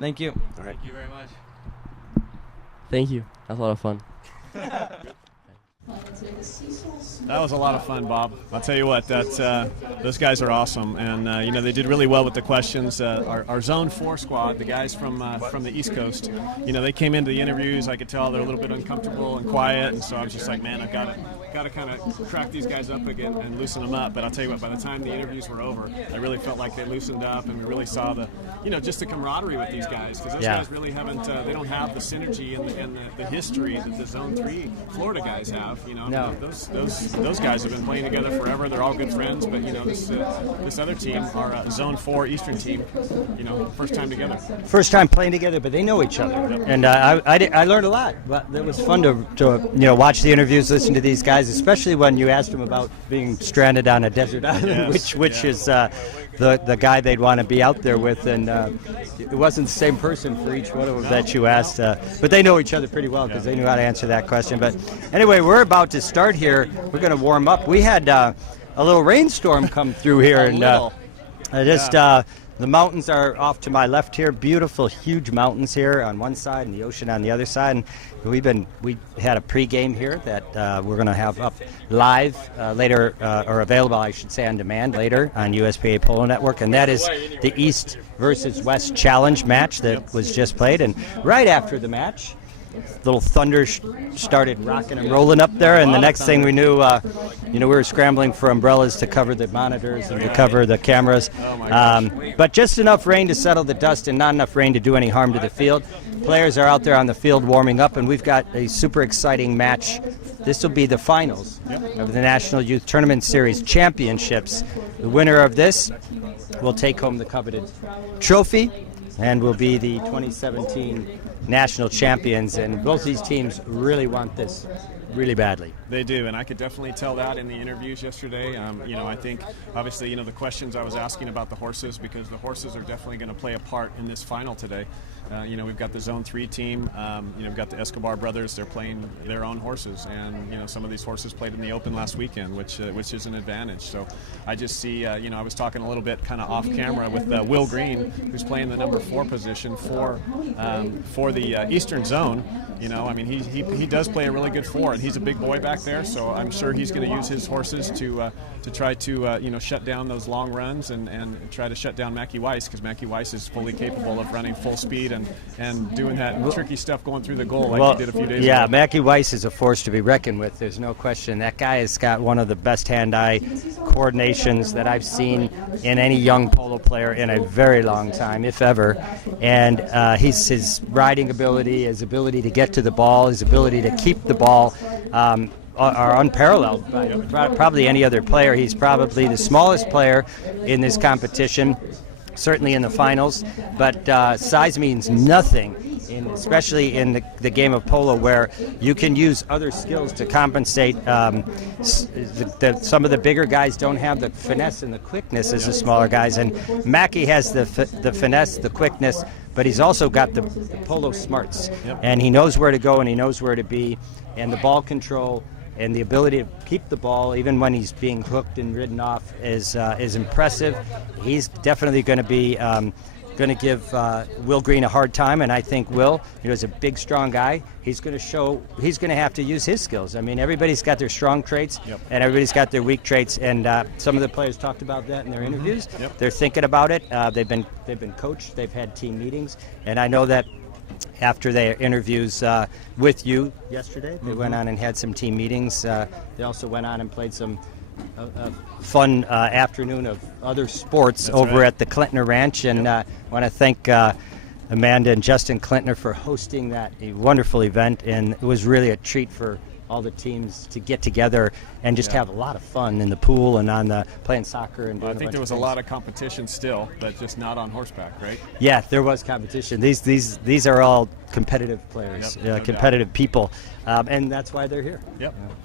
Thank you. All right. Thank you very much. Thank you. That was a lot of fun. That was a lot of fun, Bob. I'll tell you what, those guys are awesome, and they did really well with the questions. Our Zone 4 squad, the guys from the East Coast, they came into the interviews. I could tell they're a little bit uncomfortable and quiet, and so I was just like, man, I've got to kind of crack these guys up again and loosen them up. But I'll tell you what, by the time the interviews were over, I really felt like they loosened up, and we really saw the, just the camaraderie with these guys, because those guys really haven't, they don't have the synergy and the history that the Zone 3 Florida guys have. No. Those guys have been playing together forever. They're all good friends, but this other team, our Zone 4 Eastern team, first time together. First time playing together, but they know each other, and I learned a lot. But it was fun to watch the interviews, listen to these guys, especially when you asked them about being stranded on a desert island, which is the guy they'd want to be out there with, and it wasn't the same person for each one of them that you asked, but they know each other pretty well because they knew how to answer that question. But anyway, we're about to start here. We're going to warm up. We had a little rainstorm come through here, and the mountains are off to my left here. Beautiful, huge mountains here on one side and the ocean on the other side. And we had a pregame here that we're going to have up live later, or available, I should say, on demand later on USPA Polo Network. And that is the East versus West Challenge match that was just played. And right after the match, little thunder started rocking and rolling up there, and the next thing we knew, we were scrambling for umbrellas to cover the monitors and to cover the cameras. But just enough rain to settle the dust and not enough rain to do any harm to the field. Players are out there on the field warming up, and we've got a super exciting match. This will be the finals of the National Youth Tournament Series Championships. The winner of this will take home the coveted trophy and will be the 2017 national champions, and both these teams really want this really badly. They do, and I could definitely tell that in the interviews yesterday. I think, obviously, the questions I was asking about the horses, because the horses are definitely going to play a part in this final today. We've got the Zone 3 team, we've got the Escobar brothers. They're playing their own horses, and some of these horses played in the Open last weekend, which is an advantage. So I just see, I was talking a little bit kind of off camera with Will Green, who's playing the number 4 position for the Eastern Zone. He does play a really good 4, and he's a big boy back there, so I'm sure he's going to use his horses to try to shut down those long runs and try to shut down Mackie Weiss, because Mackie Weiss is fully capable of running full speed and doing that tricky stuff going through the goal like he did a few days ago. Yeah, Mackie Weiss is a force to be reckoned with. There's no question. That guy has got one of the best hand-eye coordinations that I've seen in any young polo player in a very long time, if ever. And his riding ability, his ability to get to the ball, his ability to keep the ball are unparalleled by probably any other player. He's probably the smallest player in this competition, certainly in the finals, but size means nothing, especially in the game of polo, where you can use other skills to compensate. Some of the bigger guys don't have the finesse and the quickness as the smaller guys, and Mackie has the finesse, the quickness, but he's also got the polo smarts, and he knows where to go and he knows where to be, and the ball control and the ability to keep the ball even when he's being hooked and ridden off is impressive. He's definitely going to be going to give Will Green a hard time, and I think Will, is a big, strong guy. He's going to have to use his skills. Everybody's got their strong traits, and everybody's got their weak traits, and some of the players talked about that in their interviews. They're thinking about it. They've been coached. They've had team meetings, and I know that after their interviews with you yesterday, they went on and had some team meetings. They also went on and played some fun afternoon of other sports over at the Clintner Ranch, and I want to thank Amanda and Justin Clintner for hosting that wonderful event, and it was really a treat for all the teams to get together and just have a lot of fun in the pool and on the playing soccer. And I think there was a lot of competition still, but just not on horseback, right? Yeah, there was competition. These are all competitive players, competitive people, and that's why they're here.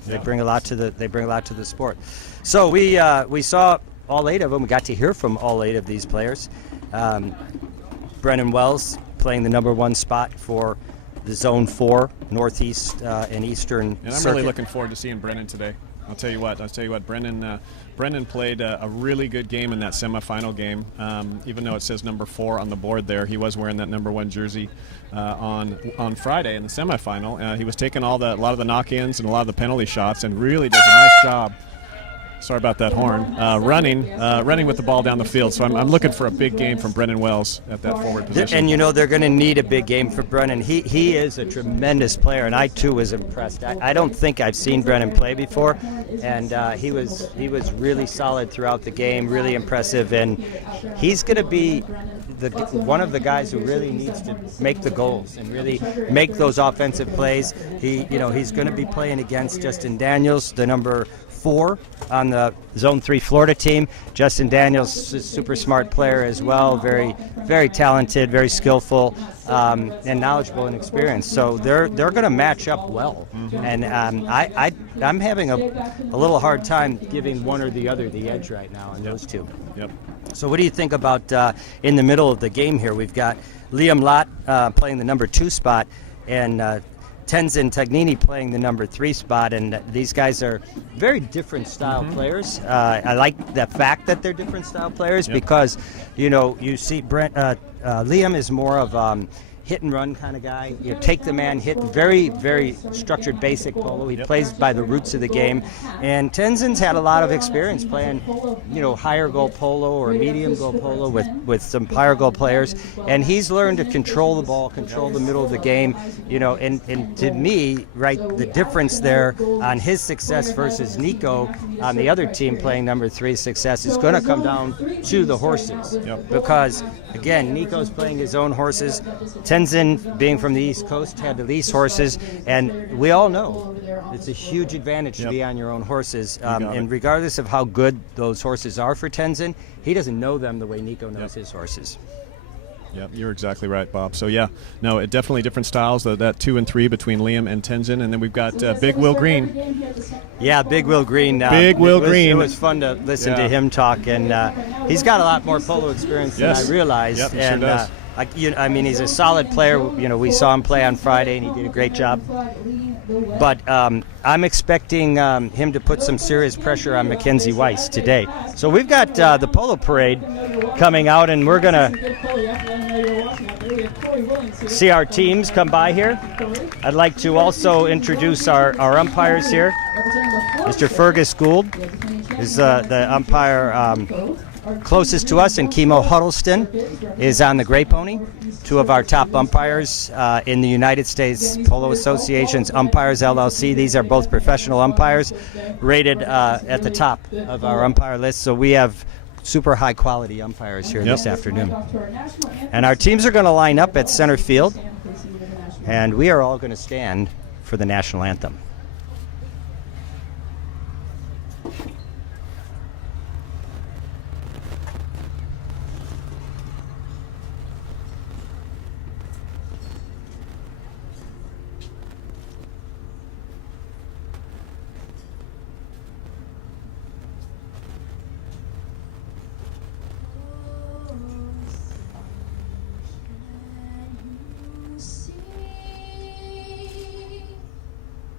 They bring a lot to the sport. So we saw all 8 of them. We got to hear from all 8 of these players. Brennan Wells playing the number 1 spot for the Zone 4 Northeast and Eastern And I'm circuit. really looking forward to seeing Brennan today. I'll tell you what. Brendan played a really good game in that semifinal game. Even though it says number 4 on the board there, he was wearing that number 1 jersey on Friday in the semifinal. He was taking a lot of the knock-ins and a lot of the penalty shots, and really does a nice job. Sorry about that horn. Running with the ball down the field. So I'm looking for a big game from Brendan Wells at that forward position. And they're going to need a big game for Brendan. He is a tremendous player, and I too was impressed. I don't think I've seen Brendan play before, and he was really solid throughout the game, really impressive, and he's going to be one of the guys who really needs to make the goals and really make those offensive plays. He's going to be playing against Justin Daniels, the number 4 on the Zone 3 Florida team. Justin Daniels is a super smart player as well, very, very talented, very skillful, and knowledgeable and experienced. So they're going to match up well. And I'm having a little hard time giving one or the other the edge right now on those two. Yep. So what do you think about in the middle of the game here? We've got Liam Lott playing the number 2 spot, and Tenzin Tagnini playing the number 3 spot, and these guys are very different style players. I like the fact that they're different style players because, you see Liam is more of hit and run kind of guy. Take the man, hit, very, very structured basic polo. He plays by the roots of the game. And Tenzin's had a lot of experience playing, higher goal polo or medium goal polo with some higher goal players. And he's learned to control the ball, control the middle of the game, and to me, right, the difference there on his success versus Nico on the other team playing number 3 success is going to come down to the horses. Because, again, Nico's playing his own horses. Tenzin, being from the East Coast, had the least horses, and we all know it's a huge advantage to be on your own horses. And regardless of how good those horses are for Tenzin, he doesn't know them the way Nico knows his horses. Yeah, you're exactly right, Bob. So definitely different styles. That 2 and 3 between Liam and Tenzin, and then we've got Big Will Green. Yeah, Big Will Green. Green. It was fun to listen to him talk, and he's got a lot more polo experience than I realized. Yep, he sure does. He's a solid player. We saw him play on Friday, and he did a great job. But I'm expecting him to put some serious pressure on Mackenzie Weiss today. So we've got the polo parade coming out, and we're going to see our teams come by here. I'd like to also introduce our umpires here. Mr. Fergus Gould is the umpire closest to us, and Kimo Huddleston is on the Gray Pony. 2 of our top umpires in the United States Polo Association's Umpires LLC. These are both professional umpires rated at the top of our umpire list. So we have super high quality umpires here this afternoon. And our teams are going to line up at center field, and we are all going to stand for the national anthem.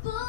Boy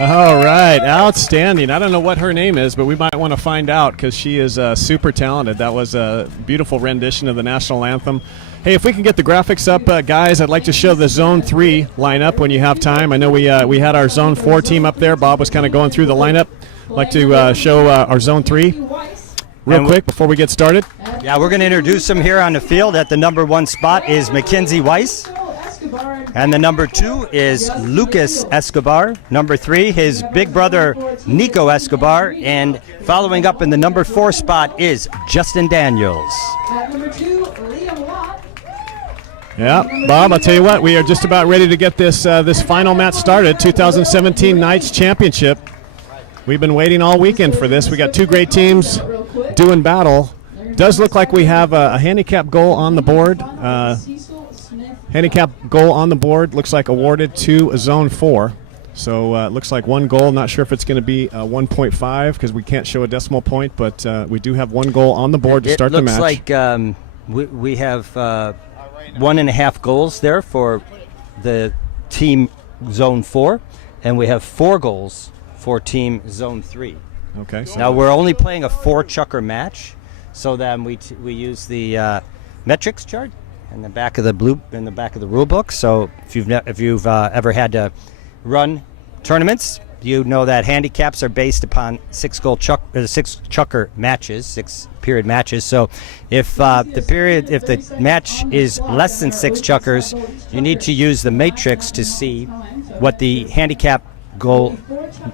All right, outstanding. I don't know what her name is, but we might want to find out because she is super talented. That was a beautiful rendition of the national anthem. Hey, if we can get the graphics up, guys, I'd like to show the Zone 3 lineup when you have time. I know we had our Zone 4 team up there. Bob was kind of going through the lineup. I'd like to show our Zone 3 real quick before we get started. Yeah, we're going to introduce them here on the field. At the number 1 spot is Mackenzie Weiss. And the number 2 is Lucas Escobar. Number 3, his big brother Nico Escobar. And following up in the number 4 spot is Justin Daniels. At number 2, Liam Watt. Yeah, Bob, I'll tell you what, we are just about ready to get this final match started, 2017 NYTS Championship. We've been waiting all weekend for this. We got 2 great teams doing battle. Does look like we have a handicap goal on the board. Handicap goal on the board looks like awarded to Zone 4. So it looks like 1 goal. Not sure if it's going to be 1.5 because we can't show a decimal point, but we do have 1 goal on the board to start the match. It looks like we have 1.5 goals there for the team Zone 4, and we have 4 goals for team Zone 3. Okay. So now we're only playing a 4-chucker match, so then we use the metrics chart in the back of the rule book. So if you've ever had to run tournaments, you know that handicaps are based upon 6-chucker matches, 6-period matches. So if the match is less than 6 chuckers, you need to use the matrix to see what the handicap goal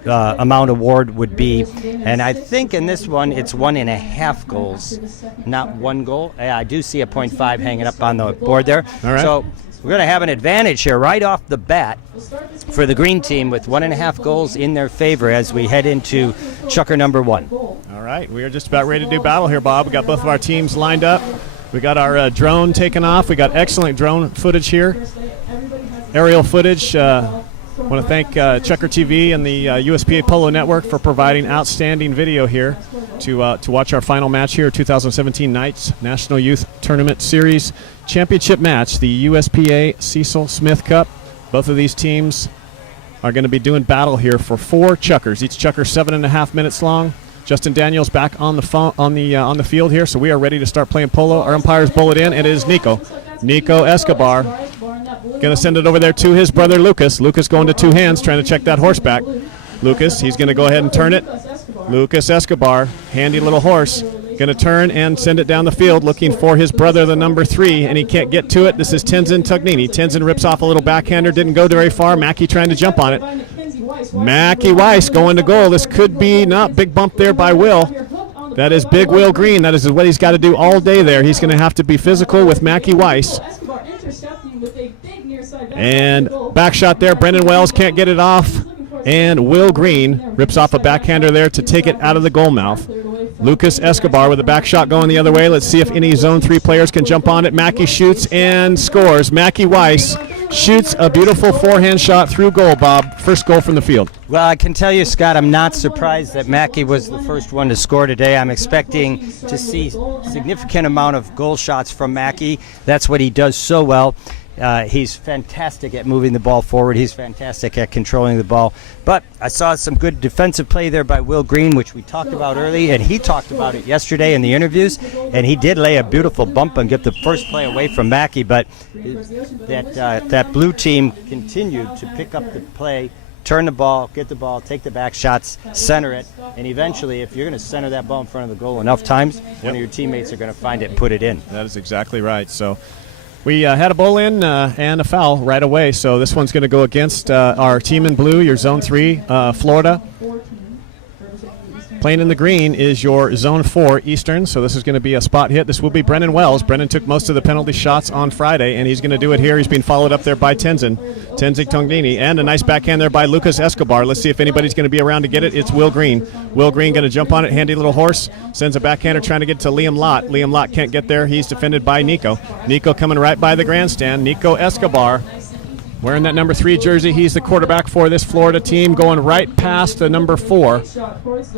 amount award would be. And I think in this one it's 1.5 goals, not 1 goal. I do see a 0.5 hanging up on the board there. All right. So we're going to have an advantage here right off the bat for the green team with 1.5 goals in their favor as we head into chucker number 1. All right, we are just about ready to do battle here, Bob. We got both of our teams lined up. We got our drone taken off. We got excellent drone footage here, aerial footage. I want to thank Checker TV and the USPA Polo Network for providing outstanding video here to watch our final match here, 2017 NYTS National Youth Tournament Series Championship match, the USPA Cecil Smith Cup. Both of these teams are going to be doing battle here for 4 chuckers. Each chucker 7.5 minutes long. Justin Daniels back on the field here, so we are ready to start playing polo. Our umpires bullet in. It is Nico Escobar. Going to send it over there to his brother Lucas. Lucas going to 2 hands, trying to check that horseback. Lucas, he's going to go ahead and turn it. Lucas Escobar, handy little horse, going to turn and send it down the field, looking for his brother, the number 3, and he can't get to it. This is Tenzin Tugnini. Tenzin rips off a little backhander, didn't go very far. Mackey trying to jump on it. Mackey Weiss going to goal. This could be not big bump there by Will. That is big Will Green. That is what he's got to do all day there. He's going to have to be physical with Mackey Weiss. And back shot there. Brendan Wells can't get it off. And Will Green rips off a backhander there to take it out of the goal mouth. Lucas Escobar with a back shot going the other way. Let's see if any Zone 3 players can jump on it. Mackey shoots and scores. Mackey Weiss shoots a beautiful forehand shot through goal, Bob. First goal from the field. Well, I can tell you, Scott, I'm not surprised that Mackey was the first one to score today. I'm expecting to see significant amount of goal shots from Mackey. That's what he does so well. He's fantastic at moving the ball forward. He's fantastic at controlling the ball. But I saw some good defensive play there by Will Green, which we talked about early, and he talked about it yesterday in the interviews. And he did lay a beautiful bump and get the first play away from Mackey. But that blue team continued to pick up the play, turn the ball, get the ball, take the back shots, center it, and eventually, if you're going to center that ball in front of the goal enough times, one of your teammates are going to find it and put it in. That is exactly right. So we had a bowl in and a foul right away, so this one's going to go against our team in blue, your Zone 3, Florida. Playing in the green is your Zone 4, Eastern, so this is going to be a spot hit. This will be Brendan Wells. Brendan took most of the penalty shots on Friday, and he's going to do it here. He's being followed up there by Tenzin Tugnini, and a nice backhand there by Lucas Escobar. Let's see if anybody's going to be around to get it. It's Will Green. Will Green going to jump on it. Handy little horse. Sends a backhander trying to get to Liam Lott. Liam Lott can't get there. He's defended by Nico. Nico coming right by the grandstand. Nico Escobar wearing that number 3 jersey. He's the quarterback for this Florida team, going right past the number 4.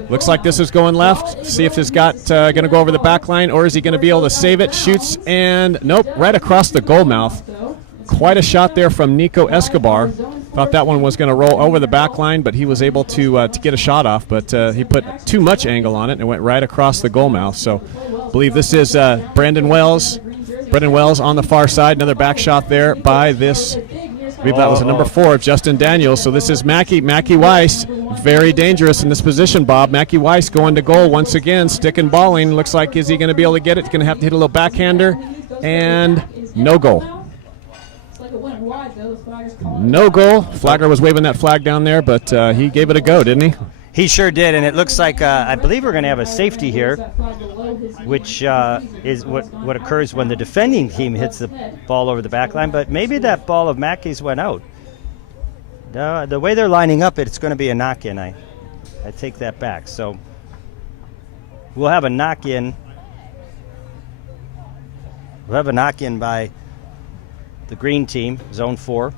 Looks like this is going left. See if this got going to go over the back line, or is he going to be able to save it? Shoots, and nope, right across the goal mouth. Quite a shot there from Nico Escobar. Thought that one was going to roll over the back line, but he was able to get a shot off, but he put too much angle on it and it went right across the goal mouth. So I believe this is Brendan Wells on the far side. Another back shot there by this. I believe that was a number 4, Justin Daniels. So this is Mackie Weiss. Very dangerous in this position, Bob. Mackie Weiss going to goal once again, sticking balling. Looks like, is he going to be able to get it? He's going to have to hit a little backhander, and no goal. No goal. Flagger was waving that flag down there, but he gave it a go, didn't he? He sure did, and it looks like I believe we're going to have a safety here, which is what occurs when the defending team hits the ball over the back line. But maybe that ball of Mackey's went out. The way they're lining up, it's going to be a knock-in. I take that back. So we'll have a knock-in. We'll have a knock-in by the green team, zone 4.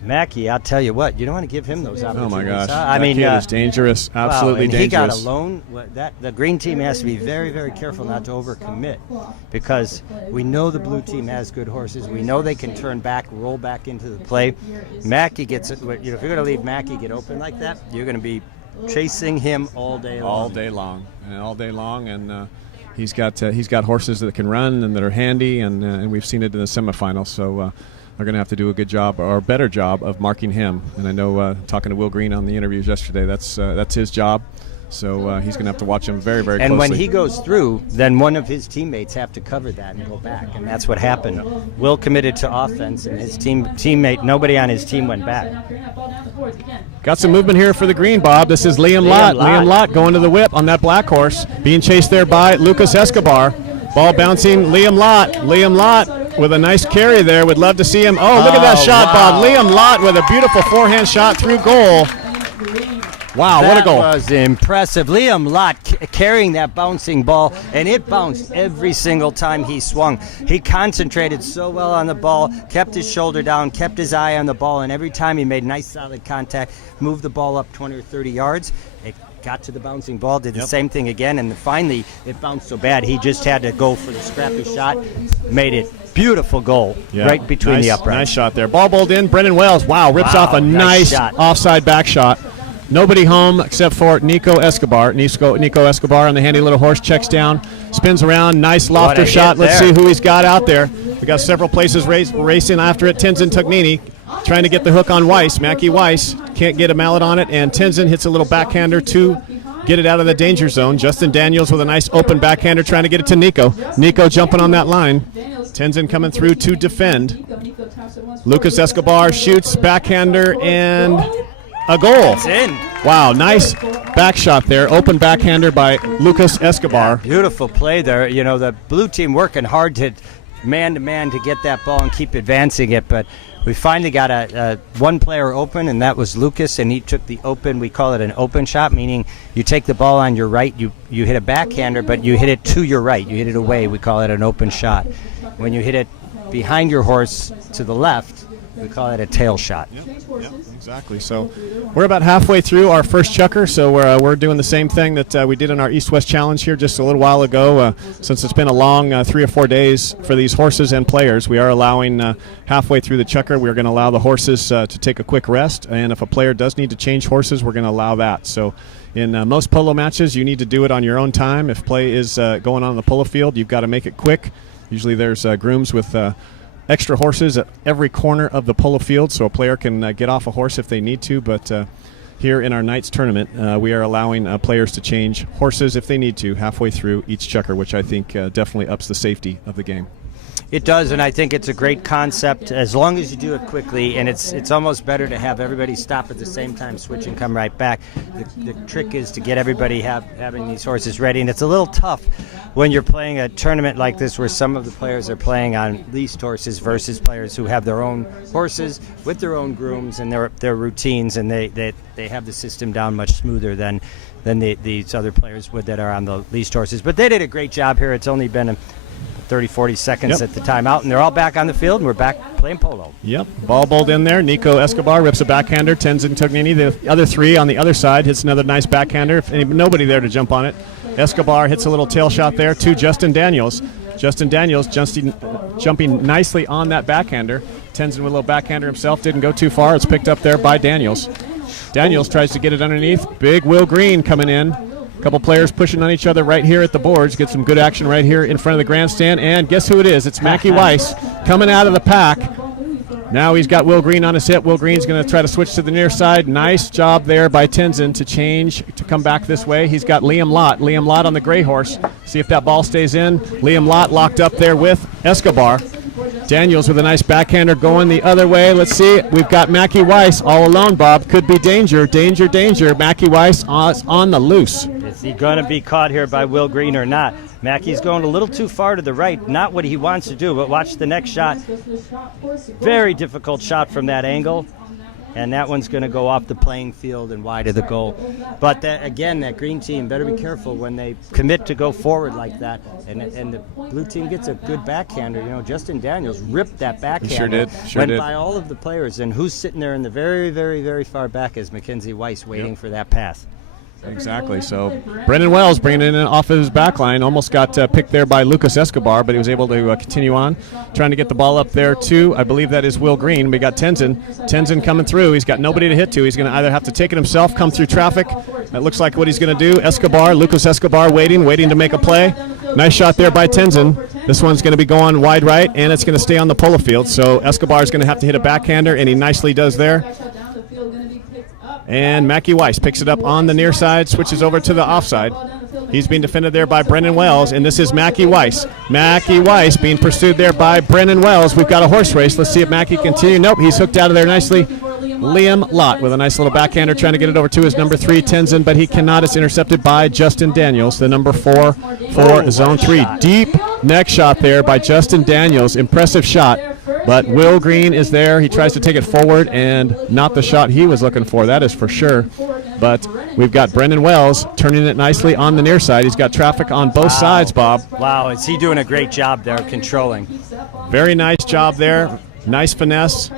Mackey, I'll tell you what, you don't want to give him those opportunities. Oh my gosh, I mean, kid is dangerous, absolutely dangerous. He got alone. The green team has to be very, very careful not to overcommit, because we know the blue team has good horses. We know they can turn back, roll back into the play. Mackey gets it. If you're going to leave Mackey get open like that, you're going to be chasing him all day long. All day long, and he's got horses that can run and that are handy, and we've seen it in the semifinals. So. They're going to have to do a good job or a better job of marking him. And I know talking to Will Green on the interviews yesterday, that's his job. So he's going to have to watch him very, very closely. And when he goes through, then one of his teammates have to cover that and go back. And that's what happened. Will committed to offense, and his teammate, nobody on his team went back. Got some movement here for the green, Bob. This is Liam Lott. Liam Lott going to the whip on that black horse, being chased there by Lucas Escobar. Ball bouncing, Liam Lott. Liam Lott with a nice carry there. Would love to see him. Oh, look at that shot, wow. Bob. Liam Lott with a beautiful forehand shot through goal. Wow, what a goal. That was impressive. Liam Lott carrying that bouncing ball, and it bounced every single time he swung. He concentrated so well on the ball, kept his shoulder down, kept his eye on the ball, and every time he made nice solid contact, moved the ball up 20 or 30 yards. It got to the bouncing ball, did the same thing again, and finally it bounced so bad he just had to go for the scrappy shot, made it. Beautiful goal right between the uprights. Nice shot there. Ball bowled in. Brendan Wells, rips off a nice offside back shot. Nobody home except for Nico Escobar. Nico Escobar on the handy little horse, checks down, spins around, nice lofter shot. Let's see who he's got out there. We got several places racing after it. Tenzin Tugnini trying to get the hook on Weiss. Mackie Weiss can't get a mallet on it, and Tenzin hits a little backhander to get it out of the danger zone. Justin Daniels with a nice open backhander trying to get it to Nico. Nico jumping on that line. Tenzin coming through to defend. Lucas Escobar shoots, backhander, and a goal. It's in. Wow, nice back shot there. Open backhander by Lucas Escobar. Beautiful play there. You know, the blue team working hard to man-to-man to get that ball and keep advancing it, but we finally got a one player open, and that was Lucas, and he took the open. We call it an open shot, meaning you take the ball on your right, you hit a backhander, but you hit it to your right. You hit it away. We call it an open shot. When you hit it behind your horse to the left, we call it a tail shot. Yep, exactly. So we're about halfway through our first chukker, so we're doing the same thing that we did in our East-West Challenge here just a little while ago. Since it's been a long 3 or 4 days for these horses and players, we are allowing halfway through the chukker, we're going to allow the horses to take a quick rest, and if a player does need to change horses, we're going to allow that. So in most polo matches, you need to do it on your own time. If play is going on the polo field, you've got to make it quick. Usually there's grooms with extra horses at every corner of the polo field, so a player can get off a horse if they need to. But here in our Knights tournament, we are allowing players to change horses if they need to halfway through each chukker, which I think definitely ups the safety of the game. It does, and I think it's a great concept as long as you do it quickly, and it's almost better to have everybody stop at the same time, switch and come right back. The trick is to get everybody having these horses ready, and it's a little tough when you're playing a tournament like this where some of the players are playing on leased horses versus players who have their own horses with their own grooms and their routines, and they have the system down much smoother than these other players would that are on the leased horses. But they did a great job here. It's only been 30-40 seconds at the timeout, and they're all back on the field, and we're back playing polo. Yep, ball bowled in there. Nico Escobar rips a backhander. Tenzin Tugnini, the other three on the other side, hits another nice backhander. Nobody there to jump on it. Escobar hits a little tail shot there to Justin Daniels. Justin Daniels jumping nicely on that backhander. Tenzin with a little backhander himself, didn't go too far. It's picked up there by Daniels. Daniels tries to get it underneath. Big Will Green coming in. A couple players pushing on each other right here at the boards. Get some good action right here in front of the grandstand. And guess who it is? It's Mackie Weiss coming out of the pack. Now he's got Will Green on his hip. Will Green's going to try to switch to the near side. Nice job there by Tenzin to change, to come back this way. He's got Liam Lott. Liam Lott on the gray horse. See if that ball stays in. Liam Lott locked up there with Escobar. Daniels with a nice backhander going the other way. Let's see. We've got Mackie Weiss all alone, Bob. Could be danger, danger, danger. Mackie Weiss on the loose. Is he going to be caught here by Will Green or not? Mackey's going a little too far to the right. Not what he wants to do, but watch the next shot. Very difficult shot from that angle. And that one's going to go off the playing field and wide of the goal. But again, that green team better be careful when they commit to go forward like that. And the blue team gets a good backhander. You know, Justin Daniels ripped that backhander. Sure did. Went by all of the players. And who's sitting there in the very, very, very far back is Mackenzie Weiss waiting for that pass. Exactly. So Brendan Wells bringing it in off of his back line. Almost got picked there by Lucas Escobar, but he was able to continue on. Trying to get the ball up there, too. I believe that is Will Green. We got Tenzin. Tenzin coming through. He's got nobody to hit to. He's going to either have to take it himself, come through traffic. That looks like what he's going to do. Escobar, Lucas Escobar waiting to make a play. Nice shot there by Tenzin. This one's going to be going wide right, and it's going to stay on the polo field. So Escobar is going to have to hit a backhander, and he nicely does there. And Mackie Weiss picks it up on the near side, switches over to the offside. He's being defended there by Brendan Wells, and this is Mackie Weiss. Mackie Weiss being pursued there by Brendan Wells. We've got a horse race. Let's see if Mackie continue. Nope, he's hooked out of there nicely. Liam Lott with a nice little backhander trying to get it over to his number 3, Tenzin, but he cannot. It's intercepted by Justin Daniels, the number 4 for Zone 3. Deep neck shot there by Justin Daniels. Impressive shot. But Will Green is there. He tries to take it forward, and not the shot he was looking for, that is for sure. But we've got Brendan Wells turning it nicely on the near side. He's got traffic on both sides, Bob. Wow, is he doing a great job there controlling? Very nice job there. Nice finesse.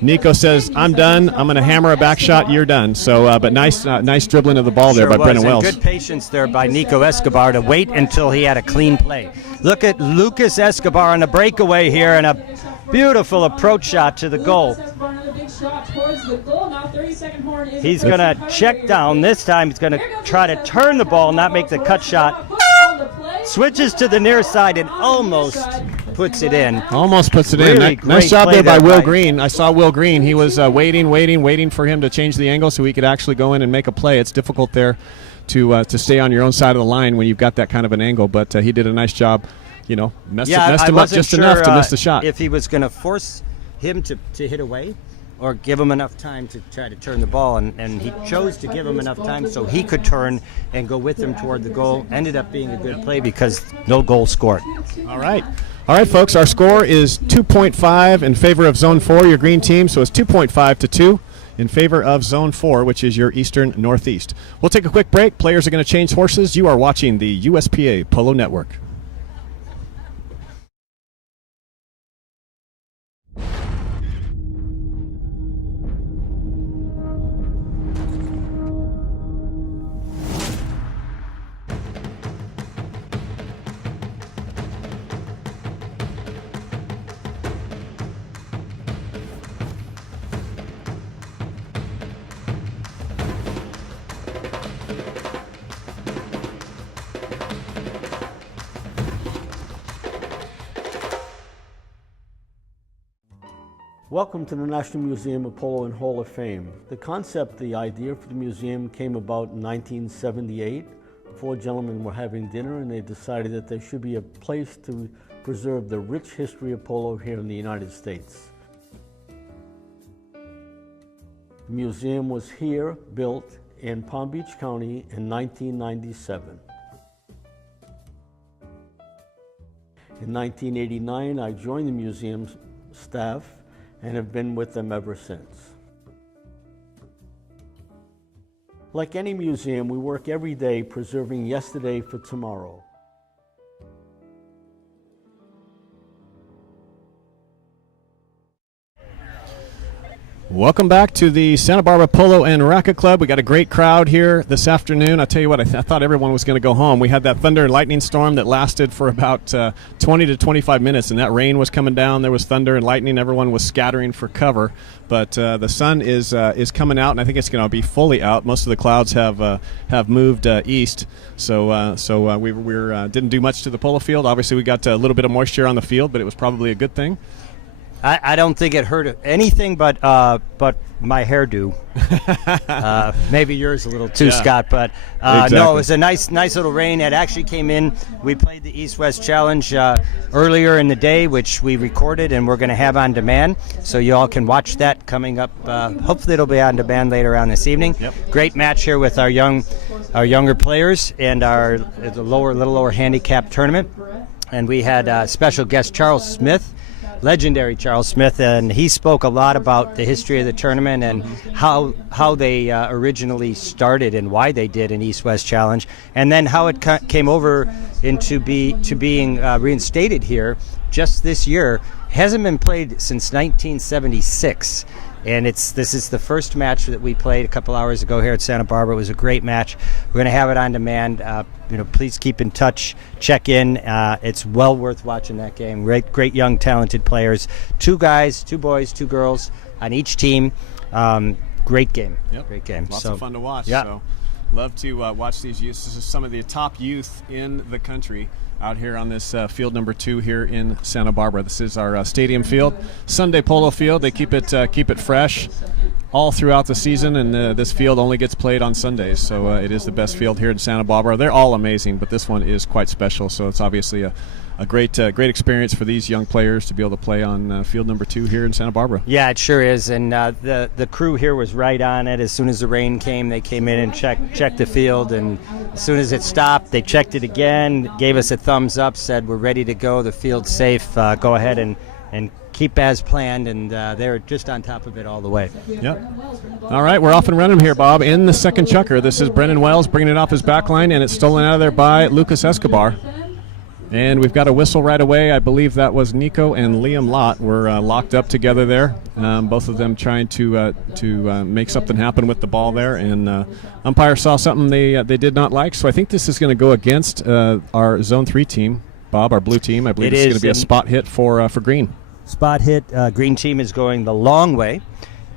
Nico says, I'm done. I'm going to hammer a back shot. You're done. So, but nice dribbling of the ball there by Brendan Wells. Good patience there by Nico Escobar to wait until he had a clean play. Look at Lucas Escobar on the breakaway here and a beautiful approach shot to the goal. He's going to check down. This time he's going to try to turn the ball, not make the cut shot. Switches to the near side and almost puts it in. Almost puts it really in. Nice job there by Will Green. I saw Will Green. He was waiting for him to change the angle so he could actually go in and make a play. It's difficult there to stay on your own side of the line when you've got that kind of an angle, but he did a nice job. You know, messed him up just enough to miss the shot. If he was going to force him to hit away or give him enough time to try to turn the ball, and he chose to give him enough time so he could turn and go with him toward the goal. Ended up being a good play because no goal scored. All right, folks, our score is 2.5 in favor of Zone 4, your green team, so it's 2.5 to 2 in favor of Zone 4, which is your Eastern Northeast. We'll take a quick break. Players are going to change horses. You are watching the USPA Polo Network. Welcome to the National Museum of Polo and Hall of Fame. The concept, the idea for the museum came about in 1978. Four gentlemen were having dinner and they decided that there should be a place to preserve the rich history of polo here in the United States. The museum was here, built in Palm Beach County in 1997. In 1989, I joined the museum's staff and have been with them ever since. Like any museum, we work every day preserving yesterday for tomorrow. Welcome back to the Santa Barbara Polo and Racquet Club. We got a great crowd here this afternoon. I tell you what, I thought everyone was going to go home. We had that thunder and lightning storm that lasted for about 20 to 25 minutes, and that rain was coming down. There was thunder and lightning. Everyone was scattering for cover, but the sun is coming out, and I think it's going to be fully out. Most of the clouds have moved east, so we didn't do much to the polo field. Obviously, we got a little bit of moisture on the field, but it was probably a good thing. I don't think it hurt anything but my hairdo. Maybe yours a little too, yeah. Scott. But exactly. No, it was a nice little rain. It actually came in. We played the East-West Challenge earlier in the day, which we recorded and we're going to have on demand. So you all can watch that coming up. Hopefully it'll be on demand later on this evening. Yep. Great match here with our younger players and the little lower handicap tournament. And we had special guest Charles Smith. Legendary Charles Smith, and he spoke a lot about the history of the tournament and how they originally started and why they did an East-West Challenge, and then how it came over into being reinstated here just this year. Hasn't been played since 1976. And this is the first match that we played a couple hours ago here at Santa Barbara. It was a great match. We're going to have it on demand. Please keep in touch. Check in. It's well worth watching that game. Great young, talented players. 2 guys, 2 boys, 2 girls on each team. Great game. Yep. Great game. Lots of fun to watch. Yeah. So love to watch these youth. This is some of the top youth in the country out here on this field number 2 here in Santa Barbara. This is our stadium field, Sunday polo field. They keep it fresh all throughout the season, and this field only gets played on Sundays. So it is the best field here in Santa Barbara. They're all amazing, but this one is quite special. So it's obviously a great experience for these young players to be able to play on field number 2 here in Santa Barbara. Yeah, it sure is. And the crew here was right on it. As soon as the rain came, they came in and checked the field. And as soon as it stopped, they checked it again, gave us a thumbs up, said we're ready to go. The field's safe. Go ahead and keep as planned. And they're just on top of it all the way. Yep. All right, we're off and running here, Bob. In the second chukker, this is Brennan Wells bringing it off his back line, and it's stolen out of there by Lucas Escobar. And we've got a whistle right away. I believe that was Nico and Liam Lott were locked up together there. Both of them trying to make something happen with the ball there. And umpire saw something they did not like. So I think this is going to go against our Zone 3 team, Bob, our blue team. I believe it's going to be a spot hit for green. Spot hit. Green team is going the long way.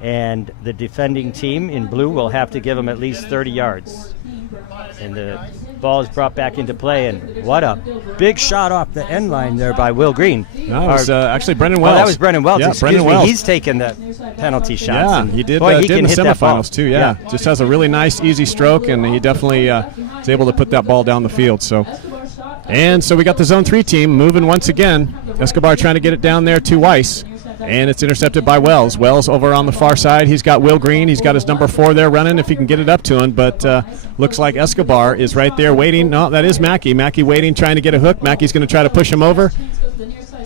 And the defending team in blue will have to give them at least 30 yards. And the ball is brought back into play, and what a big shot off the end line there by Will Green. No, it was actually Brennan Wells. Oh, that was Brennan Wells. Yeah, Excuse Brennan me. Wells. He's taken the penalty shots. Yeah, he did, boy, he did in the hit that ball. semifinals too. Yeah, just has a really nice, easy stroke, and he definitely is able to put that ball down the field. So we got the Zone 3 team moving once again. Escobar trying to get it down there to Weiss. And it's intercepted by Wells. Wells over on the far side. He's got Will Green. He's got his number 4 there running if he can get it up to him. But looks like Escobar is right there waiting. No, that is Mackey. Mackey waiting, trying to get a hook. Mackey's going to try to push him over.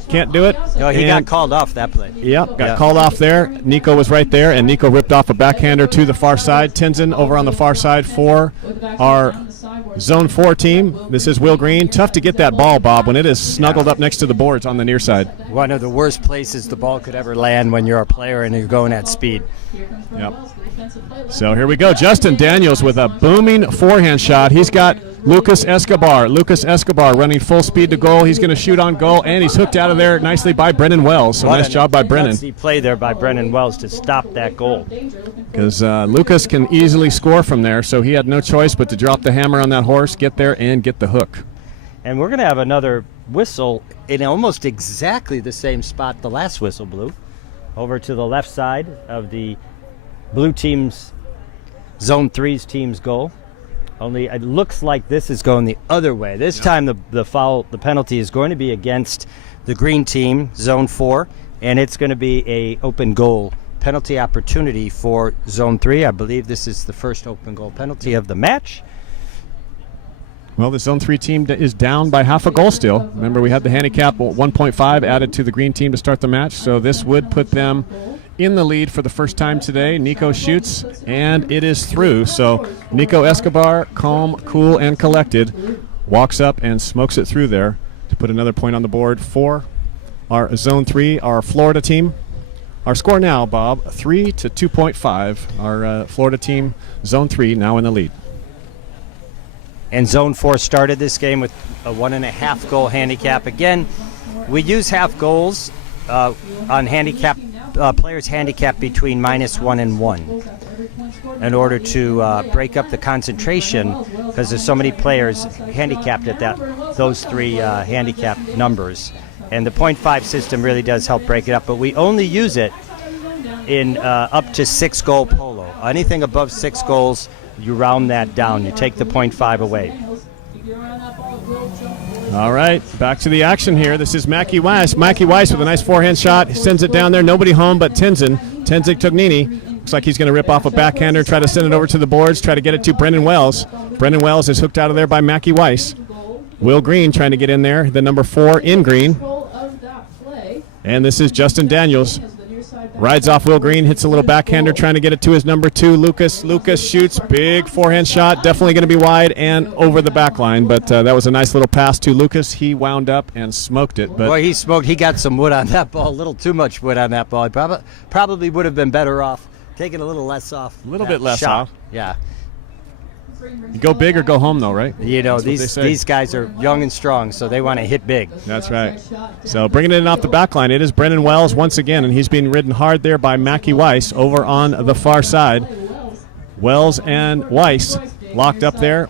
Can't do it. No, he got called off that play. Yep, got called off there. Nico was right there, and Nico ripped off a backhander to the far side. Tenzin over on the far side for our Zone 4 team. This is Will Green. Tough to get that ball, Bob, when it is snuggled up next to the boards on the near side. One of the worst places the ball could ever land when you're a player and you're going at speed. Yep. So here we go. Justin Daniels with a booming forehand shot. He's got Lucas Escobar. Lucas Escobar running full speed to goal. He's going to shoot on goal, and he's hooked out of there nicely by Brennan Wells. So nice job by Brennan. He played there by Brennan Wells to stop that goal. Because Lucas can easily score from there, so he had no choice but to drop the hammer on that horse, get there, and get the hook. And we're going to have another whistle in almost exactly the same spot the last whistle blew, over to the left side of the blue team's Zone 3's team's goal. Only it looks like this is going the other way. This time the penalty is going to be against the green team, Zone 4, and it's going to be a open goal penalty opportunity for Zone 3. I believe this is the first open goal penalty of the match. Well, the Zone 3 team is down by half a goal still. Remember, we had the handicap 1.5 added to the green team to start the match, so this would put them in the lead for the first time today. Nico shoots, and it is through. So Nico Escobar, calm, cool, and collected, walks up and smokes it through there to put another point on the board for our Zone 3, our Florida team. Our score now, Bob, 3 to 2.5. Our Florida team, Zone 3, now in the lead. And Zone 4 started this game with a 1.5 goal handicap. Again, we use half goals on handicap players handicap between -1 and 1 in order to break up the concentration, because there's so many players handicapped at those three handicap numbers. And the 0.5 system really does help break it up, but we only use it in up to 6-goal polo. Anything above 6 goals, you round that down. You take the 0.5 away. All right, back to the action here. This is Mackie Weiss. Mackie Weiss with a nice forehand shot. He sends it down there. Nobody home but Tenzin Tognini. Looks like he's going to rip off a backhander, try to send it over to the boards, try to get it to Brendan Wells. Brendan Wells is hooked out of there by Mackie Weiss. Will Green trying to get in there, the number 4 in green. And this is Justin Daniels. Rides off Will Green, hits a little backhander, trying to get it to his number 2, Lucas. Lucas shoots, big forehand shot, definitely going to be wide and over the back line. But that was a nice little pass to Lucas. He wound up and smoked it. But boy, he smoked. He got some wood on that ball, a little too much wood on that ball. He probably would have been better off taking a little less off. A little bit less shot. off. Yeah. You go big or go home, though, right? You know, That's these guys are young and strong, so they want to hit big. That's right. So bringing it in off the back line, it is Brendan Wells once again, and he's being ridden hard there by Mackie Weiss over on the far side. Wells and Weiss locked up there.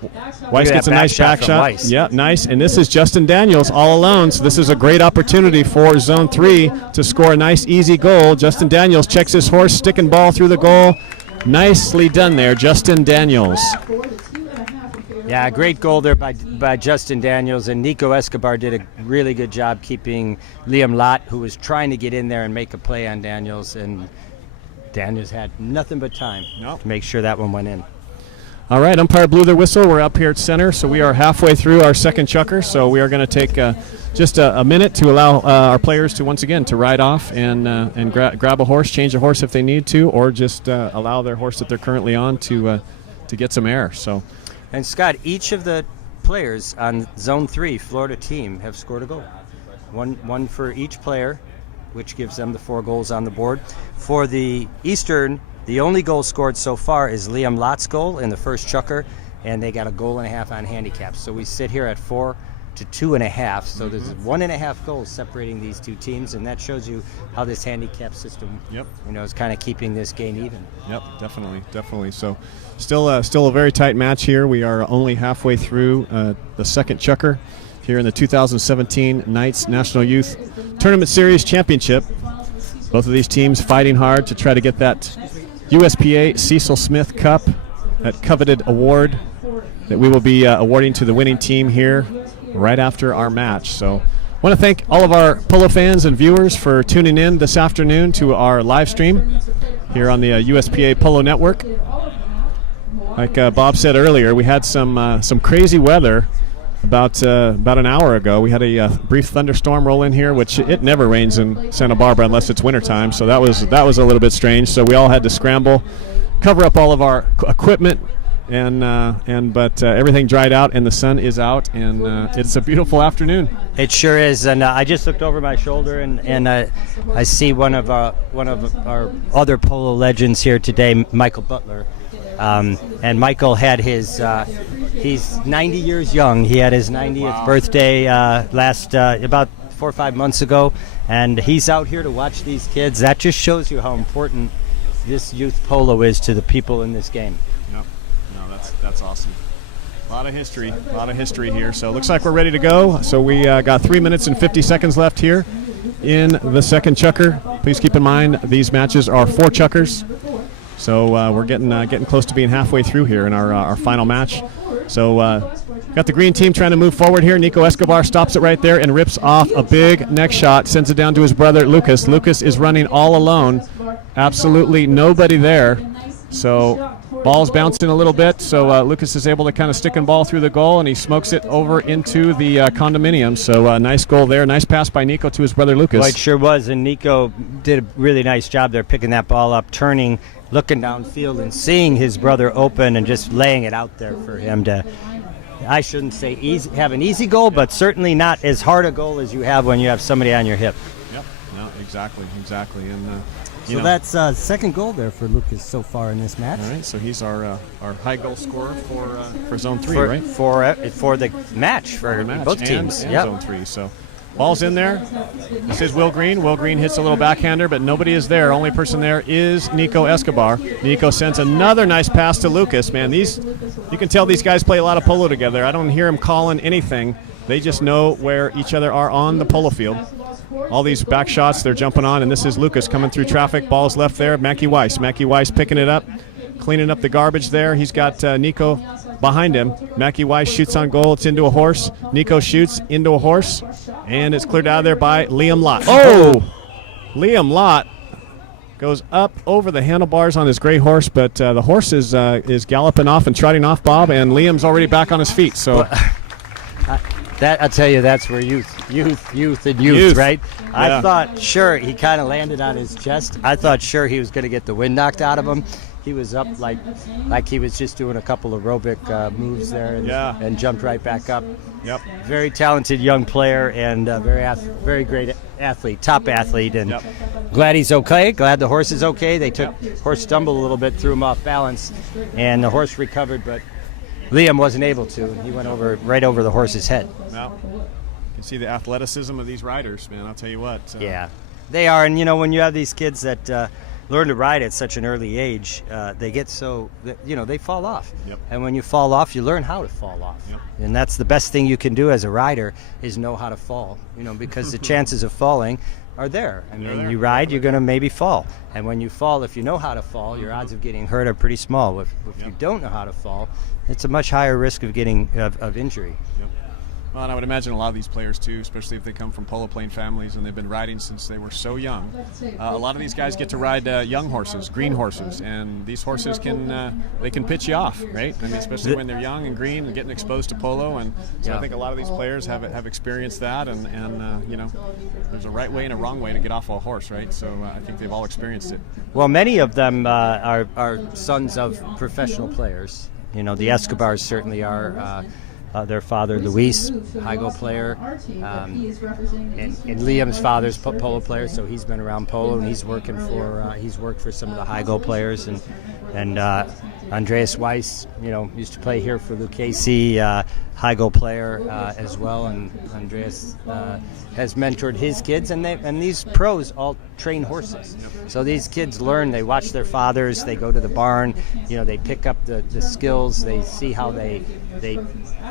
Weiss gets a nice back shot. Yeah, nice. And this is Justin Daniels all alone, so this is a great opportunity for Zone 3 to score a nice, easy goal. Justin Daniels checks his horse, sticking ball through the goal. Nicely done there, Justin Daniels. Yeah, great goal there by Justin Daniels, and Nico Escobar did a really good job keeping Liam Lott, who was trying to get in there and make a play on Daniels, and Daniels had nothing but time to make sure that one went in. All right, umpire blew their whistle. We're up here at center, so we are halfway through our second chukker, so we are going to take just a minute to allow our players to once again to ride off and grab a horse, change a horse if they need to, or just allow their horse that they're currently on to get some air. So. And Scott, each of the players on Zone 3 Florida team have scored a goal. One for each player, which gives them the 4 goals on the board. For the Eastern, the only goal scored so far is Liam Lott's goal in the first chukker, and they got a goal and a half on handicaps. So we sit here at 4 to 2.5. So there's 1.5 goals separating these two teams, and that shows you how this handicap system, is kind of keeping this game even. Yep, definitely. So still a very tight match here. We are only halfway through the second chukker here in the 2017 Knights National Youth Tournament Series Championship. Both of these teams fighting hard to try to get that USPA Cecil Smith Cup, that coveted award that we will be awarding to the winning team here right after our match. So I want to thank all of our polo fans and viewers for tuning in this afternoon to our live stream here on the USPA Polo Network. Like Bob said earlier, we had some crazy weather about an hour ago. We had a brief thunderstorm roll in here, which it never rains in Santa Barbara unless it's wintertime, so that was a little bit strange. So we all had to scramble, cover up all of our equipment, but everything dried out and the sun is out, and it's a beautiful afternoon. It sure is, and I just looked over my shoulder and I see one of our other polo legends here today, Michael Butler. And Michael had he's 90 years young. He had his 90th birthday last about 4 or 5 months ago, and he's out here to watch these kids. That just shows you how important this youth polo is to the people in this game. Yep. No, that's awesome. A lot of history here. So it looks like we're ready to go. So we got 3 minutes and 50 seconds left here in the second chukker. Please keep in mind these matches are 4 chukkers. So we're getting close to being halfway through here in our final match. So got the green team trying to move forward here. Nico Escobar stops it right there and rips off a big neck shot, sends it down to his brother Lucas. Lucas is running all alone. Absolutely nobody there. So ball's bouncing a little bit. So Lucas is able to kind of stick and ball through the goal, and he smokes it over into the condominium. So nice goal there. Nice pass by Nico to his brother Lucas. Well, it sure was, and Nico did a really nice job there picking that ball up, turning, looking downfield and seeing his brother open and just laying it out there for him to, I shouldn't say easy, have an easy goal, but certainly not as hard a goal as you have when you have somebody on your hip. Yep, no, exactly. And So that's second goal there for Lucas so far in this match. All right, so he's our high goal scorer for Zone 3, right? For the match for both teams. And Zone 3. So ball's in there. This is Will Green. Will Green hits a little backhander, but nobody is there. Only person there is Nico Escobar. Nico sends another nice pass to Lucas. Man, you can tell these guys play a lot of polo together. I don't hear them calling anything. They just know where each other are on the polo field. All these back shots they're jumping on, and this is Lucas coming through traffic. Ball's left there. Mackie Weiss. Mackie Weiss picking it up, cleaning up the garbage there. He's got Nico behind him. Mackie Weiss shoots on goal. It's into a horse. Nico shoots into a horse, and it's cleared out of there by Liam Lott. Oh! Liam Lott goes up over the handlebars on his gray horse, but the horse is galloping off and trotting off, Bob, and Liam's already back on his feet. So that I'll tell you, that's where youth, right? Yeah. I thought sure he kind of landed on his chest. I thought sure he was going to get the wind knocked out of him. He was up like he was just doing a couple aerobic moves there, and jumped right back up. Yep. Very talented young player and very great athlete, top athlete, and glad he's okay. Glad the horse is okay. They took horse stumbled a little bit, threw him off balance, and the horse recovered, but Liam wasn't able to. He went right over the horse's head. Well, you can see the athleticism of these riders, man. I'll tell you what. Yeah, they are, and when you have these kids that learn to ride at such an early age, they get they fall off. Yep. And when you fall off, you learn how to fall off. Yep. And that's the best thing you can do as a rider is know how to fall, because the chances of falling are there. I mean, you ride, you're going to maybe fall. And when you fall, if you know how to fall, your odds of getting hurt are pretty small. If you don't know how to fall, it's a much higher risk of getting of injury. Yep. Well, and I would imagine a lot of these players too, especially if they come from polo playing families and they've been riding since they were so young. A lot of these guys get to ride young horses, green horses, and these horses can pitch you off, right? I mean, especially when they're young and green and getting exposed to polo. And so I think a lot of these players have experienced that, and there's a right way and a wrong way to get off a horse, right? So I think they've all experienced it. Well, many of them are sons of professional players. The Escobars certainly are. Their father, Luis, high-go player, and Liam's father's polo player, so he's been around polo, and he's worked for some of the high-go players, and Andreas Weiss, used to play here for Lucchese, high-go player as well, and Andreas has mentored his kids, and these pros all train horses. So these kids learn, they watch their fathers, they go to the barn, they pick up the skills, they see how they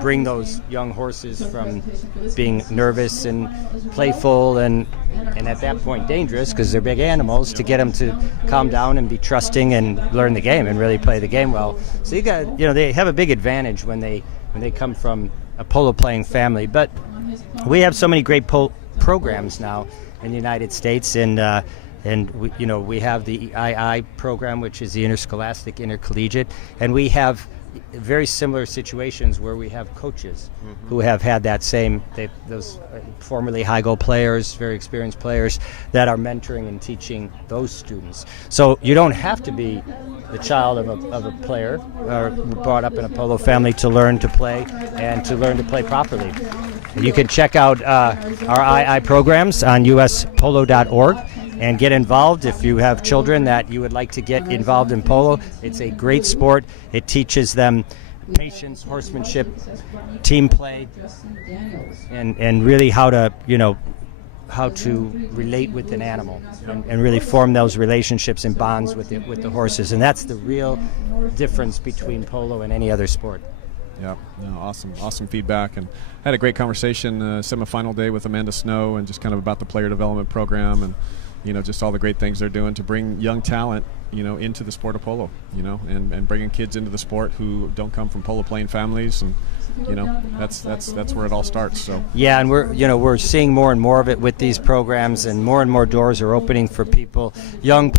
bring those young horses from being nervous and playful and at that point dangerous because they're big animals, to get them to calm down and be trusting and learn the game and really play the game well. So you got, they have a big advantage when they come from a polo playing family. But we have so many great programs now in the United States, and we have the II program, which is the Interscholastic Intercollegiate, and we have very similar situations where we have coaches who have had that same, those formerly high-go players, very experienced players that are mentoring and teaching those students. So you don't have to be the child of a player or brought up in a polo family to learn to play and to learn to play properly. You can check out our II programs on uspolo.org. and get involved if you have children that you would like to get involved in polo. It's a great sport. It teaches them patience, horsemanship, team play, and really how to relate with an animal and really form those relationships and bonds with the horses. And that's the real difference between polo and any other sport. Yeah, no, awesome feedback, and I had a great conversation semifinal day with Amanda Snow, and just kind of about the player development program, and just all the great things they're doing to bring young talent, into the sport of polo, and bringing kids into the sport who don't come from polo playing families, and that's where it all starts. So yeah, and we're seeing more and more of it with these programs, and more doors are opening for people, young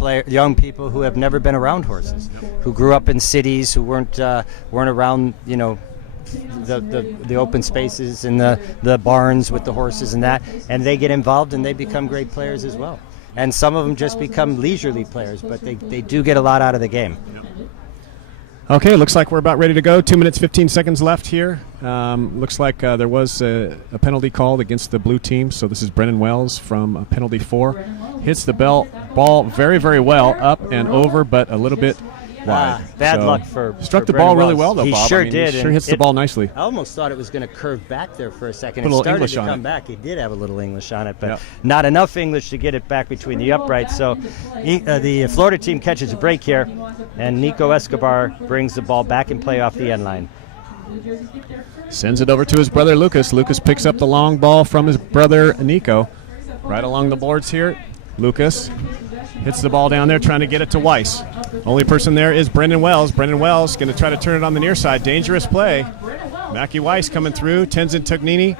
people who have never been around horses, who grew up in cities, who weren't around the open spaces and the barns with the horses and that, and they get involved and they become great players as well. And some of them just become leisurely players, but they do get a lot out of the game. Okay, looks like we're about ready to go. 2 minutes, 15 seconds left here. Looks like there was a penalty called against the blue team. So this is Brennan Wells from penalty 4. Hits the ball ball very, very well, up and over, but a little bit wide. Bad So, luck for struck the Brendan ball really Wells. well, though, He Bob. sure I mean, did. He sure and hits the ball nicely. I almost thought it was going to curve back there for a second. Put a little It started English to on come it. back. It did have a little English on it, but Yep. not enough English to get it back between the uprights. So the Florida team catches a break here, and Nico Escobar brings the ball back in play off the end line. Sends it over to his brother Lucas. Lucas picks up the long ball from his brother Nico. Right along the boards here, Lucas hits the ball down there, trying to get it to Weiss. Only person there is Brendan Wells. Brendan Wells going to try to turn it on the near side. Dangerous play. Mackie Weiss coming through. Tenzin Tugnini.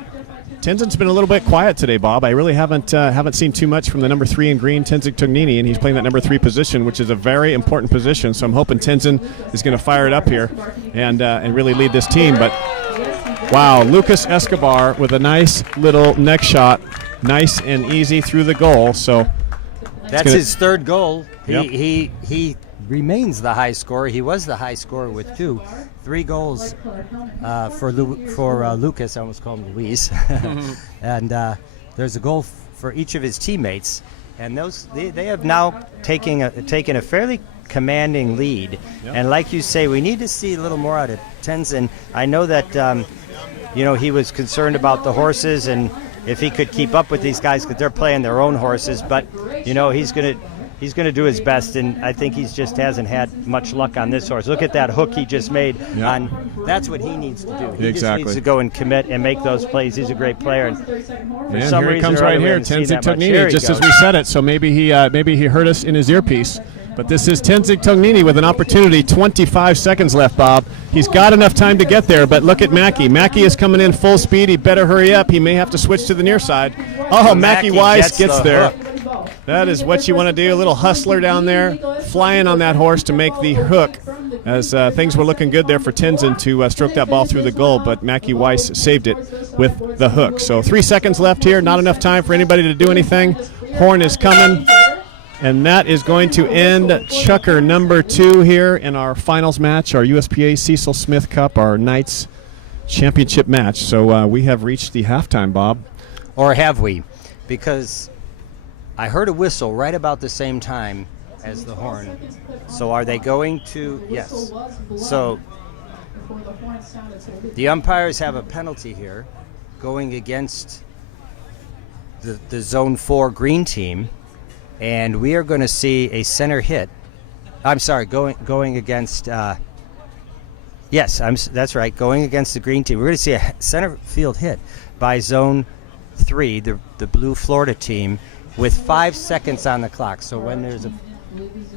Tenzin's been a little bit quiet today, Bob. I really haven't seen too much from the number 3 in green, Tenzin Tugnini, and he's playing that number 3 position, which is a very important position. So I'm hoping Tenzin is going to fire it up here and really lead this team. But wow, Lucas Escobar with a nice little neck shot, nice and easy through the goal. So that's his third goal. Yep. He remains the high scorer. He was the high scorer with 3 goals for Lucas. I almost called him Luis. And there's a goal for each of his teammates, and they have now taken a fairly commanding lead. Yep. And like you say, we need to see a little more out of Tenzin. I know that he was concerned about the horses and if he could keep up with these guys because they're playing their own horses, but he's going to do his best, and I think he just hasn't had much luck on this horse. Look at that hook he just made. Yeah. That's what he needs to do. He Exactly. just needs to go and commit and make those plays. He's a great player. And for and some here he reason comes or other, right we here, haven't seen Tenzin that much. Here Tugnini, he just as goes. we said it. So maybe he heard us in his earpiece. But this is Tenzin Tugnini with an opportunity. 25 seconds left, Bob. He's got enough time to get there, but look at Mackie. Mackie is coming in full speed. He better hurry up. He may have to switch to the near side. Oh, Mackie Weiss gets the there. hook. That is what you want to do. A little hustler down there, flying on that horse to make the hook. As things were looking good there for Tenzin to stroke that ball through the goal, but Mackie Weiss saved it with the hook. So 3 seconds left here. Not enough time for anybody to do anything. Horn is coming. And that is going to end Chucker number 2 here in our finals match, our USPA Cecil Smith Cup, our Knights Championship match. So we have reached the halftime, Bob. Or have we? Because I heard a whistle right about the same time as the horn. So are they going to? Yes. So the umpires have a penalty here going against the Zone 4 green team. And we are going to see a center hit. I'm sorry, going against. That's right. Going against the green team, we're going to see a center field hit by Zone 3, the blue Florida team, with 5 seconds on the clock. So when there's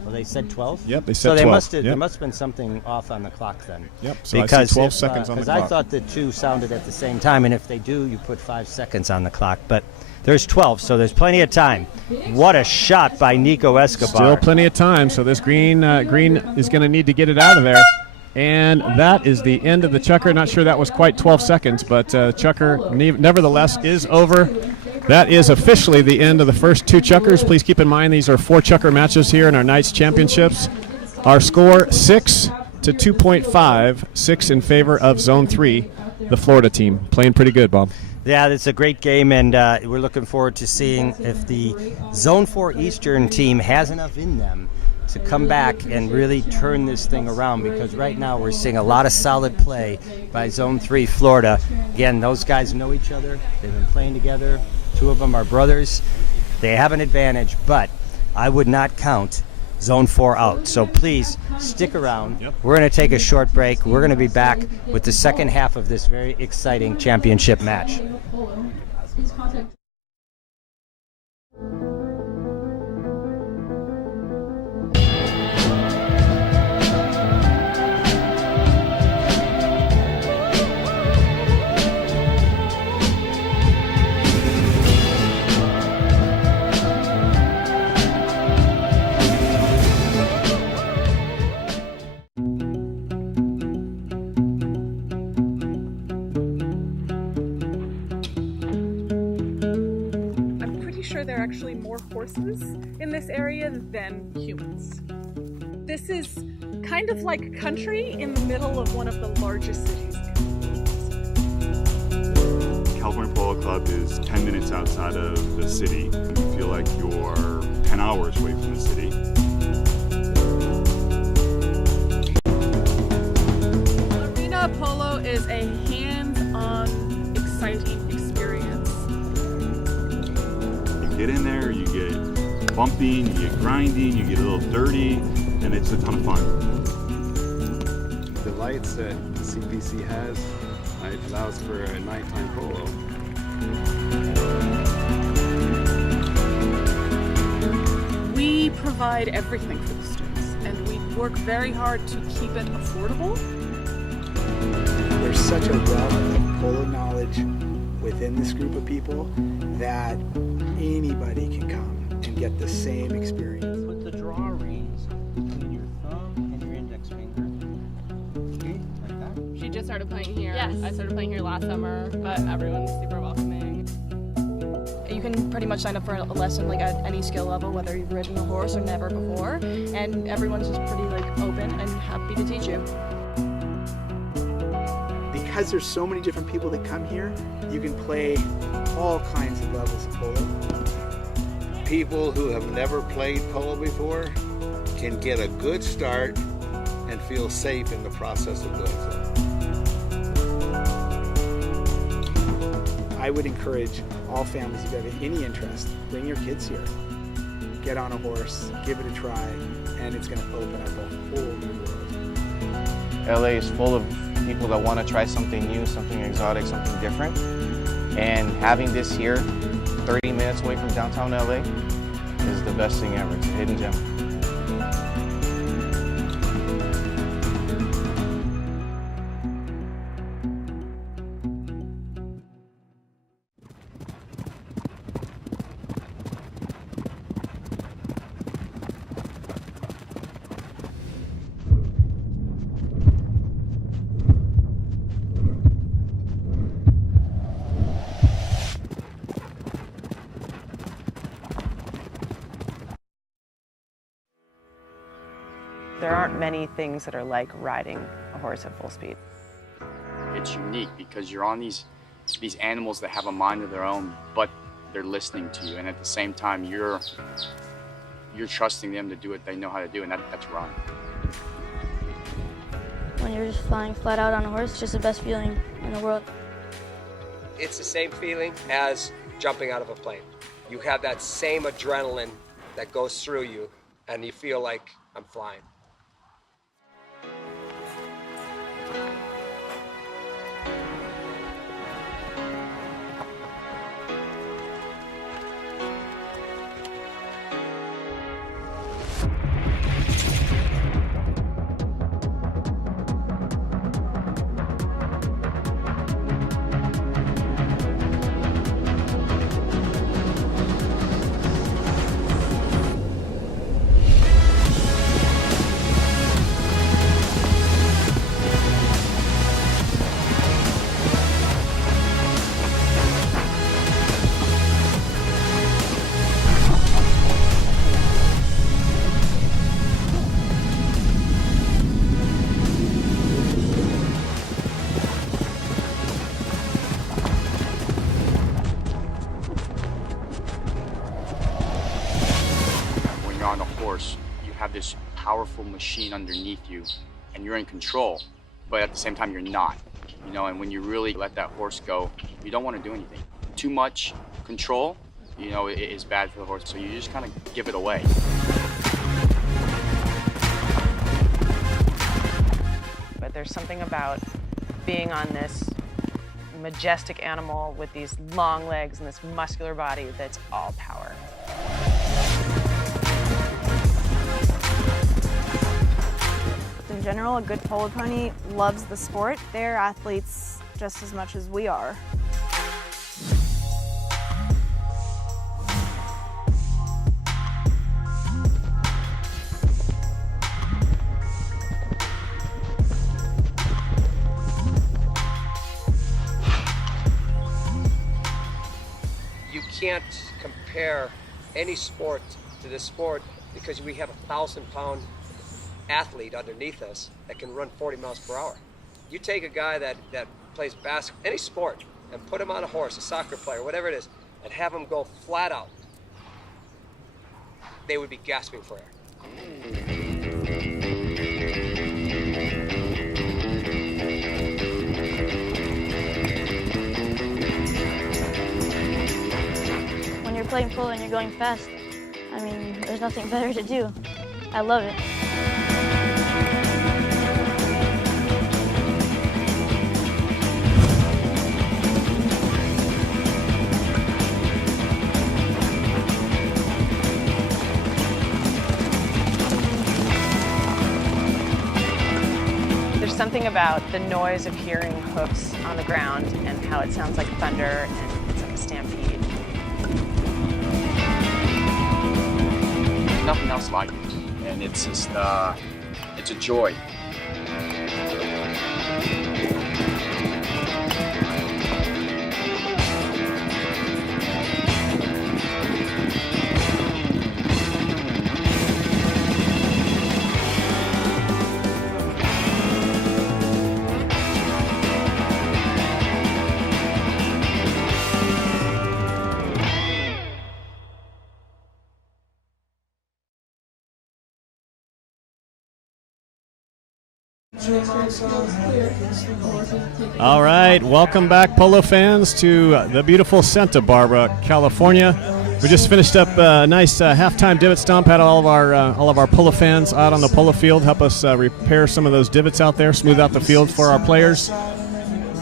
they said 12. Yep, they said so 12. There must have been something off on the clock then. Yep. So because I see 12 seconds on the clock. Because I thought the two sounded at the same time, and if they do, you put 5 seconds on the clock, but. There's 12, so there's plenty of time. What a shot by Nico Escobar. Still plenty of time, so this green is going to need to get it out of there. And that is the end of the Chucker. Not sure that was quite 12 seconds, but Chucker nevertheless is over. That is officially the end of the first 2 Chuckers. Please keep in mind these are 4 Chucker matches here in our Knights Championships. Our score 6 to 2.5, 6 in favor of Zone 3, the Florida team. Playing pretty good, Bob. Yeah, it's a great game, and we're looking forward to seeing if the Zone 4 Eastern team has enough in them to come back and really turn this thing around, because right now we're seeing a lot of solid play by Zone 3 Florida. Again, those guys know each other. They've been playing together. 2 of them are brothers. They have an advantage, but I would not count Zone 4 out. So please stick around. Yep. We're going to take a short break. We're going to be back with the second half of this very exciting championship match. There are actually more horses in this area than humans. This is kind of like country in the middle of one of the largest cities. California Polo Club is 10 minutes outside of the city. You feel like you're 10 hours away from the city. Arena polo is a hands-on, exciting experience. You get in there, you get bumping, you get grinding, you get a little dirty, and it's a ton of fun. The lights that CPC has allows for a nighttime polo. We provide everything for the students, and we work very hard to keep it affordable. There's such a wealth of polo knowledge within this group of people that anybody can come and get the same experience. Put the draw reins between your thumb and your index finger. Okay, like that. She just started playing here. Yes. I started playing here last summer, but everyone's super welcoming. You can pretty much sign up for a lesson like at any skill level, whether you've ridden a horse or never before, and everyone's just pretty like open and happy to teach you. Because there's so many different people that come here, you can play all kinds of levels of polo. People who have never played polo before can get a good start and feel safe in the process of doing so. I would encourage all families, if you have any interest, bring your kids here. Get on a horse, give it a try, and it's going to open up a whole new world. LA is full of people that want to try something new, something exotic, something different. And having this here, 30 minutes away from downtown LA, is the best thing ever. It's a hidden gem. There aren't many things that are like riding a horse at full speed. It's unique because you're on these animals that have a mind of their own, but they're listening to you, and at the same time you're trusting them to do what they know how to do, and that's run. When you're just flying flat out on a horse, it's just the best feeling in the world. It's the same feeling as jumping out of a plane. You have that same adrenaline that goes through you, and you feel like I'm flying. On a horse, you have this powerful machine underneath you and you're in control, but at the same time you're not, and when you really let that horse go, you don't want to do anything. Too much control, is bad for the horse, so you just kind of give it away. But there's something about being on this majestic animal with these long legs and this muscular body that's all power. In general, a good polo pony loves the sport. They're athletes just as much as we are. You can't compare any sport to this sport because we have a 1,000-pound athlete underneath us that can run 40 miles per hour. You take a guy that plays basketball, any sport, and put him on a horse, a soccer player, whatever it is, and have him go flat out. they would be gasping for air. When you're playing polo and you're going fast, I mean, there's nothing better to do. I love it. There's something about the noise of hearing hooves on the ground and how it sounds like thunder and it's like a stampede. Nothing else like it, and it's just it's a joy. All right, welcome back, polo fans, to the beautiful Santa Barbara, California. We just finished up a nice halftime divot stomp. Had all of our polo fans out on the polo field, help us repair some of those divots out there, smooth out the field for our players.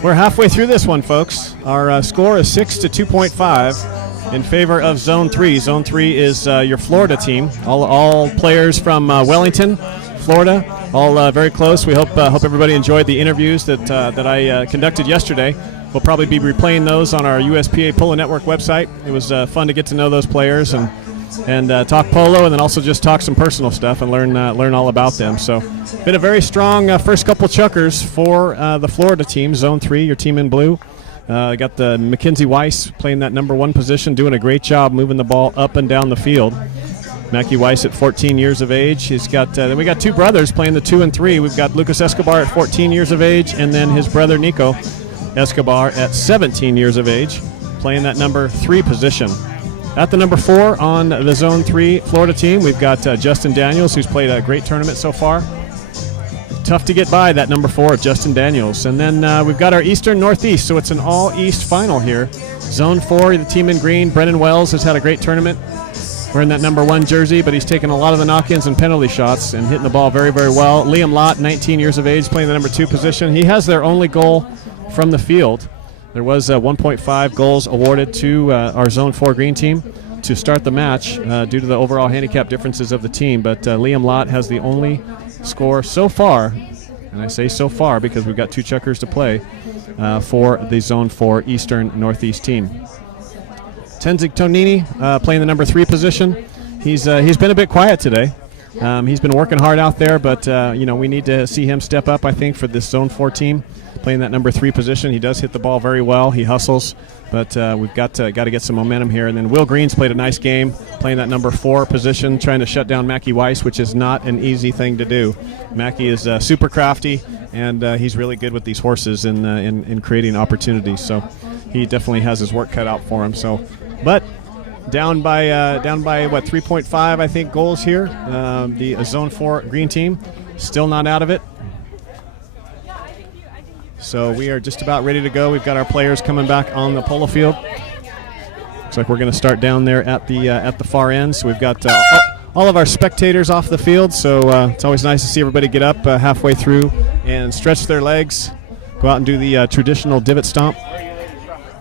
We're halfway through this one, folks. Our score is 6-2.5 in favor of Zone 3. Zone 3 is your Florida team. All players from Wellington, Florida, all very close. We hope everybody enjoyed the interviews that I conducted yesterday. We'll probably be replaying those on our USPA Polo Network website. It was fun to get to know those players and talk polo, and then also just talk some personal stuff and learn all about them. So, been a very strong first couple chukkers for the Florida team, Zone 3, your team in blue. Got the Mackenzie Weiss playing that number 1 position, doing a great job moving the ball up and down the field. Mackie Weiss at 14 years of age. He's got then we got two brothers playing the 2 and 3. We've got Lucas Escobar at 14 years of age, and then his brother Nico Escobar at 17 years of age, playing that number 3 position. At the number 4 on the Zone 3 Florida team, we've got Justin Daniels, who's played a great tournament so far. Tough to get by that number 4 of Justin Daniels. And then we've got our Eastern Northeast, so it's an all-East final here. Zone 4, the team in green, Brennan Wells has had a great tournament. Wearing that number 1 jersey, but he's taken a lot of the knock-ins and penalty shots and hitting the ball very, very well. Liam Lott, 19 years of age, playing the number 2 position. He has their only goal from the field. There was 1.5 goals awarded to our Zone 4 green team to start the match due to the overall handicap differences of the team, but Liam Lott has the only score so far, and I say so far because we've got 2 chukkers to play for the Zone 4 Eastern Northeast team. Tenzing Tonini playing the number 3 position. He's been a bit quiet today. He's been working hard out there, but we need to see him step up, I think, for this Zone 4 team, playing that number 3 position. He does hit the ball very well. He hustles, but we've got to get some momentum here. And then Will Green's played a nice game, playing that number 4 position, trying to shut down Mackie Weiss, which is not an easy thing to do. Mackie is super crafty, and he's really good with these horses in creating opportunities. So he definitely has his work cut out for him. So, but down by what, 3.5 I think goals here. The Zone 4 green team still not out of it. So we are just about ready to go. We've got our players coming back on the polo field. Looks like we're going to start down there at the far end. So we've got all of our spectators off the field. So it's always nice to see everybody get up halfway through and stretch their legs, go out and do the traditional divot stomp.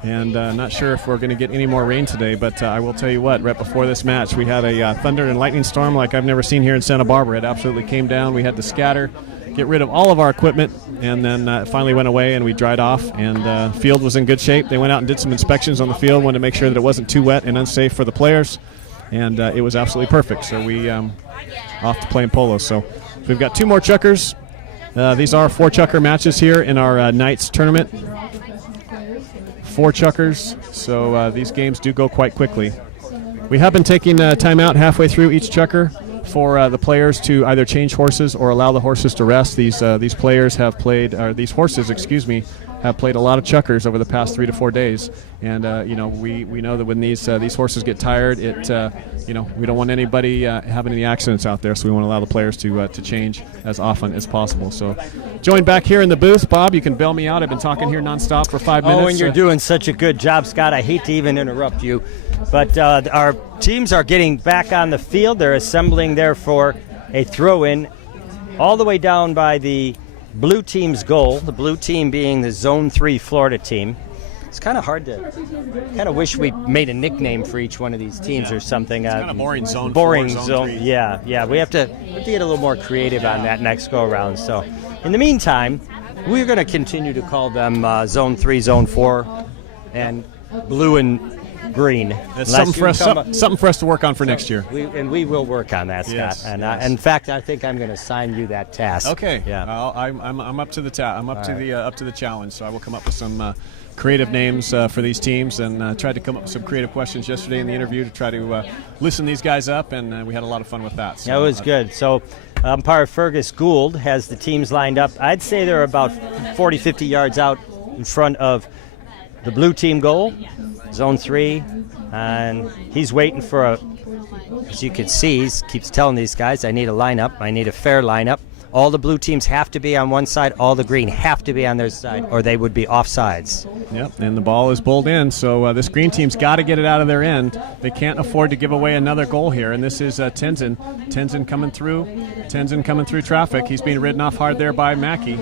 And not sure if we're going to get any more rain today, but I will tell you what, right before this match, we had a thunder and lightning storm like I've never seen here in Santa Barbara. It absolutely came down. We had to scatter, get rid of all of our equipment, and then it finally went away and we dried off, and the field was in good shape. They went out and did some inspections on the field, wanted to make sure that it wasn't too wet and unsafe for the players, and it was absolutely perfect. So we off to playing polo. So we've got 2 more chukkers. These are 4 chukker matches here in our NYTS tournament. 4 chukkers, so these games do go quite quickly. We have been taking time out halfway through each chukker for the players to either change horses or allow the horses to rest. These players have played, or these horses, excuse me, have played a lot of chukkers over the past 3 to 4 days, and you know, we know that when these horses get tired, you know, we don't want anybody having any accidents out there, so we want to allow the players to change as often as possible. So, join back here in the booth, Bob. You can bail me out. I've been talking here nonstop for 5 minutes. Oh, and you're doing such a good job, Scott. I hate to even interrupt you, but our teams are getting back on the field. They're assembling there for a throw-in all the way down by the blue team's goal, the blue team being the Zone 3 Florida team. It's kind of hard to, kind of wish we made a nickname for each one of these teams or something. It's kind of boring. Zone 4, boring Zone 3. Yeah. We have to get a little more creative on that next go-around. So, in the meantime, we're going to continue to call them Zone 3, Zone 4, and blue and green. That's something for us to work on for next year. We will work on that, Scott. Yes, and yes. In fact, I think I'm going to assign you that task. Okay. Yeah. I'm up to the up to the challenge. So I will come up with some creative names for these teams, and tried to come up with some creative questions yesterday in the interview to try to loosen these guys up, and we had a lot of fun with that. So, that was good. So umpire Fergus Gould has the teams lined up. I'd say they're about 40, 50 yards out in front of the blue team goal, Zone 3, and he's waiting for as you can see, he keeps telling these guys, I need a lineup, I need a fair lineup. All the blue teams have to be on one side, all the green have to be on their side, or they would be offsides. Yep, and the ball is bowled in, so this green team's got to get it out of their end. They can't afford to give away another goal here, and this is Tenzin. Tenzin coming through traffic. He's being ridden off hard there by Mackey.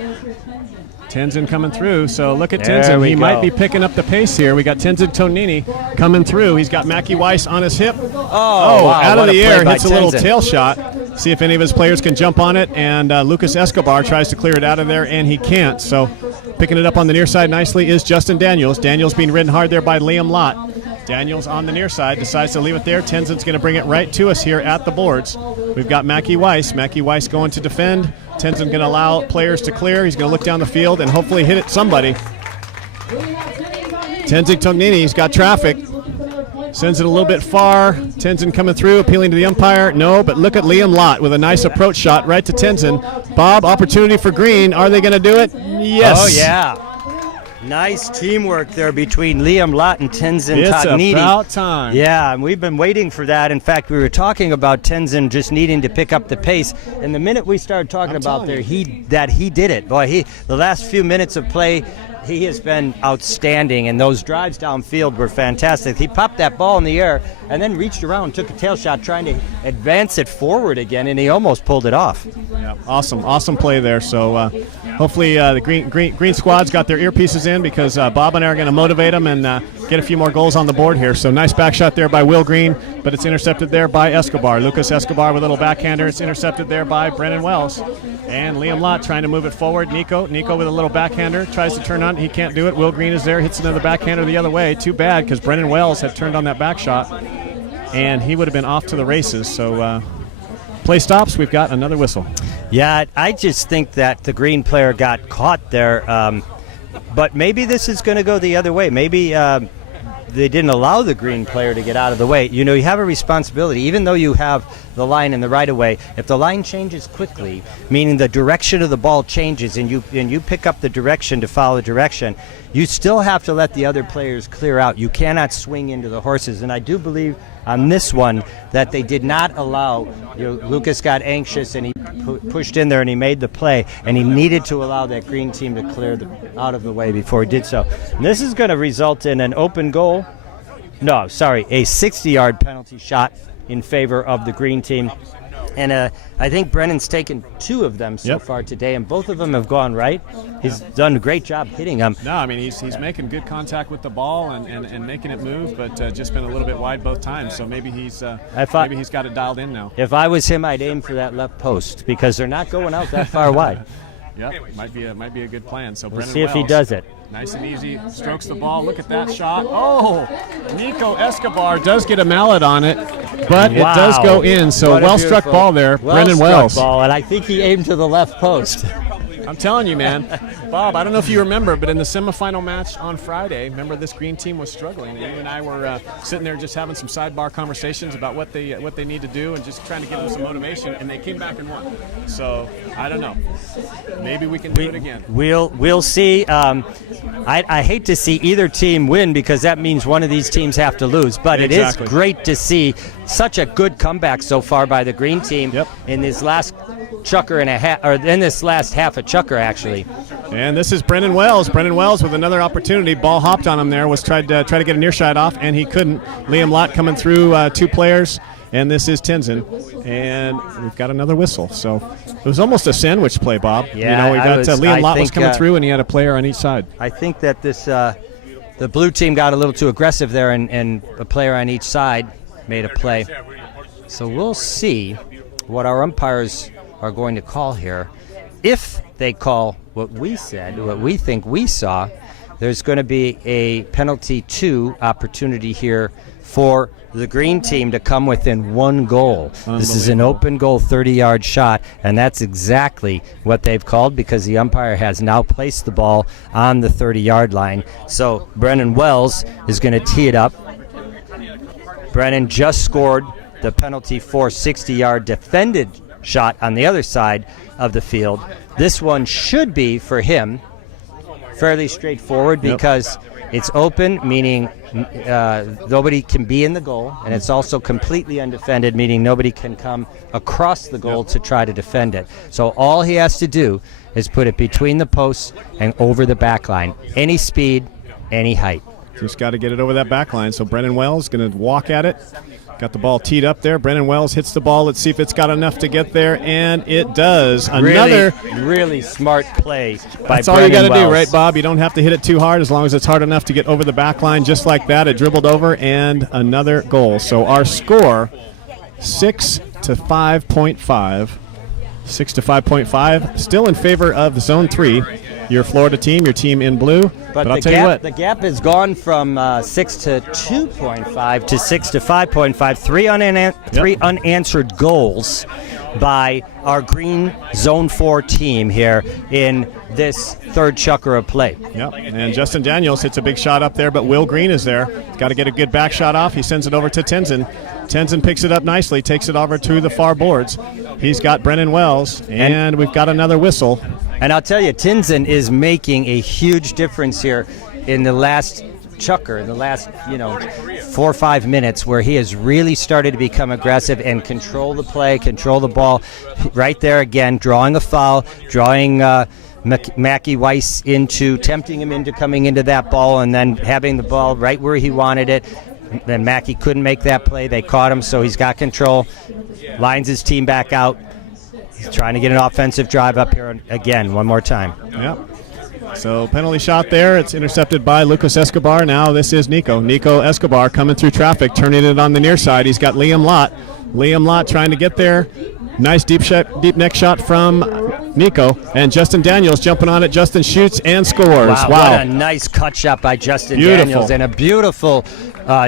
Tenzin coming through, so look at Tenzin. He might be picking up the pace here. We got Tenzin Tonini coming through. He's got Mackie Weiss on his hip. Wow, out of the air, hits a little Tenzin. tail shot. See if any of his players can jump on it, and Lucas Escobar tries to clear it out of there, and he can't. So picking it up on the near side nicely is Justin Daniels. Daniels being ridden hard there by Liam Lott. Daniels on the near side, decides to leave it there. Tenzin's going to bring it right to us here at the boards. We've got Mackie Weiss. Mackie Weiss going to defend. Tenzin going to allow players to clear. He's going to look down the field and hopefully hit it somebody. Tenzin Tognini's got traffic. Sends it a little bit far. Tenzin coming through, appealing to the umpire. No, but look at Liam Lott with a nice approach shot right to Tenzin. Bob, opportunity for green. Are they going to do it? Yes. Oh, yeah. Nice teamwork there between Liam Lott and Tenzin Tognini. It's about time. Yeah, and we've been waiting for that. In fact, we were talking about Tenzin just needing to pick up the pace, and the minute we started talking about there, he did it. Boy, the last few minutes of play, he has been outstanding, and those drives downfield were fantastic. He popped that ball in the air and then reached around and took a tail shot trying to advance it forward again, and he almost pulled it off. Yeah, awesome play there. So hopefully the green squad's got their earpieces in, because Bob and I are going to motivate them and get a few more goals on the board here. So nice back shot there by Will Green, but it's intercepted there by Escobar. Lucas Escobar with a little backhander. It's intercepted there by Brennan Wells. And Liam Lott trying to move it forward. Nico with a little backhander, tries to turn on. He can't do it. Will Green is there, hits another backhander the other way. Too bad, because Brennan Wells had turned on that back shot, and he would have been off to the races. So play stops. We've got another whistle. Yeah, I just think that the green player got caught there, but maybe this is going to go the other way. Maybe they didn't allow the green player to get out of the way. You know, you have a responsibility, even though you have the line in the right of way. If the line changes quickly, meaning the direction of the ball changes, and you pick up the direction to follow the direction, you still have to let the other players clear out. You cannot swing into the horses, and I do believe on this one that they did not allow. Lucas got anxious and he pushed in there and he made the play, and he needed to allow that green team to clear out of the way before he did so. And this is going to result in an open goal. No, sorry, a 60-yard penalty shot in favor of the green team. And I think Brennan's taken 2 of them so far today, and both of them have gone right. He's done a great job hitting them. No, I mean, he's making good contact with the ball and making it move, but just been a little bit wide both times. So maybe he's got it dialed in now. If I was him, I'd aim for that left post, because they're not going out that far wide. Yep, might be a good plan. So We'll Brennan see if he Wells, does it. Nice and easy, strokes the ball. Look at that shot. Oh, Nico Escobar does get a mallet on it, but it does go in. So well-struck ball there, Brennan Wells. Ball, and I think he aimed to the left post. I'm telling you, man. Bob, I don't know if you remember, but in the semifinal match on Friday, remember this green team was struggling. And you and I were sitting there just having some sidebar conversations about what they need to do and just trying to give them some motivation, and they came back and won. So, I don't know. Maybe we can do it again. We'll see. I hate to see either team win because that means one of these teams have to lose. But Exactly. It is great to see such a good comeback so far by the green team in this last chukker and a half, or in this last half a chukker actually. And this is Brennan Wells. Brennan Wells with another opportunity. Ball hopped on him there. Was tried to get a near shot off, and he couldn't. Liam Lott coming through 2 players, and this is Tenzin. And we've got another whistle. So it was almost a sandwich play, Bob. Yeah, we got Liam Lott was coming through, and he had a player on each side. I think that this the blue team got a little too aggressive there, and a player on each side made a play. So we'll see what our umpires are going to call here. If they call what we said, what we think we saw, there's going to be a penalty 2 opportunity here for the green team to come within 1 goal. This is an open goal 30-yard shot, and that's exactly what they've called because the umpire has now placed the ball on the 30-yard line. So Brennan Wells is going to tee it up. Brennan just scored the penalty for 60-yard defended shot on the other side of the field. This one should be, for him, fairly straightforward because it's open, meaning nobody can be in the goal, and it's also completely undefended, meaning nobody can come across the goal to try to defend it. So all he has to do is put it between the posts and over the back line. Any speed, any height. Just got to get it over that back line. So Brennan Wells going to walk at it. Got the ball teed up there. Brennan Wells hits the ball. Let's see if it's got enough to get there, and it does. Another really smart play by That's all you got to do, right, Bob? You don't have to hit it too hard as long as it's hard enough to get over the back line. Just like that, it dribbled over, and another goal. So our score, 6 to 5.5. 6 to 5.5. Still in favor of the Zone 3. Your Florida team, your team in blue. But I'll tell you what. The gap has gone from 6 to 2.5 to 6 to 5.5. Three unanswered goals by our green Zone 4 team here in this third chukker of play. Yep, and Justin Daniels hits a big shot up there, but Will Green is there. He's got to get a good back shot off. He sends it over to Tenzin. Tenzin picks it up nicely, takes it over to the far boards. He's got Brennan Wells, and we've got another whistle. And I'll tell you, Tenzin is making a huge difference here in the last chukker, in the last 4 or 5 minutes, where he has really started to become aggressive and control the play, control the ball. Right there again, drawing a foul, drawing Mackie Weiss tempting him into coming into that ball, and then having the ball right where he wanted it. Then Mackie couldn't make that play. They caught him, so he's got control. Lines his team back out. He's trying to get an offensive drive up here again, one more time. Yep. So penalty shot there. It's intercepted by Lucas Escobar. Now this is Nico. Nico Escobar coming through traffic, turning it on the near side. He's got Liam Lott. Liam Lott trying to get there. Nice deep neck shot from Nico. And Justin Daniels jumping on it. Justin shoots and scores. Wow. What a nice cut shot by Justin Daniels. And a beautiful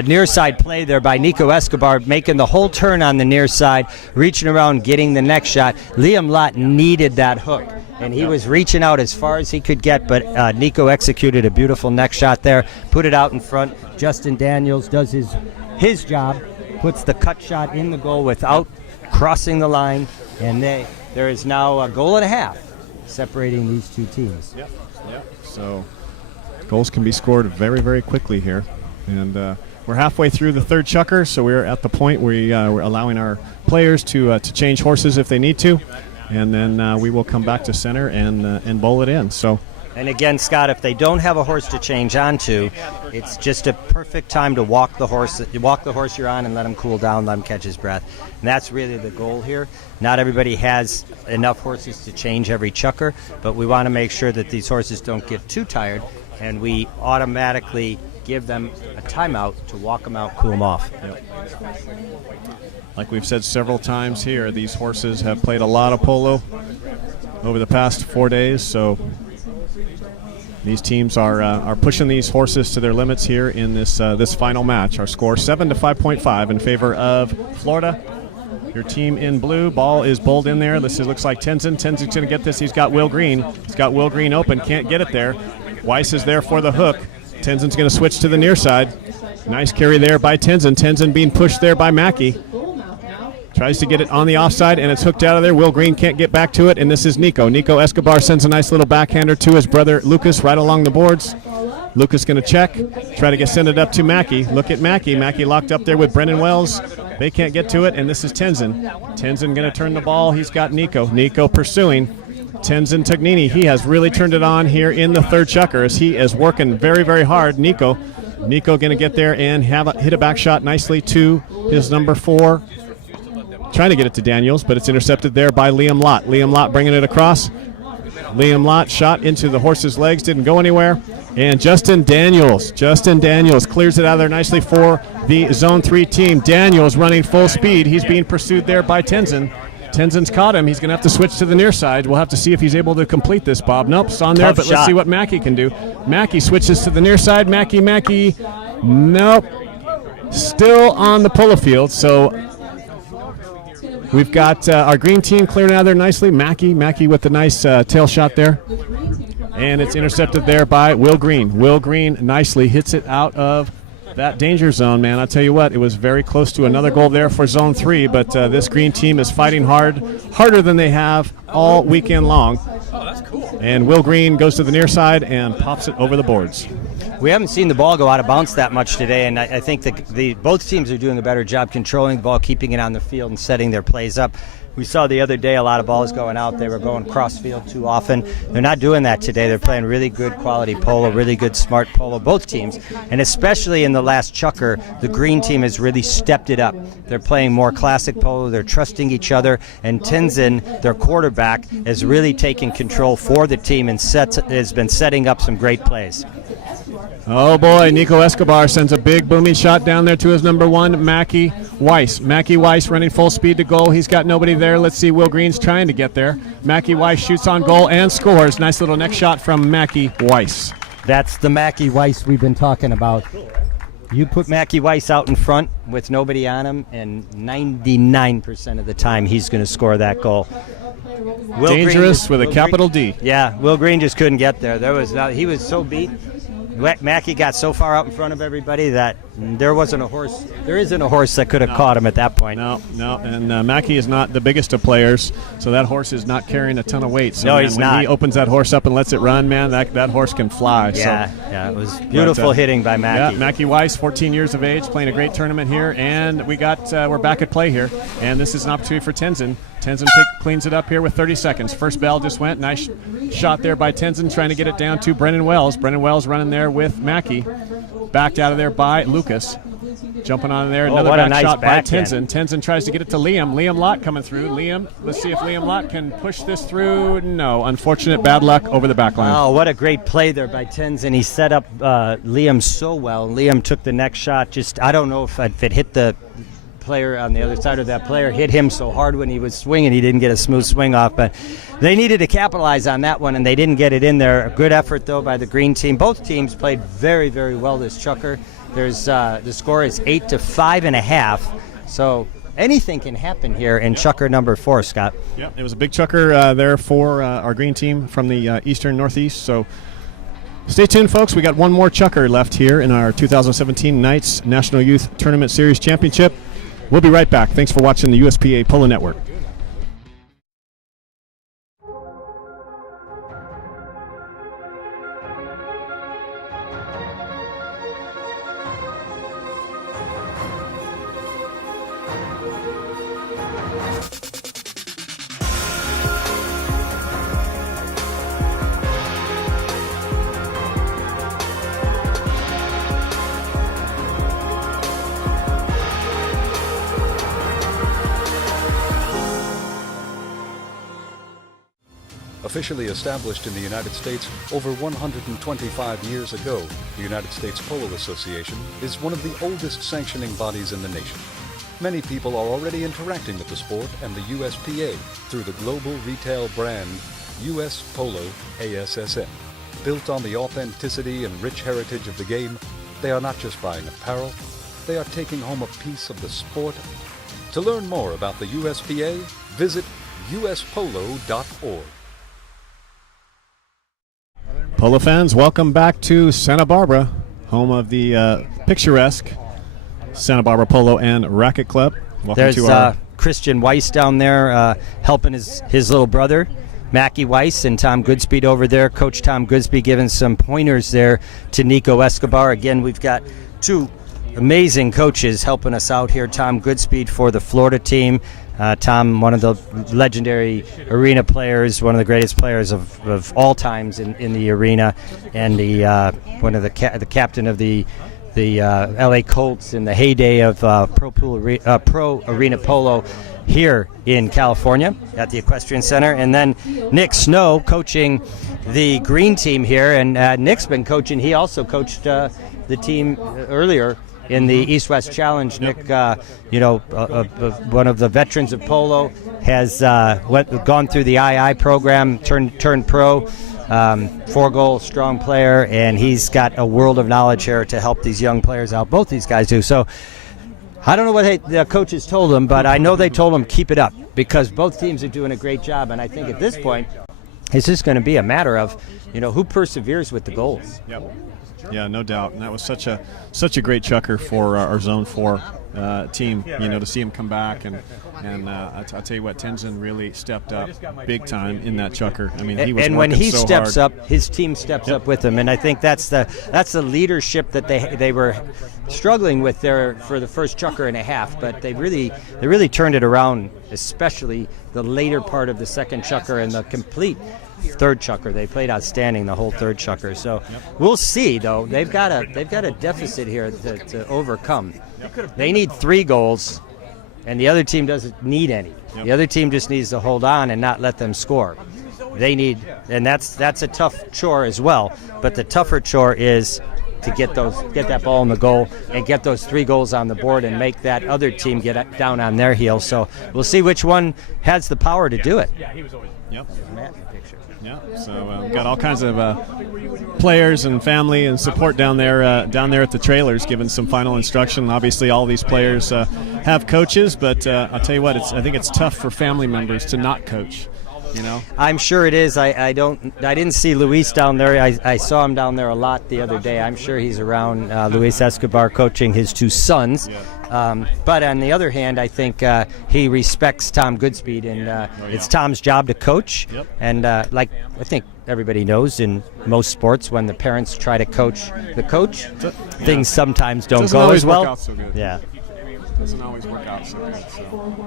near side play there by Nico Escobar, making the whole turn on the near side, reaching around, getting the next shot. Liam Lott needed that hook, and he was reaching out as far as he could get, but Nico executed a beautiful next shot there, put it out in front. Justin Daniels does his job, puts the cut shot in the goal without crossing the line, and there is now a goal and a half separating these two teams. Yep. So goals can be scored very, very quickly here. And we're halfway through the third chukker, so we're at the point where we're allowing our players to change horses if they need to, and then we will come back to center and bowl it in. So. And again, Scott, if they don't have a horse to change onto, it's just a perfect time to walk the horse you're on and let him cool down, let him catch his breath. And that's really the goal here. Not everybody has enough horses to change every chukker, but we want to make sure that these horses don't get too tired, and we automatically give them a timeout to walk them out, cool them off. Yep. Like we've said several times here, these horses have played a lot of polo over the past 4 days, so these teams are pushing these horses to their limits here in this final match. Our score 7 to 5.5 in favor of Florida. your team in blue. Ball is bowled in there. This looks like Tenzin. Tenzin's going to get this. He's got Will Green. He's got Will Green open. Can't get it there. Weiss is there for the hook. Tenzin's going to switch to the near side. Nice carry there by Tenzin. Tenzin being pushed there by Mackey. Tries to get it on the offside, and it's hooked out of there. Will Green can't get back to it, and this is Nico. Nico Escobar sends a nice little backhander to his brother Lucas right along the boards. Lucas going to check, try to send it up to Mackey. Look at Mackey. Mackey locked up there with Brennan Wells. They can't get to it, and this is Tenzin. Tenzin going to turn the ball. He's got Nico. Nico pursuing. Tenzin Tagnini. He has really turned it on here in the third chukker as he is working very, very hard. Nico going to get there and hit a back shot nicely to his number 4. Trying to get it to Daniels, but it's intercepted there by Liam Lott. Liam Lott bringing it across. Liam Lott shot into the horse's legs, didn't go anywhere. And Justin Daniels clears it out of there nicely for the Zone 3 team. Daniels running full speed. He's being pursued there by Tenzin. Tenzin's caught him. He's going to have to switch to the near side. We'll have to see if he's able to complete this, Bob. Nope, it's on there, Tough but shot. let's see what Mackey can do. Mackey switches to the near side. Mackey, nope. Still on the polo field, so we've got our green team cleared out of there nicely. Mackey with the nice tail shot there. And it's intercepted there by Will Green. Will Green nicely hits it out of that danger zone, man. I'll tell you what, it was very close to another goal there for Zone 3, but this green team is fighting harder than they have all weekend long. Oh, that's cool. And Will Green goes to the near side and pops it over the boards. We haven't seen the ball go out of bounds that much today, and I think both teams are doing a better job controlling the ball, keeping it on the field, and setting their plays up. We saw the other day a lot of balls going out. They were going cross field too often. They're not doing that today. They're playing really good quality polo, really good smart polo, both teams. And especially in the last chukker, the green team has really stepped it up. They're playing more classic polo. They're trusting each other. And Tenzin, their quarterback, has really taken control for the team and has been setting up some great plays. Oh boy, Nico Escobar sends a big booming shot down there to his number 1, Mackey Weiss. Mackey Weiss running full speed to goal. He's got nobody there. Let's see, Will Green's trying to get there. Mackey Weiss shoots on goal and scores. Nice little next shot from Mackey Weiss. That's the Mackey Weiss we've been talking about. You put Mackey Weiss out in front with nobody on him, and 99% of the time he's going to score that goal. Dangerous with a capital D. Yeah, Will Green just couldn't get there. He was so beat. Mackey got so far out in front of everybody that there isn't a horse that could have caught him at that point. No, and Mackey is not the biggest of players, so that horse is not carrying a ton of weight. So no, man, he's when not. he opens that horse up and lets it run, man, that horse can fly. Yeah, it was beautiful hitting by Mackey. Yeah, Mackey Weiss, 14 years of age, playing a great tournament here, and we're back at play here, and this is an opportunity for Tenzin. Tenzin cleans it up here with 30 seconds. First bell just went. Nice shot there by Tenzin, trying to get it down to Brennan Wells. Brennan Wells running there with Mackey. Backed out of there by Lucas. Jumping on there. Another back shot by Tenzin. Tenzin tries to get it to Liam. Liam Lott coming through. Let's see if Liam Lott can push this through. No. Unfortunate bad luck over the back line. Oh, what a great play there by Tenzin. He set up Liam so well. Liam took the next shot. I don't know if it hit the player on the other side, or that player hit him so hard when he was swinging he didn't get a smooth swing off, but they needed to capitalize on that one and they didn't get it in there. A good effort though by the green team. Both teams played very, very well this chukker. There's the score is 8-5.5, so anything can happen here in chukker number 4, Scott. Yeah, it was a big chukker there for our green team from the eastern northeast, so stay tuned, folks. We got one more chukker left here in our 2017 Knights National Youth Tournament Series Championship. We'll be right back. Thanks for watching the USPA Polo Network. Officially established in the United States over 125 years ago, the United States Polo Association is one of the oldest sanctioning bodies in the nation. Many people are already interacting with the sport and the USPA through the global retail brand US Polo ASSN. Built on the authenticity and rich heritage of the game, they are not just buying apparel, they are taking home a piece of the sport To learn more about the USPA, visit uspolo.org. Polo fans, welcome back to Santa Barbara, home of the picturesque Santa Barbara Polo and Racket Club. Welcome There's to our Christian Weiss down there helping his little brother, Mackie Weiss, and Tom Goodspeed over there. Coach Tom Goodspeed giving some pointers there to Nico Escobar. Again, we've got two amazing coaches helping us out here. Tom Goodspeed for the Florida team. Tom, one of the legendary arena players, one of the greatest players of all times in the arena, and one of the captain of the LA Colts in the heyday of pro arena polo here in California at the Equestrian Center. And then Nick Snow coaching the green team here, and Nick's been coaching. He also coached the team earlier in the East-West Challenge. Nick, one of the veterans of polo, has gone through the II program, turned pro, 4-goal strong player, and he's got a world of knowledge here to help these young players out. Both these guys do. So I don't know what the coaches told them, but I know they told them keep it up, because both teams are doing a great job. And I think at this point, it's just going to be a matter of, who perseveres with the goals. Yep. Yeah, no doubt. And that was such a great chucker for our Zone 4 team, to see him come back. And I'll tell you what, Tenzin really stepped up big time in that chucker. I mean, he was and when he so steps hard. up, his team steps up with him. And I think that's the leadership that they were struggling with there for the first chucker and a half. But they really turned it around, especially the later part of the second chucker and the complete third chucker. They played outstanding the whole third chucker. So we'll see, though. They've got a deficit here to overcome. They need 3 goals, and the other team doesn't need any. The other team just needs to hold on and not let them score. They need, and that's a tough chore as well. But the tougher chore is to get that ball in the goal and get those 3 goals on the board and make that other team get down on their heels. So we'll see which one has the power to do it. Yep. Yeah, so we've got all kinds of players and family and support down there at the trailers, giving some final instruction. Obviously, all these players have coaches, but I'll tell you what, I think it's tough for family members to not coach. I'm sure it is. I didn't see Luis down there. I saw him down there a lot the other day. I'm sure he's around Luis Escobar coaching his 2 sons. But on the other hand, I think he respects Tom Goodspeed, and it's Tom's job to coach. Yep. And like I think everybody knows, in most sports, when the parents try to coach the coach, things sometimes don't go as well. Work out so good. Yeah. Doesn't always work out so good. So.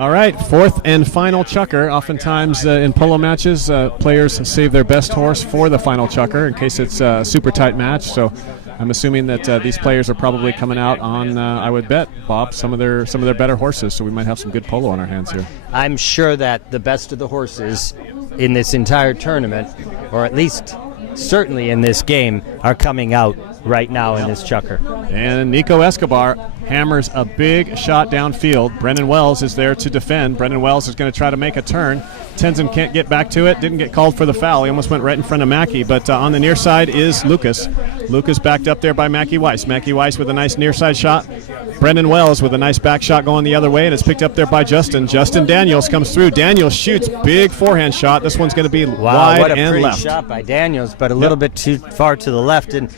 All right, 4th and final chucker. Oftentimes in polo matches, players save their best horse for the final chucker in case it's a super tight match. So I'm assuming that these players are probably coming out on, I would bet, Bob, some of their better horses. So we might have some good polo on our hands here. I'm sure that the best of the horses in this entire tournament, or at least certainly in this game, are coming out right now in this chucker. And Nico Escobar hammers a big shot downfield. Brendan Wells is there to defend. Brendan Wells is going to try to make a turn. Tenzin can't get back to it. Didn't get called for the foul. He almost went right in front of Mackie. But on the near side is Lucas. Lucas backed up there by Mackie Weiss. Mackie Weiss with a nice near side shot. Brendan Wells with a nice back shot going the other way, and it's picked up there by Justin. Justin Daniels comes through. Daniels shoots big forehand shot. This one's going to be wide what a and pretty left. shot by Daniels, but a little bit too far to the left. And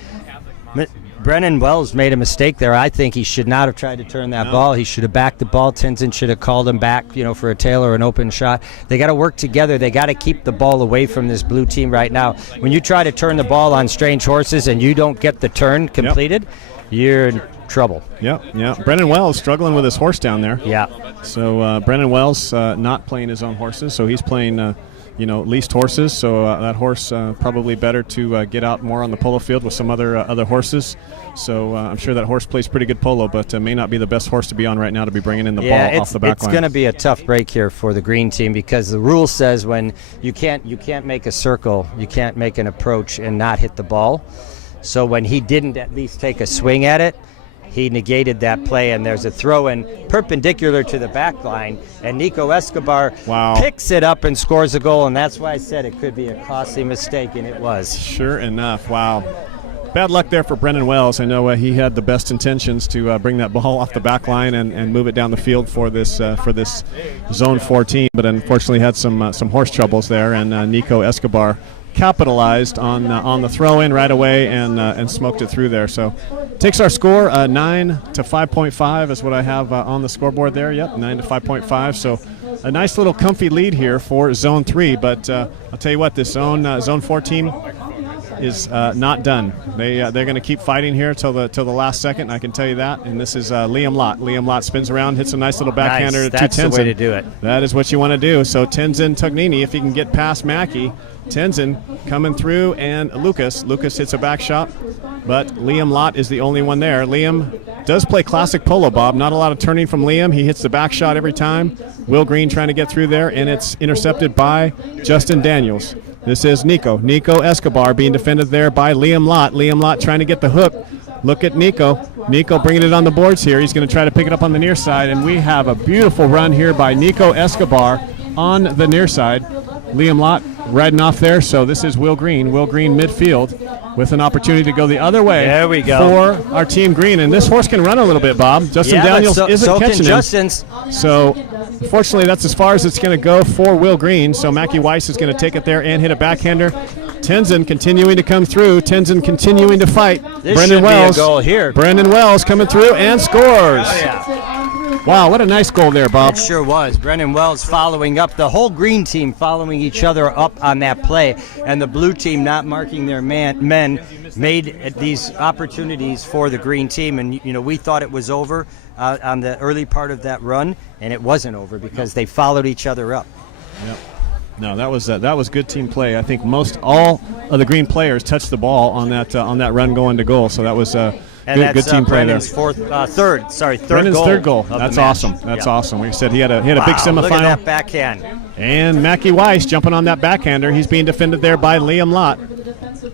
Brennan Wells made a mistake there. I think he should not have tried to turn that ball. He should have backed the ball. Tenzin should have called him back, for a tail or an open shot. They got to work together. They got to keep the ball away from this blue team right now. When you try to turn the ball on strange horses and you don't get the turn completed, you're in trouble. Yeah. Brennan Wells struggling with his horse down there. Yeah. So Brennan Wells not playing his own horses, so he's playing leased horses. So that horse probably better to get out more on the polo field with some other horses. So I'm sure that horse plays pretty good polo, but may not be the best horse to be on right now to be bringing in the ball off the back line. It's going to be a tough break here for the green team, because the rule says when you can't make a circle, you can't make an approach and not hit the ball. So when he didn't at least take a swing at it, he negated that play, and there's a throw-in perpendicular to the back line, and Nico Escobar picks it up and scores a goal, and that's why I said it could be a costly mistake, and it was. Sure enough. Wow. bad luck there for Brendan Wells. I know he had the best intentions to bring that ball off the back line and move it down the field for this Zone 4 team, but unfortunately had some horse troubles there, and Nico Escobar capitalized on the throw-in right away and smoked it through there. So takes our score 9 to 5.5 is what I have on the scoreboard there. Yep, 9 to 5.5. So a nice little comfy lead here for Zone 3. But I'll tell you what, this Zone 4 team is not done. They're going to keep fighting here till the last second. I can tell you that. And this is Liam Lott. Liam Lott spins around, hits a nice little backhander to Tenzin. That's the way to do it. That is what you want to do. So Tenzin Tognini, if he can get past Mackey. Tenzin coming through, and Lucas hits a back shot, but Liam Lott is the only one there. Liam does play classic polo, Bob. Not a lot of turning from Liam. He hits the back shot every time. Will Green trying to get through there, and it's intercepted by Justin Daniels. This is Nico Escobar being defended there by Liam Lott. Liam Lott trying to get the hook. Look at Nico bringing it on the boards here. He's going to try to pick it up on the near side, and we have a beautiful run here by Nico Escobar on the near side. Liam Lott riding off there, so this is Will Green midfield with an opportunity to go the other way. There we go. For our Team Green, and this horse can run a little bit, Bob. Justin Daniels isn't catching him. So unfortunately, that's as far as it's going to go for Will Green. So Mackie Weiss is going to take it there and hit a backhander. Tenzin continuing to come through. Tenzin continuing to fight. Brendan Wells. Be a goal here. Brendan Wells coming through and scores. Oh, yeah. Wow, what a nice goal there, Bob. It sure was. Brendan Wells following up, the whole green team following each other up on that play, and the blue team not marking their men made these opportunities for the green team. And we thought it was over on the early part of that run, and it wasn't over because they followed each other up. Yep. No, that was good team play. I think all of the green players touched the ball on that run going to goal. So that was good team play there. Brendan's third Brendan's goal. third goal. Of That's the match. awesome. That's awesome. We said he had a big Wow, semifinal. Look at that backhand. And Mackie Weiss jumping on that backhander. He's being defended there by Liam Lott.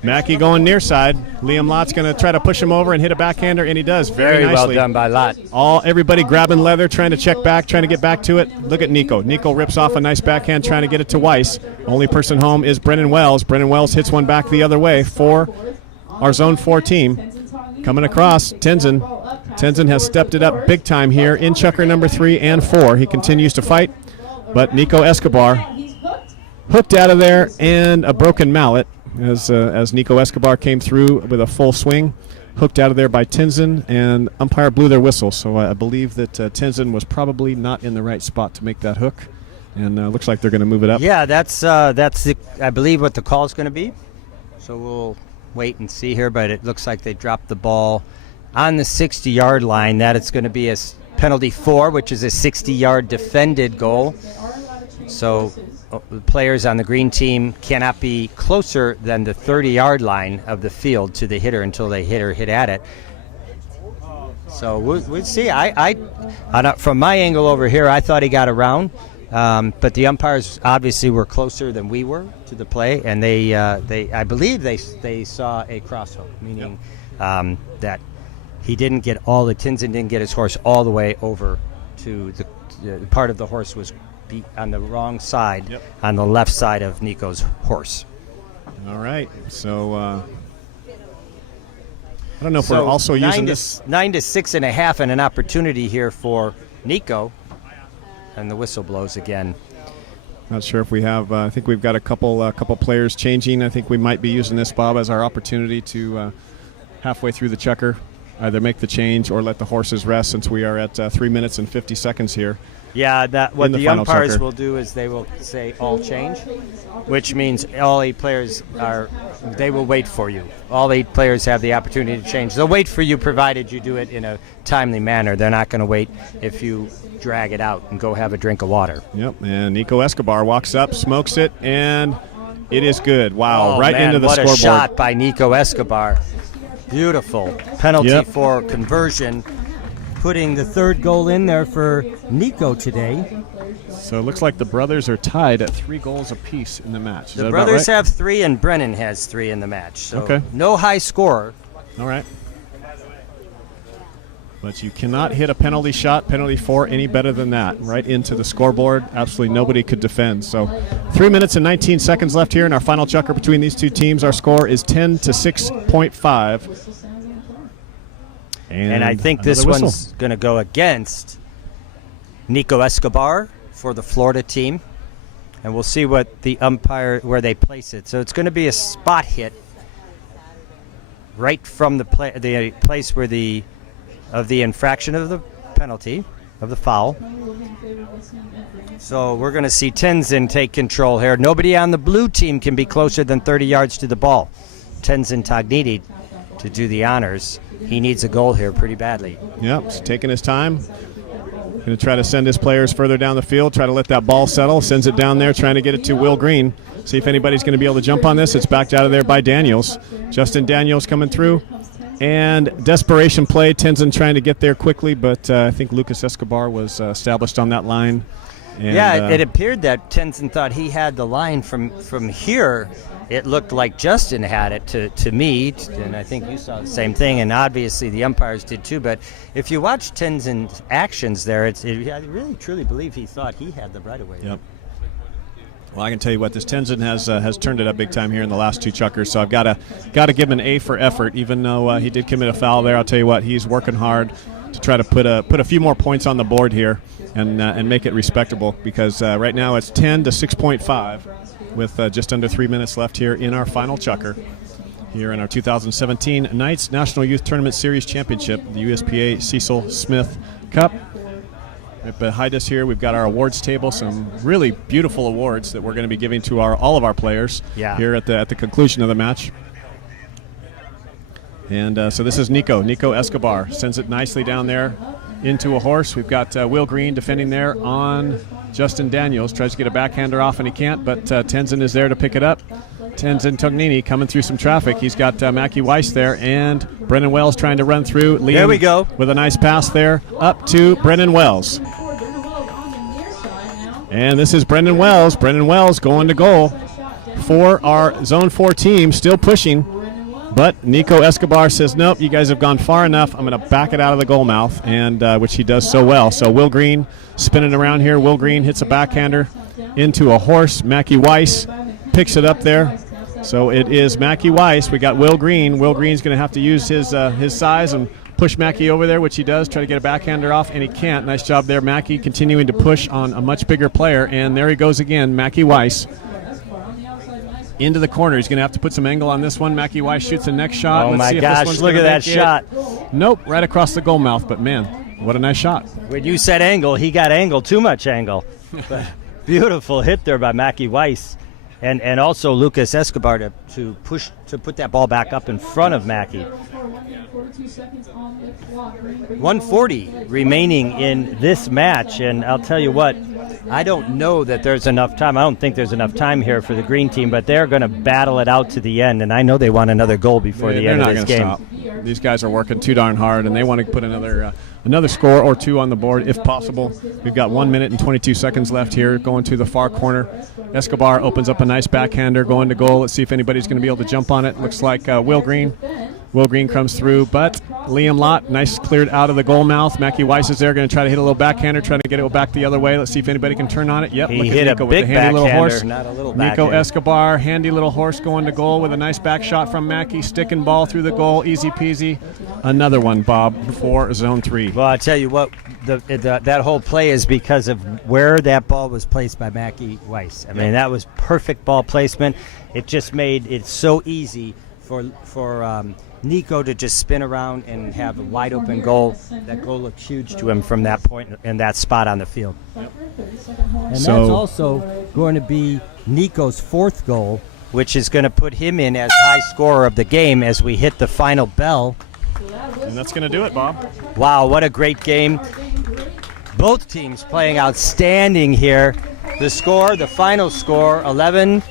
Mackie going near side. Liam Lott's going to try to push him over and hit a backhander, and he does very nicely. Well done by Lott. Everybody grabbing leather, trying to check back, trying to get back to it. Look at Nico. Nico rips off a nice backhand, trying to get it to Weiss. Only person home is Brendan Wells. Brendan Wells hits one back the other way for our Zone 4 team. Coming across, Tenzin. Tenzin has stepped it up big time here in chucker number 3 and 4. He continues to fight, but Nico Escobar hooked out of there, and a broken mallet as Nico Escobar came through with a full swing. Hooked out of there by Tenzin, and umpire blew their whistle. So I believe that Tenzin was probably not in the right spot to make that hook, and looks like they're going to move it up. Yeah, that's I believe what the call is going to be. So we'll wait and see here, but it looks like they dropped the ball on the 60-yard line. That it's going to be a penalty 4, which is a 60-yard defended goal. So the players on the green team cannot be closer than the 30-yard line of the field to the hitter until they hit at it. So we'll see. I from my angle over here, I thought he got around. But the umpires obviously were closer than we were to the play, and they I believe they saw a cross hook, meaning that he didn't get Tenzin didn't get his horse all the way over to the part of the horse was on the wrong side, on the left side of Nico's horse. All right, so I don't know if we're also using this 9 to 6.5, and an opportunity here for Nico. And the whistle blows again. Not sure if we have. I think we've got a couple players changing. I think we might be using this, Bob, as our opportunity to halfway through the chukker either make the change or let the horses rest, since we are at 3 minutes and 50 seconds here. Yeah, what the umpires chukker will do is they will say all change, which means all 8 players they will wait for you. All 8 players have the opportunity to change. They'll wait for you provided you do it in a timely manner. They're not going to wait if you drag it out and go have a drink of water. Yep, and Nico Escobar walks up, smokes it, and it is good. Wow, right into the scoreboard. What a shot by Nico Escobar. Beautiful. Penalty for conversion, putting the 3rd goal in there for Nico today. So it looks like the brothers are tied at 3 goals apiece in the match. The brothers have 3, and Brennan has 3 in the match. So okay. No high scorer. All right. But you cannot hit a penalty shot, penalty 4, any better than that. Right into the scoreboard. Absolutely nobody could defend. So 3 minutes and 19 seconds left here in our final chukker between these two teams. Our score is 10-6.5. And I think this one's going to go against Nico Escobar for the Florida team. And we'll see what the umpire, where they place it. So it's going to be a spot hit right from the place where the infraction of the penalty, of the foul. So we're going to see Tenzin take control here. Nobody on the blue team can be closer than 30 yards to the ball. Tenzin Tagniti to do the honors. He needs a goal here pretty badly. Yep, he's taking his time. Going to try to send his players further down the field, try to let that ball settle. Sends it down there, trying to get it to Will Green. See if anybody's going to be able to jump on this. It's backed out of there by Daniels. Justin Daniels coming through. And desperation play. Tenzin trying to get there quickly, but I think Lucas Escobar was established on that line. And, it appeared that Tenzin thought he had the line from here. It looked like Justin had it to me, and I think you saw the same thing, and obviously the umpires did too. But if you watch Tenzin's actions there, I really truly believe he thought he had the right of way. Yep. Well, I can tell you what, this Tenzin has turned it up big time here in the last two chukkers, so I've got to give him an A for effort, even though he did commit a foul there. I'll tell you what, he's working hard to try to put a few more points on the board here and make it respectable, because right now it's 10-6.5 with just under 3 minutes left here in our final chukker here in our 2017 Knights National Youth Tournament Series Championship, the USPA Cecil Smith Cup. Right behind us here, we've got our awards table, some really beautiful awards that we're going to be giving to all of our players here at the conclusion of the match. And so this is Nico Escobar. Sends it nicely down there into a horse. We've got Will Green defending there on Justin Daniels. Tries to get a backhander off and he can't, but Tenzin is there to pick it up. Tenzin Tognini coming through some traffic. He's got Mackie Weiss there, and Brennan Wells trying to run through. Liam there we go. With a nice pass there up to Brennan Wells. And this is Brendan Wells. Brendan Wells going to goal for our Zone 4 team, still pushing. But Nico Escobar says, nope, you guys have gone far enough. I'm going to back it out of the goal mouth, and which he does so well. So Will Green spinning around here. Will Green hits a backhander into a horse. Mackie Weiss picks it up there. So it is Mackie Weiss. We got Will Green. Will Green's going to have to use his size and push Mackie over there, which he does, try to get a backhander off, and he can't. Nice job there, Mackie, continuing to push on a much bigger player. And there he goes again, Mackie Weiss. Into the corner. He's going to have to put some angle on this one. Mackie Weiss shoots the next shot. Oh, Let's my see if gosh, this one's look at that make shot. It. Nope, right across the goal mouth, but man, what a nice shot. When you said angle, he got angle, too much angle. But beautiful hit there by Mackie Weiss. And also Lucas Escobar to put that ball back up in front of Mackie. 1:40 remaining in this match, and I'll tell you what, I don't know that there's enough time. I don't think there's enough time here for the green team, but they're going to battle it out to the end, and I know they want another goal before the end of this game. Stop. These guys are working too darn hard, and they want to put another score or two on the board if possible. We've got 1 minute and 22 seconds left here, going to the far corner. Escobar opens up a nice backhander going to goal. Let's see if anybody's going to be able to jump on it. Looks like Will Green. Will Green comes through, but Liam Lott, nice cleared out of the goal mouth. Mackie Weiss is there, going to try to hit a little backhander, trying to get it back the other way. Let's see if anybody can turn on it. Yep, he hit Nico a big with the handy little horse. Not a little Nico backhand. Escobar, handy little horse going to goal with a nice back shot from Mackie. Sticking ball through the goal, easy peasy. Another one, Bob, for Zone 3. Well, I tell you what, that whole play is because of where that ball was placed by Mackie Weiss. I mean, that was perfect ball placement. It just made it so easy for Nico to just spin around and have a wide open goal. That goal looked huge to him from that point and that spot on the field. And that's also going to be Nico's fourth goal, which is going to put him in as high scorer of the game as we hit the final bell. And that's going to do it, Bob. Wow, what a great game. Both teams playing outstanding here. The final score, 11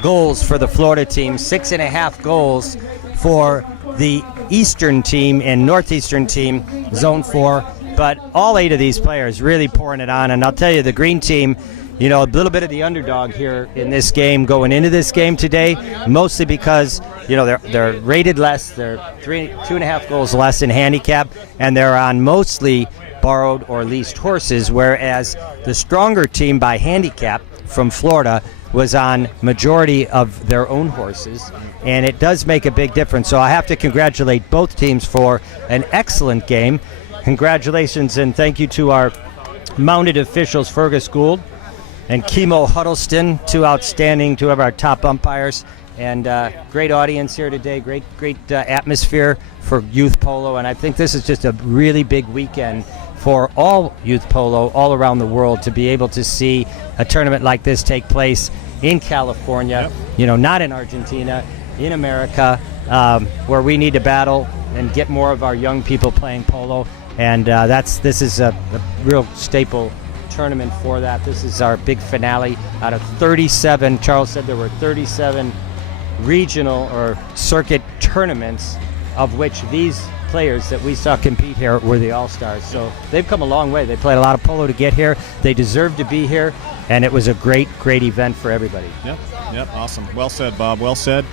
goals for the Florida team, 6.5 goals for the Eastern team and Northeastern team, Zone 4. but all 8 of these players really pouring it on. And I'll tell you, the green team, you know, a little bit of the underdog here in this game going into this game today, mostly because, you know, they're rated less, they're 2.5 goals less in handicap, and they're on mostly borrowed or leased horses, whereas the stronger team by handicap from Florida was on majority of their own horses, and it does make a big difference. So I have to congratulate both teams for an excellent game. Congratulations and thank you to our mounted officials, Fergus Gould and Kimo Huddleston, 2 of our top umpires, and great audience here today, great atmosphere for youth polo, and I think this is just a really big weekend for all youth polo all around the world to be able to see a tournament like this take place in California, you know, not in Argentina, in America, where we need to battle and get more of our young people playing polo, and this is a real staple tournament for that. This is our big finale out of 37. Charles said there were 37 regional or circuit tournaments, of which these players that we saw compete here were the all-stars. So they've come a long way. They played a lot of polo to get here. They deserve to be here, and it was a great event for everybody. Yep, awesome. Well said, Bob. Well said.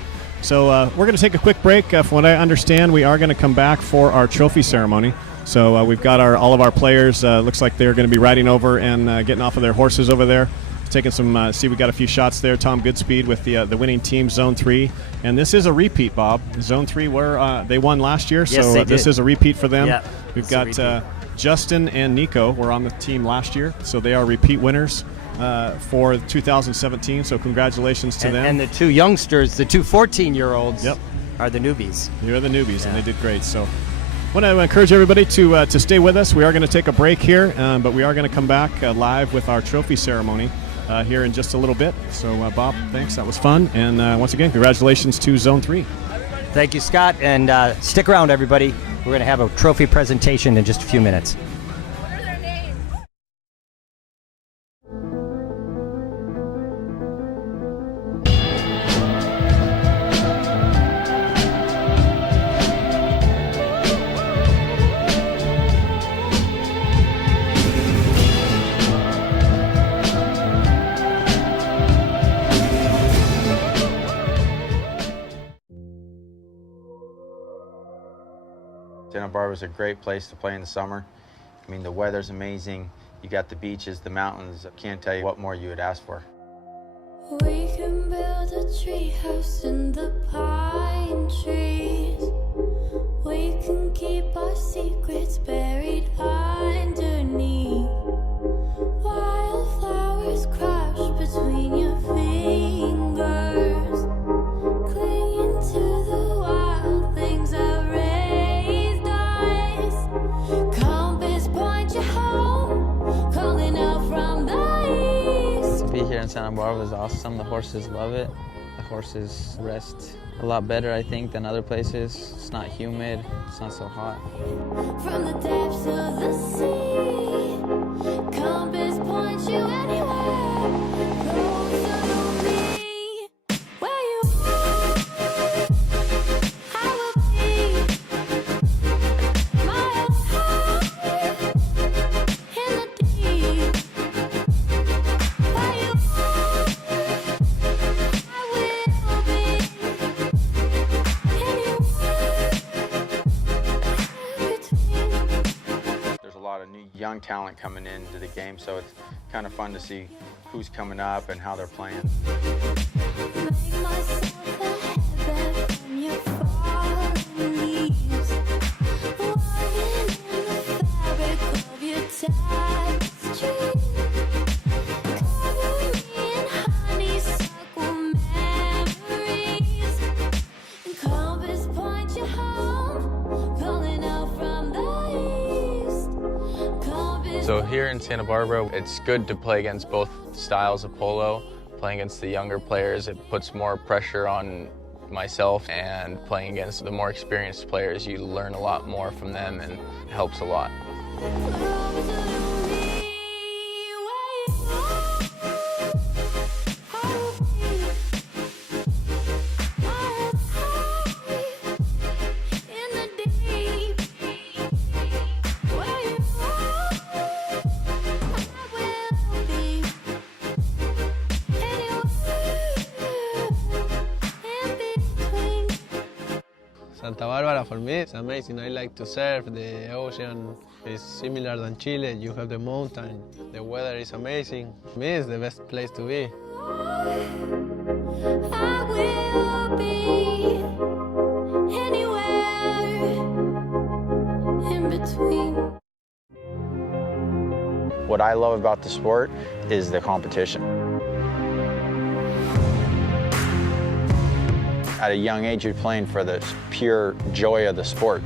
So we're going to take a quick break. From what I understand, we are going to come back for our trophy ceremony. So we've got all of our players. Looks like they're going to be riding over and getting off of their horses over there. Taking some, see, we got a few shots there. Tom Goodspeed with the winning team, Zone 3. And this is a repeat, Bob. Zone 3, they won last year, yes, so this is a repeat for them. Yeah, we've got Justin and Nico were on the team last year, so they are repeat winners for 2017, so congratulations to them. And the 2 youngsters, the 2 14-year-olds are the newbies. You're the newbies, and they did great. So I want to encourage everybody to stay with us. We are going to take a break here, but we are going to come back live with our trophy ceremony here in just a little bit. So, Bob, thanks. That was fun. And once again, congratulations to Zone 3. Thank you, Scott. And stick around, everybody. We're going to have a trophy presentation in just a few minutes. Santa Barbara is a great place to play in the summer. I mean, the weather's amazing. You got the beaches, the mountains. I can't tell you what more you would ask for. We can build a treehouse in the pine trees. We can keep our secrets buried underneath. Wildflowers crush between your fingers, clinging to the wild things that raised us. Compass point you home, calling out from the east. To be here in Santa Barbara is awesome. The horses love it. The horses rest a lot better, I think, than other places. It's not humid, it's not so hot. From the depths of the sea, compass points you anywhere, closer to me. Where you are, I will be. Miles high in the deep. Where you are, I will be. There's a lot of new young talent coming into the game, so it's kind of fun to see who's coming up and how they're playing. Make myself a heaven from your fallen leaves, woven in the fabric of your tapestry. Cover me in honeysuckle memories, and compass point you home, calling out from the east. Compass So here in Santa Barbara, it's good to play against both styles of polo. Playing against the younger players, it puts more pressure on myself, and playing against the more experienced players, you learn a lot more from them, and it helps a lot. in the deep. Where you are, Santa Barbara for me it's amazing. I like to surf. The ocean is similar than Chile. You have the mountain. The weather is amazing. For me, it's the best place to be. I will be anywhere in between. What I love about the sport is the competition. At a young age, you're playing for the pure joy of the sport.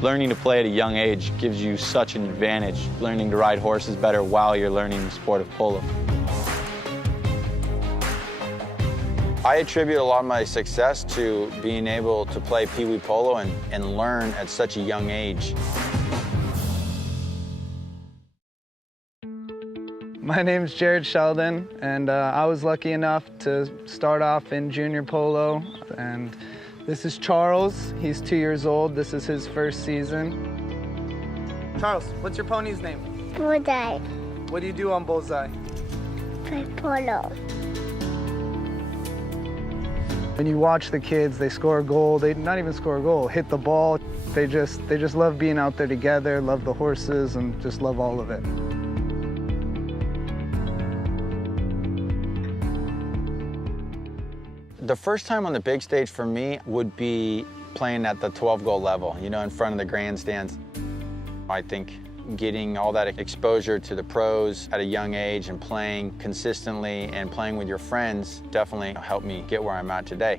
Learning to play at a young age gives you such an advantage, learning to ride horses better while you're learning the sport of polo. I attribute a lot of my success to being able to play Pee Wee polo and learn at such a young age. My name's Jared Sheldon, and I was lucky enough to start off in junior polo. And this is Charles. He's 2 years old. This is his first season. Charles, what's your pony's name? Bullseye. What do you do on Bullseye? Play polo. When you watch the kids, they score a goal. They not even score a goal, hit the ball. They just love being out there together, love the horses, and just love all of it. The first time on the big stage for me would be playing at the 12-goal level, you know, in front of the grandstands. I think getting all that exposure to the pros at a young age and playing consistently and playing with your friends definitely helped me get where I'm at today.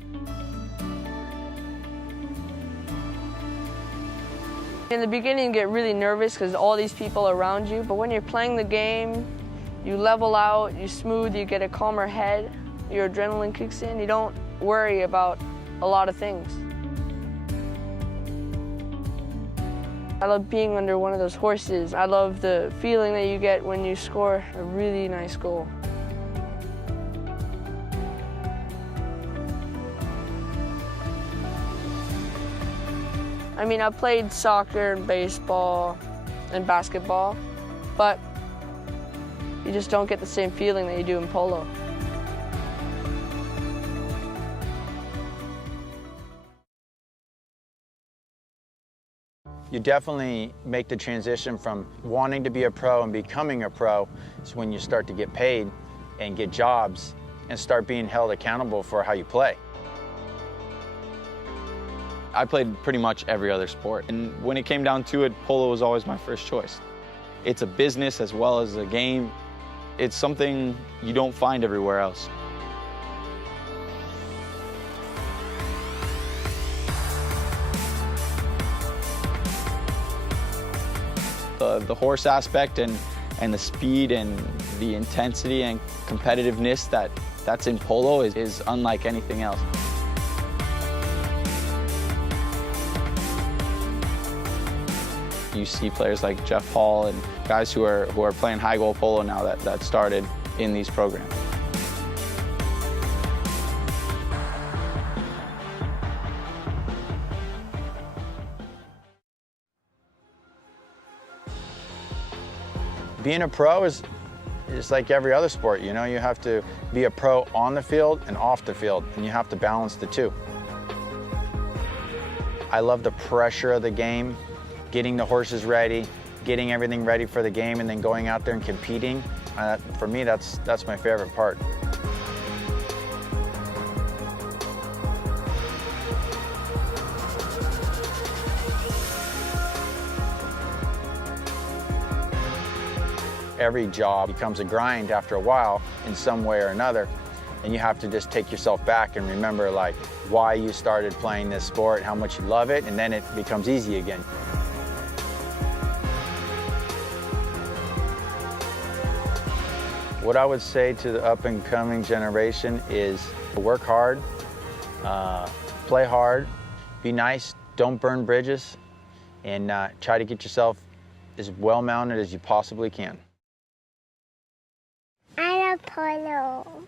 In the beginning, you get really nervous because all these people around you, but when you're playing the game, you level out, you smooth, you get a calmer head, your adrenaline kicks in, you don't worry about a lot of things. I love being under one of those horses. I love the feeling that you get when you score a really nice goal. I mean, I played soccer and baseball and basketball, but you just don't get the same feeling that you do in polo. You definitely make the transition from wanting to be a pro and becoming a pro is when you start to get paid and get jobs and start being held accountable for how you play. I played pretty much every other sport, and when it came down to it, polo was always my first choice. It's a business as well as a game. It's something you don't find everywhere else. The horse aspect and the speed and the intensity and competitiveness that's in polo is unlike anything else. You see players like Jeff Paul and guys who are playing high goal polo now that started in these programs. Being a pro is like every other sport, you know, you have to be a pro on the field and off the field, and you have to balance the two. I love the pressure of the game, getting the horses ready, getting everything ready for the game, and then going out there and competing. For me, that's my favorite part. Every job becomes a grind after a while in some way or another, and you have to just take yourself back and remember like why you started playing this sport, how much you love it, and then it becomes easy again. What I would say to the up-and-coming generation is work hard, play hard, be nice, don't burn bridges, and try to get yourself as well-mounted as you possibly can. I love polo.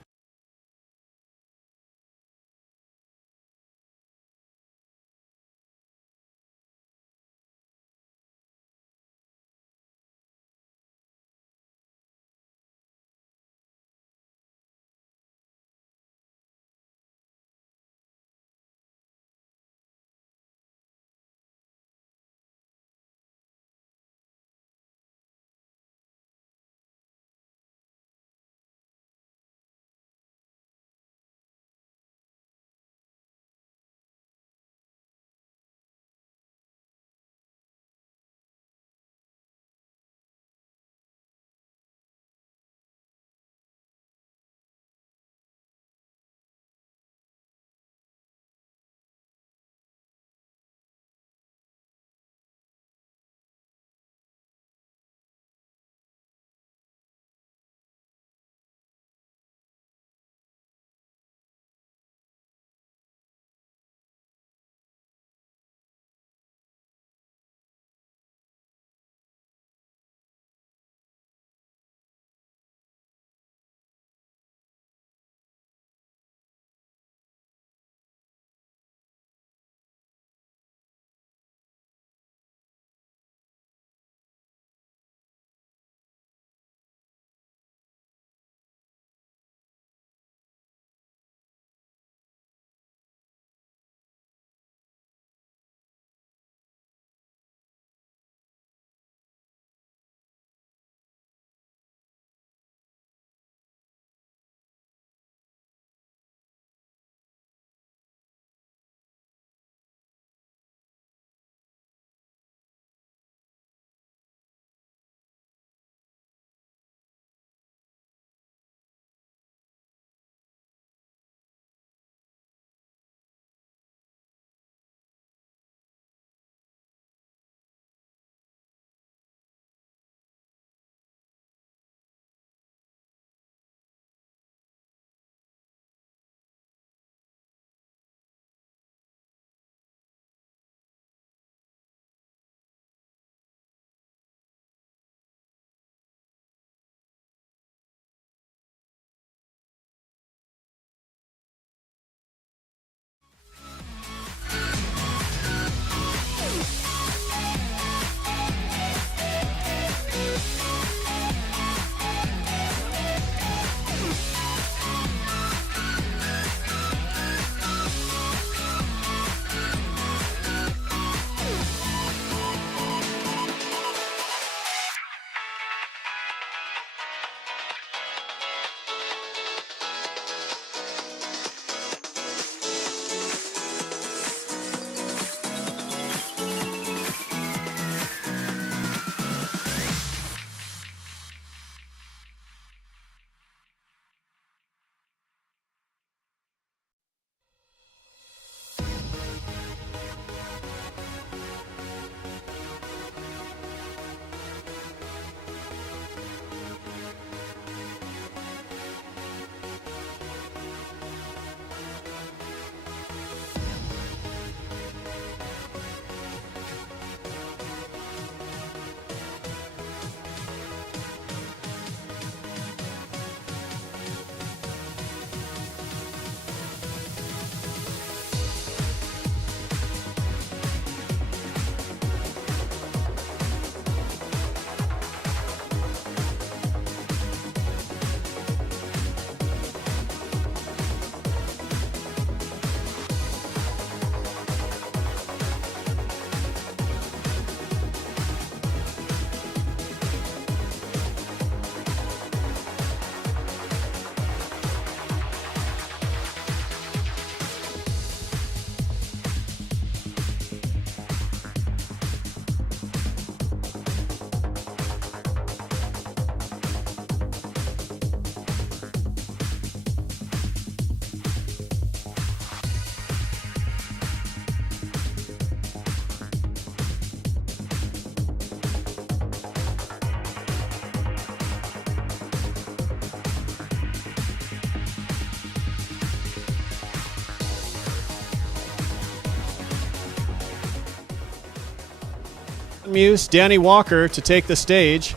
Muse Danny Walker to take the stage.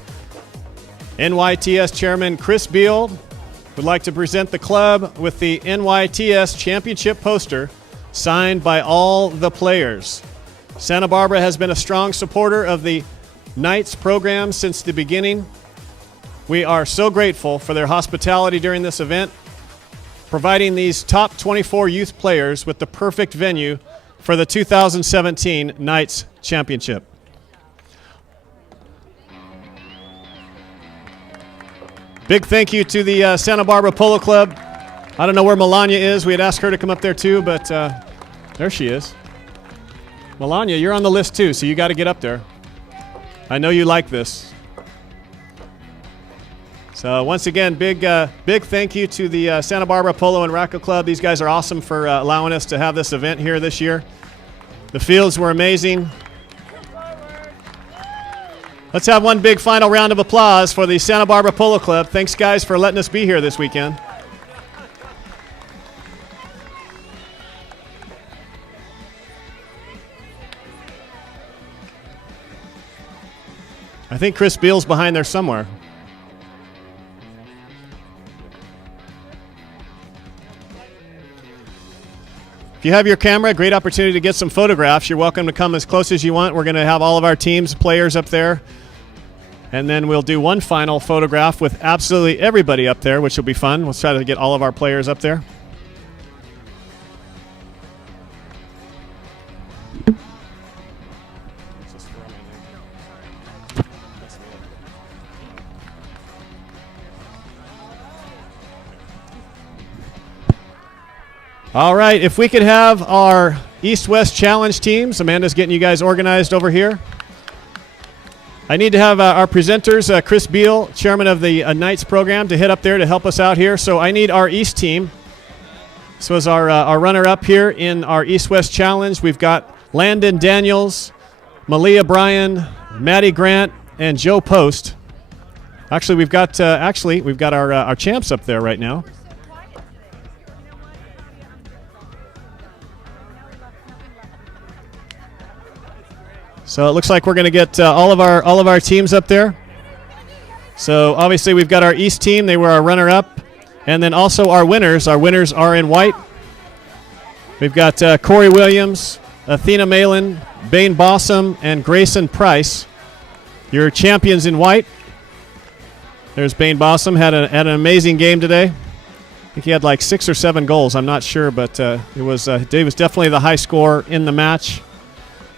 NYTS Chairman Chris Beal would like to present the club with the NYTS Championship poster signed by all the players. Santa Barbara has been a strong supporter of the Knights program since the beginning. We are so grateful for their hospitality during this event, providing these top 24 youth players with the perfect venue for the 2017 Knights Championship. Big thank you to the Santa Barbara Polo Club. I don't know where Melania is. We had asked her to come up there too, but there she is. Melania, you're on the list too, so you got to get up there. I know you like this. So once again, big thank you to the Santa Barbara Polo and Racquet Club. These guys are awesome for allowing us to have this event here this year. The fields were amazing. Let's have one big final round of applause for the Santa Barbara Polo Club. Thanks, guys, for letting us be here this weekend. I think Chris Beal's behind there somewhere. If you have your camera, great opportunity to get some photographs. You're welcome to come as close as you want. We're going to have all of our teams, players up there. And then we'll do one final photograph with absolutely everybody up there, which will be fun. We'll try to get all of our players up there. All right, if we could have our East-West Challenge teams. Amanda's getting you guys organized over here. I need to have our presenters, Chris Beal, chairman of the Knights program, to head up there to help us out here. So I need our East team. This was our runner-up here in our East-West Challenge. We've got Landon Daniels, Malia Bryan, Maddie Grant, and Joe Post. Actually, we've got our champs up there right now. So it looks like we're going to get all of our teams up there. So obviously we've got our East team. They were our runner-up. And then also our winners. Our winners are in white. We've got Corey Williams, Athena Malin, Bane Bossum, and Grayson Price. Your champions in white. There's Bane Bossum. Had an amazing game today. I think he had like 6 or 7 goals. I'm not sure, but Dave was definitely the high scorer in the match.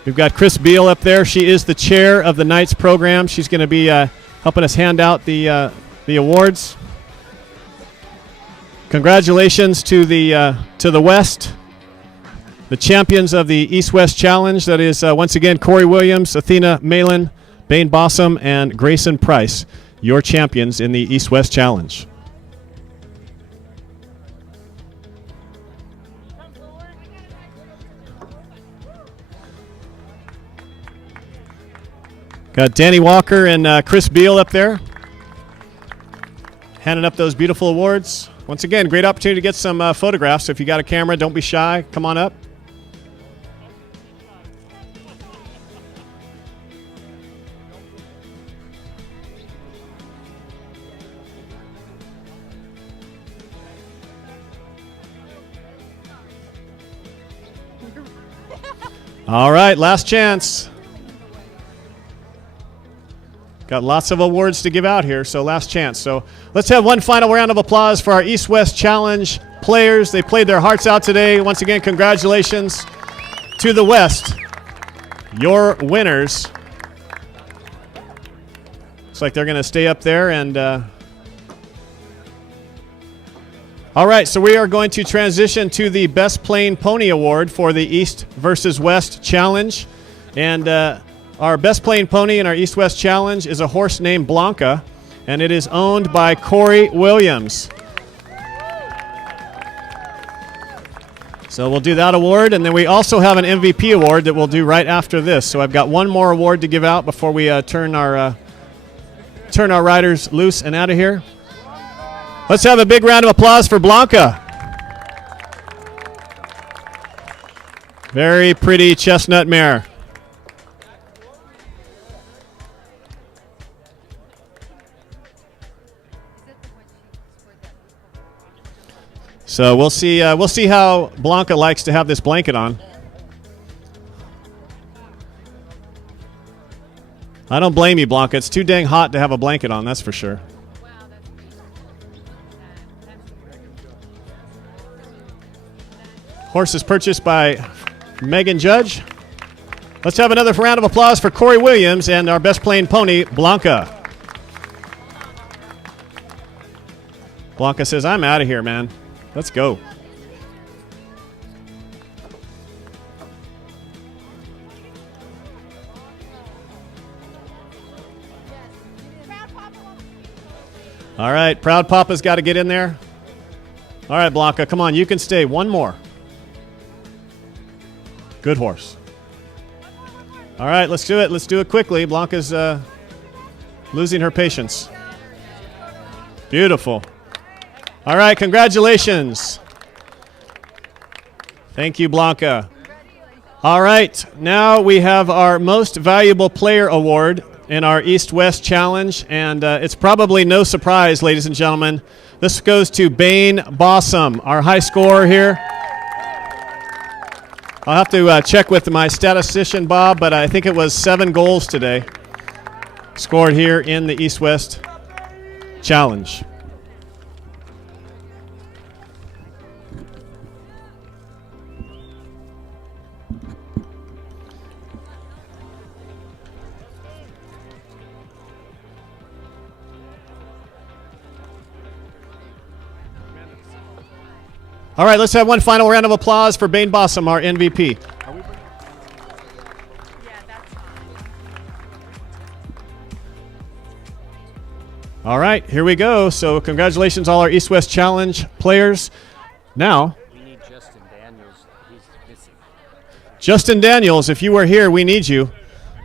We've got Chris Beal up there. She is the chair of the Knights program. She's going to be helping us hand out the awards. Congratulations to the West, the champions of the East-West Challenge. That is once again Corey Williams, Athena Malin, Bane Bossum, and Grayson Price, your champions in the East-West Challenge. Got Danny Walker and Chris Beal up there, handing up those beautiful awards. Once again, great opportunity to get some photographs. So if you got a camera, don't be shy. Come on up. All right, last chance. Got lots of awards to give out here, so last chance. So let's have one final round of applause for our East-West Challenge players. They played their hearts out today. Once again, congratulations to the West, your winners. Looks like they're going to stay up there. And all right, so we are going to transition to the Best Plain Pony Award for the East versus West Challenge. And our Best Plain Pony in our East-West Challenge is a horse named Blanca, and it is owned by Corey Williams. So we'll do that award, and then we also have an MVP award that we'll do right after this. So I've got one more award to give out before we turn our riders loose and out of here. Let's have a big round of applause for Blanca. Very pretty chestnut mare. So we'll see how Blanca likes to have this blanket on. I don't blame you, Blanca. It's too dang hot to have a blanket on, that's for sure. Horse is purchased by Megan Judge. Let's have another round of applause for Corey Williams and our best playing pony, Blanca. Blanca says, I'm out of here, man. Let's go. All right, Proud Papa's got to get in there. All right, Blanca, come on, you can stay. One more. Good horse. All right, let's do it. Let's do it quickly. Blanca's losing her patience. Beautiful. All right, congratulations. Thank you, Blanca. All right, now we have our Most Valuable Player Award in our East-West Challenge, and it's probably no surprise, ladies and gentlemen. This goes to Bane Bossum, our high scorer here. I'll have to check with my statistician, Bob, but I think it was 7 goals today scored here in the East-West Challenge. All right, let's have one final round of applause for Bane Bossum, our MVP. All right, here we go. So congratulations, all our East-West Challenge players. Now, we need Justin Daniels. He's missing. Justin Daniels, if you were here, we need you.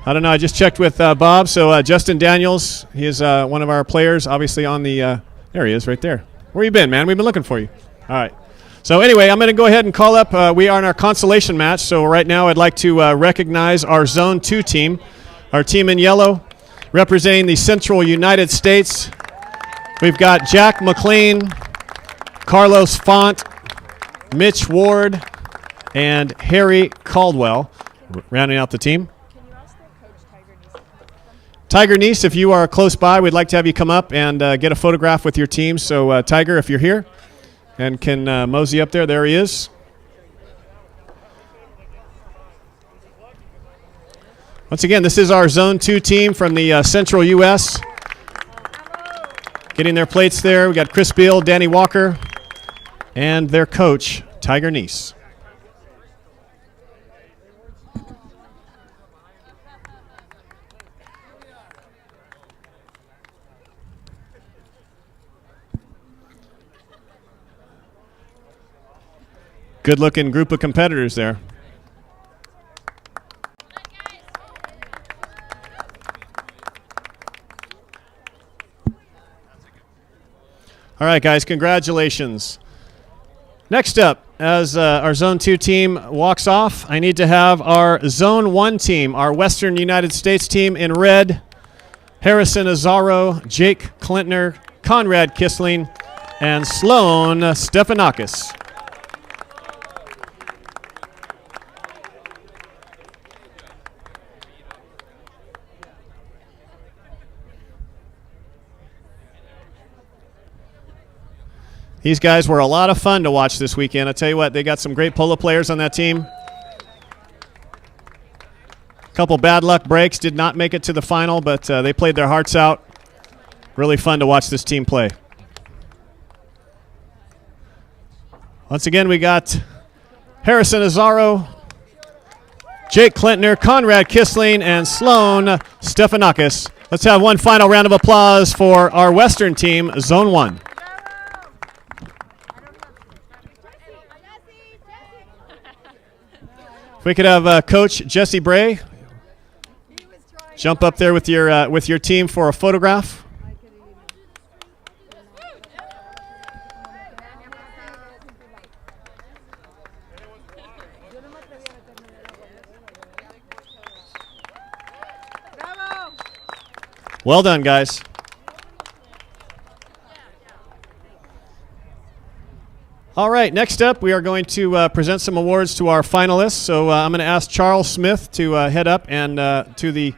I don't know, I just checked with Bob. So Justin Daniels, he is one of our players, obviously on the, there he is right there. Where you been, man? We've been looking for you. All right. So anyway, I'm going to go ahead and call up, we are in our consolation match. So right now I'd like to recognize our Zone 2 team, our team in yellow, representing the Central United States. We've got Jack McLean, Carlos Font, Mitch Ward, and Harry Caldwell, rounding out the team. Tiger Nice, if you are close by, we'd like to have you come up and get a photograph with your team. So Tiger, if you're here and can mosey up there he is. Once again, this is our Zone 2 team from the Central U.S. Getting their plates there. We got Chris Beal, Danny Walker, and their coach, Tiger Nice. Good-looking group of competitors there. All right, guys, congratulations. Next up, as our Zone 2 team walks off, I need to have our Zone 1 team, our Western United States team in red, Harrison Azaro, Jake Klintner, Conrad Kissling, and Sloan Stefanakis. These guys were a lot of fun to watch this weekend. I tell you what, they got some great polo players on that team. A couple bad luck breaks, did not make it to the final, but they played their hearts out. Really fun to watch this team play. Once again, we got Harrison Azaro, Jake Klintner, Conrad Kissling, and Sloan Stefanakis. Let's have one final round of applause for our Western team, Zone 1. If we could have Coach Jesse Bray jump up there with your team for a photograph. Well done, guys. All right, next up we are going to present some awards to our finalists. So I'm going to ask Charles Smith to head up and to the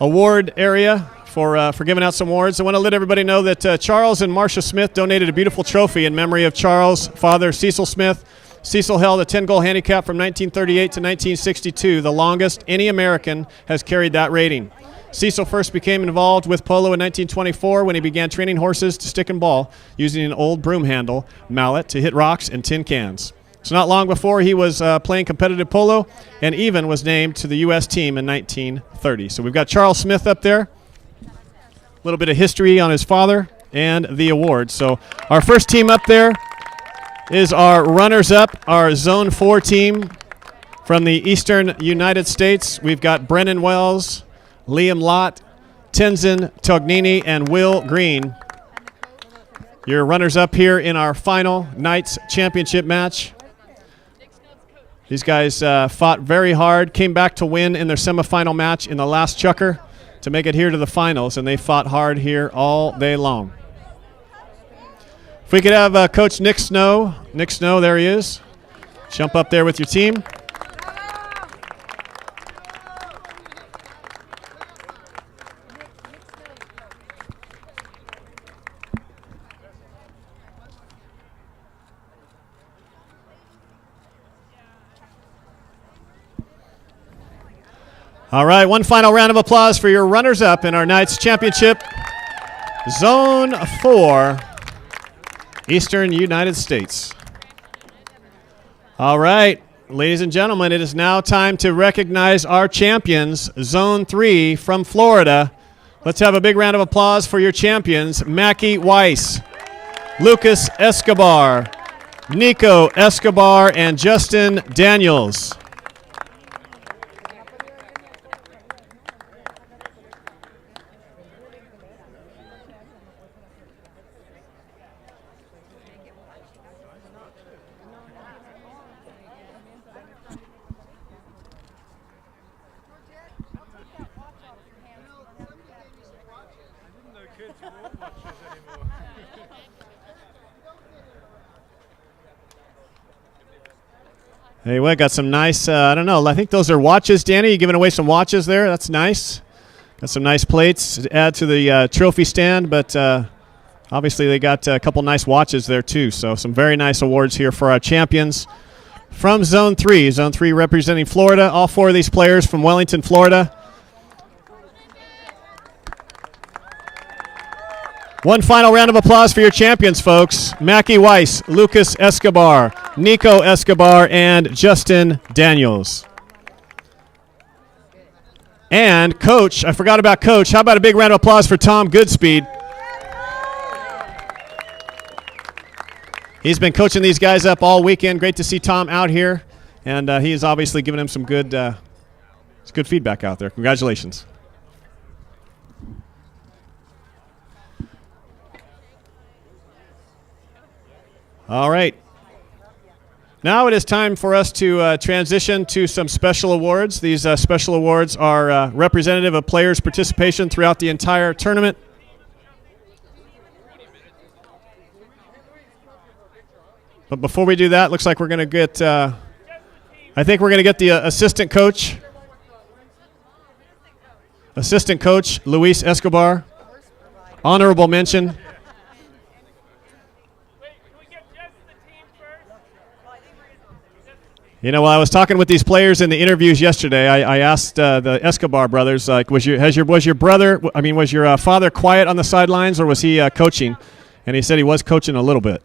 award area for giving out some awards. I want to let everybody know that Charles and Marcia Smith donated a beautiful trophy in memory of Charles' father, Cecil Smith. Cecil held a 10-goal handicap from 1938 to 1962, the longest any American has carried that rating. Cecil first became involved with polo in 1924 when he began training horses to stick and ball using an old broom handle mallet to hit rocks and tin cans. So not long before, he was playing competitive polo and even was named to the U.S. team in 1930. So we've got Charles Smith up there. A little bit of history on his father and the award. So our first team up there is our runners-up, our Zone 4 team from the Eastern United States. We've got Brennan Wells, Liam Lott, Tenzin Tognini, and Will Green. Your runners-up here in our final NYTS championship match. These guys fought very hard, came back to win in their semifinal match in the last chukker to make it here to the finals, and they fought hard here all day long. If we could have Coach Nick Snow. Nick Snow, there he is. Jump up there with your team. All right, one final round of applause for your runners-up in our NYTS Championship. Zone 4, Eastern United States. All right, ladies and gentlemen, it is now time to recognize our champions, Zone 3 from Florida. Let's have a big round of applause for your champions, Mackie Weiss, Lucas Escobar, Nico Escobar, and Justin Daniels. Hey, we got some nice, I don't know, I think those are watches, Danny. You giving away some watches there? That's nice. Got some nice plates to add to the trophy stand, but obviously they got a couple nice watches there too. So some very nice awards here for our champions from Zone 3. Zone 3 representing Florida. All 4 of these players from Wellington, Florida. One final round of applause for your champions, folks. Mackie Weiss, Lucas Escobar, Nico Escobar, and Justin Daniels. And Coach, I forgot about Coach. How about a big round of applause for Tom Goodspeed? He's been coaching these guys up all weekend. Great to see Tom out here. And he is obviously giving him some good feedback out there. Congratulations. All right. Now it is time for us to transition to some special awards. These special awards are representative of players' participation throughout the entire tournament. But before we do that, looks like we're going to get, I think we're going to get the assistant coach. Assistant coach, Luis Escobar. Honorable mention. You know, while I was talking with these players in the interviews yesterday, I asked the Escobar brothers, like, was your father quiet on the sidelines, or was he coaching? And he said he was coaching a little bit.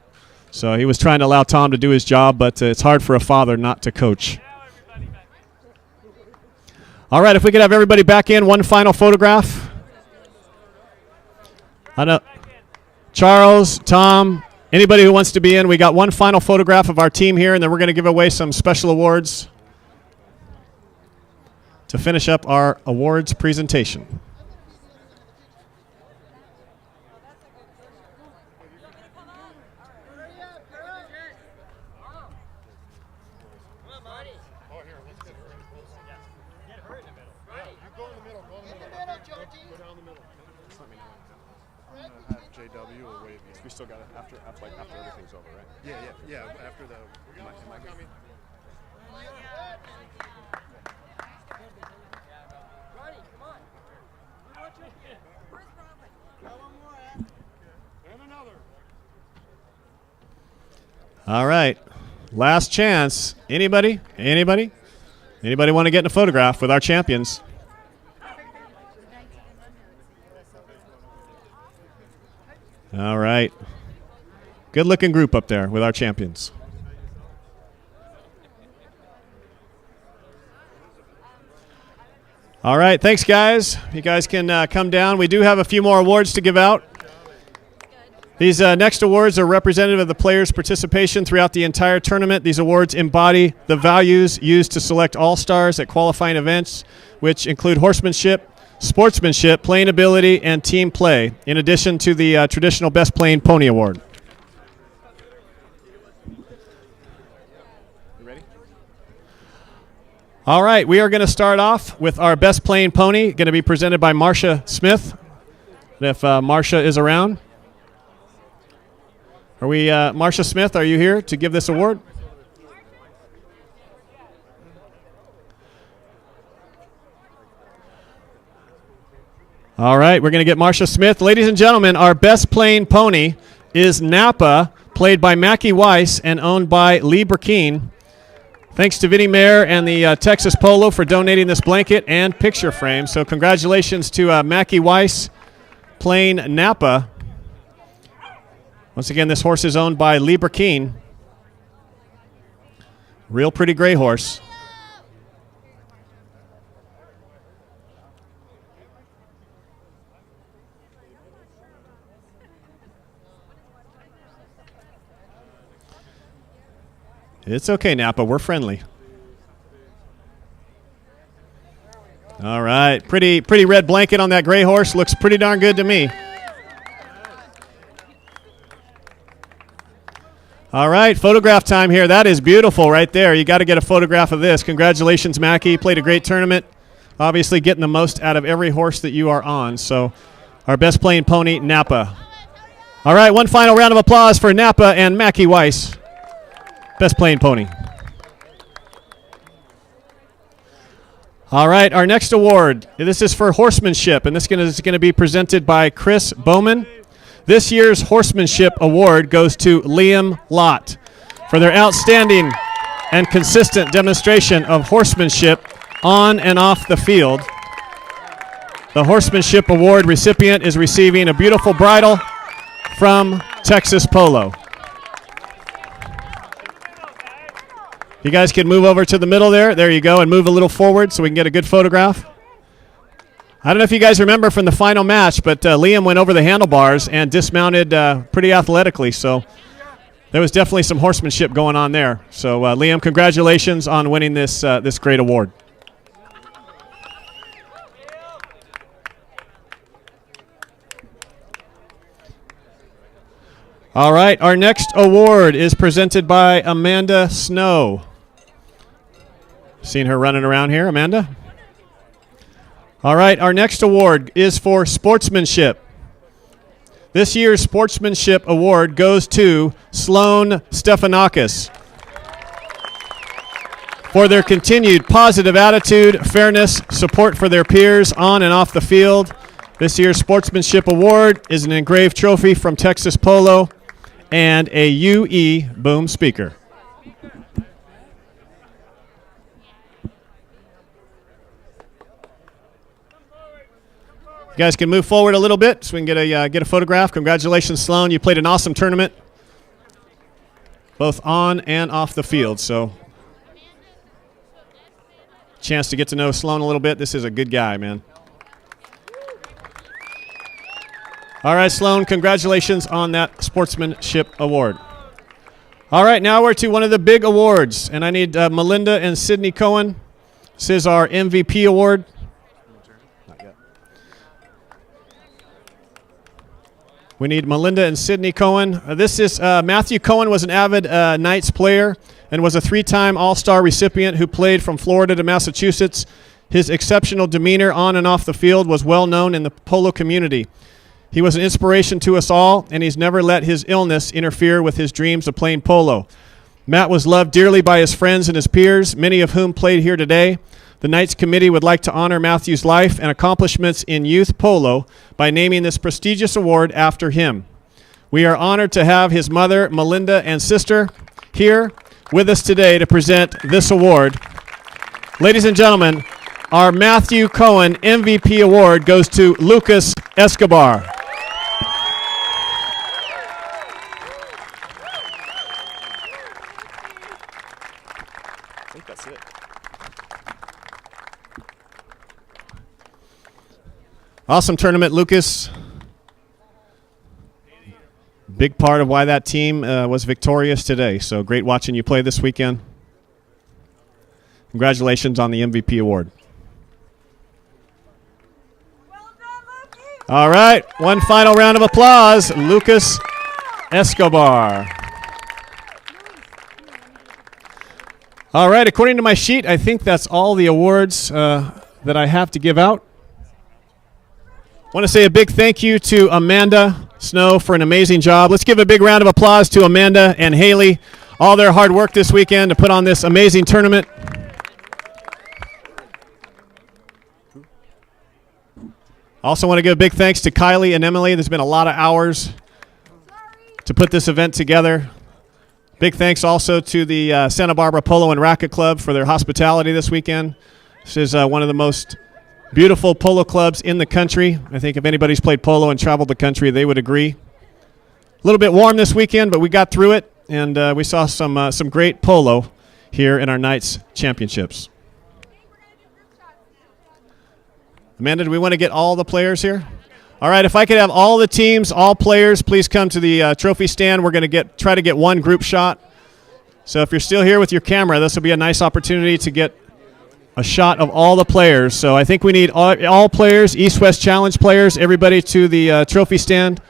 So he was trying to allow Tom to do his job, but it's hard for a father not to coach. All right, if we could have everybody back in, one final photograph. I know, Charles, Tom, anybody who wants to be in, we got one final photograph of our team here, and then we're going to give away some special awards to finish up our awards presentation. UAW or wait? We still got it after everything's over, right? Yeah. After the. Am I good? All right. Last chance. Anybody want to get in a photograph with our champions? All right. Good looking group up there with our champions. All right. Thanks, guys. You guys can come down. We do have a few more awards to give out. These next awards are representative of the players' participation throughout the entire tournament. These awards embody the values used to select all-stars at qualifying events, which include horsemanship, sportsmanship, playing ability, and team play, in addition to the traditional Best Playing Pony Award. You ready? All right, we are going to start off with our Best Playing Pony, going to be presented by Marcia Smith, if Marcia is around. Are we, Marcia Smith, are you here to give this award? All right, we're going to get Marcia Smith. Ladies and gentlemen, our Best Playing Pony is Napa, played by Mackie Weiss and owned by Lee Burkeen. Thanks to Vinnie Mayer and the Texas Polo for donating this blanket and picture frame. So congratulations to Mackie Weiss playing Napa. Once again, this horse is owned by Lee Burkeen. Real pretty gray horse. It's okay, Napa. We're friendly. All right. Pretty red blanket on that gray horse. Looks pretty darn good to me. All right, photograph time here. That is beautiful right there. You got to get a photograph of this. Congratulations, Mackie. Played a great tournament. Obviously getting the most out of every horse that you are on. So our Best Playing Pony, Napa. All right, one final round of applause for Napa and Mackie Weiss. Best Playing Pony. All right, our next award. This is for horsemanship, and this is going to be presented by Chris Bowman. This year's Horsemanship Award goes to Liam Lott for their outstanding and consistent demonstration of horsemanship on and off the field. The Horsemanship Award recipient is receiving a beautiful bridle from Texas Polo. You guys can move over to the middle there. There you go, and move a little forward so we can get a good photograph. I don't know if you guys remember from the final match, but Liam went over the handlebars and dismounted pretty athletically. So there was definitely some horsemanship going on there. So Liam, congratulations on winning this great award. All right, our next award is presented by Amanda Snow. Seen her running around here, Amanda? All right, our next award is for sportsmanship. This year's Sportsmanship Award goes to Sloan Stephanakis for their continued positive attitude, fairness, support for their peers on and off the field. This year's Sportsmanship Award is an engraved trophy from Texas Polo and a UE boom speaker. You guys can move forward a little bit so we can get a photograph. Congratulations, Sloan. You played an awesome tournament, both on and off the field. So, chance to get to know Sloan a little bit. This is a good guy, man. All right, Sloan, congratulations on that Sportsmanship Award. All right, now we're to one of the big awards, and I need Melinda and Sydney Cohen. This is our MVP award. We need Melinda and Sydney Cohen. This is Matthew Cohen was an avid Knights player and was a three-time All-Star recipient who played from Florida to Massachusetts. His exceptional demeanor on and off the field was well known in the polo community. He was an inspiration to us all, and he's never let his illness interfere with his dreams of playing polo. Matt was loved dearly by his friends and his peers, many of whom played here today. The Knights Committee would like to honor Matthew's life and accomplishments in youth polo by naming this prestigious award after him. We are honored to have his mother, Melinda, and sister here with us today to present this award. Ladies and gentlemen, our Matthew Cohen MVP award goes to Lucas Escobar. I think that's it. Awesome tournament, Lucas. Big part of why that team was victorious today. So great watching you play this weekend. Congratulations on the MVP award. All right, one final round of applause, Lucas Escobar. All right, according to my sheet, I think that's all the awards that I have to give out. I want to say a big thank you to Amanda Snow for an amazing job. Let's give a big round of applause to Amanda and Haley, all their hard work this weekend to put on this amazing tournament. Also want to give a big thanks to Kylie and Emily. There's been a lot of hours to put this event together. Big thanks also to the Santa Barbara Polo and Racquet Club for their hospitality this weekend. This is one of the most beautiful polo clubs in the country. I think if anybody's played polo and traveled the country, they would agree. A little bit warm this weekend, but we got through it, and we saw some great polo here in our Knights Championships. Amanda, do we want to get all the players here? All right, if I could have all the teams, all players, please come to the trophy stand. We're going to try to get one group shot. So if you're still here with your camera, this will be a nice opportunity to get a shot of all the players. So I think we need all players, East-West Challenge players, everybody to the trophy stand.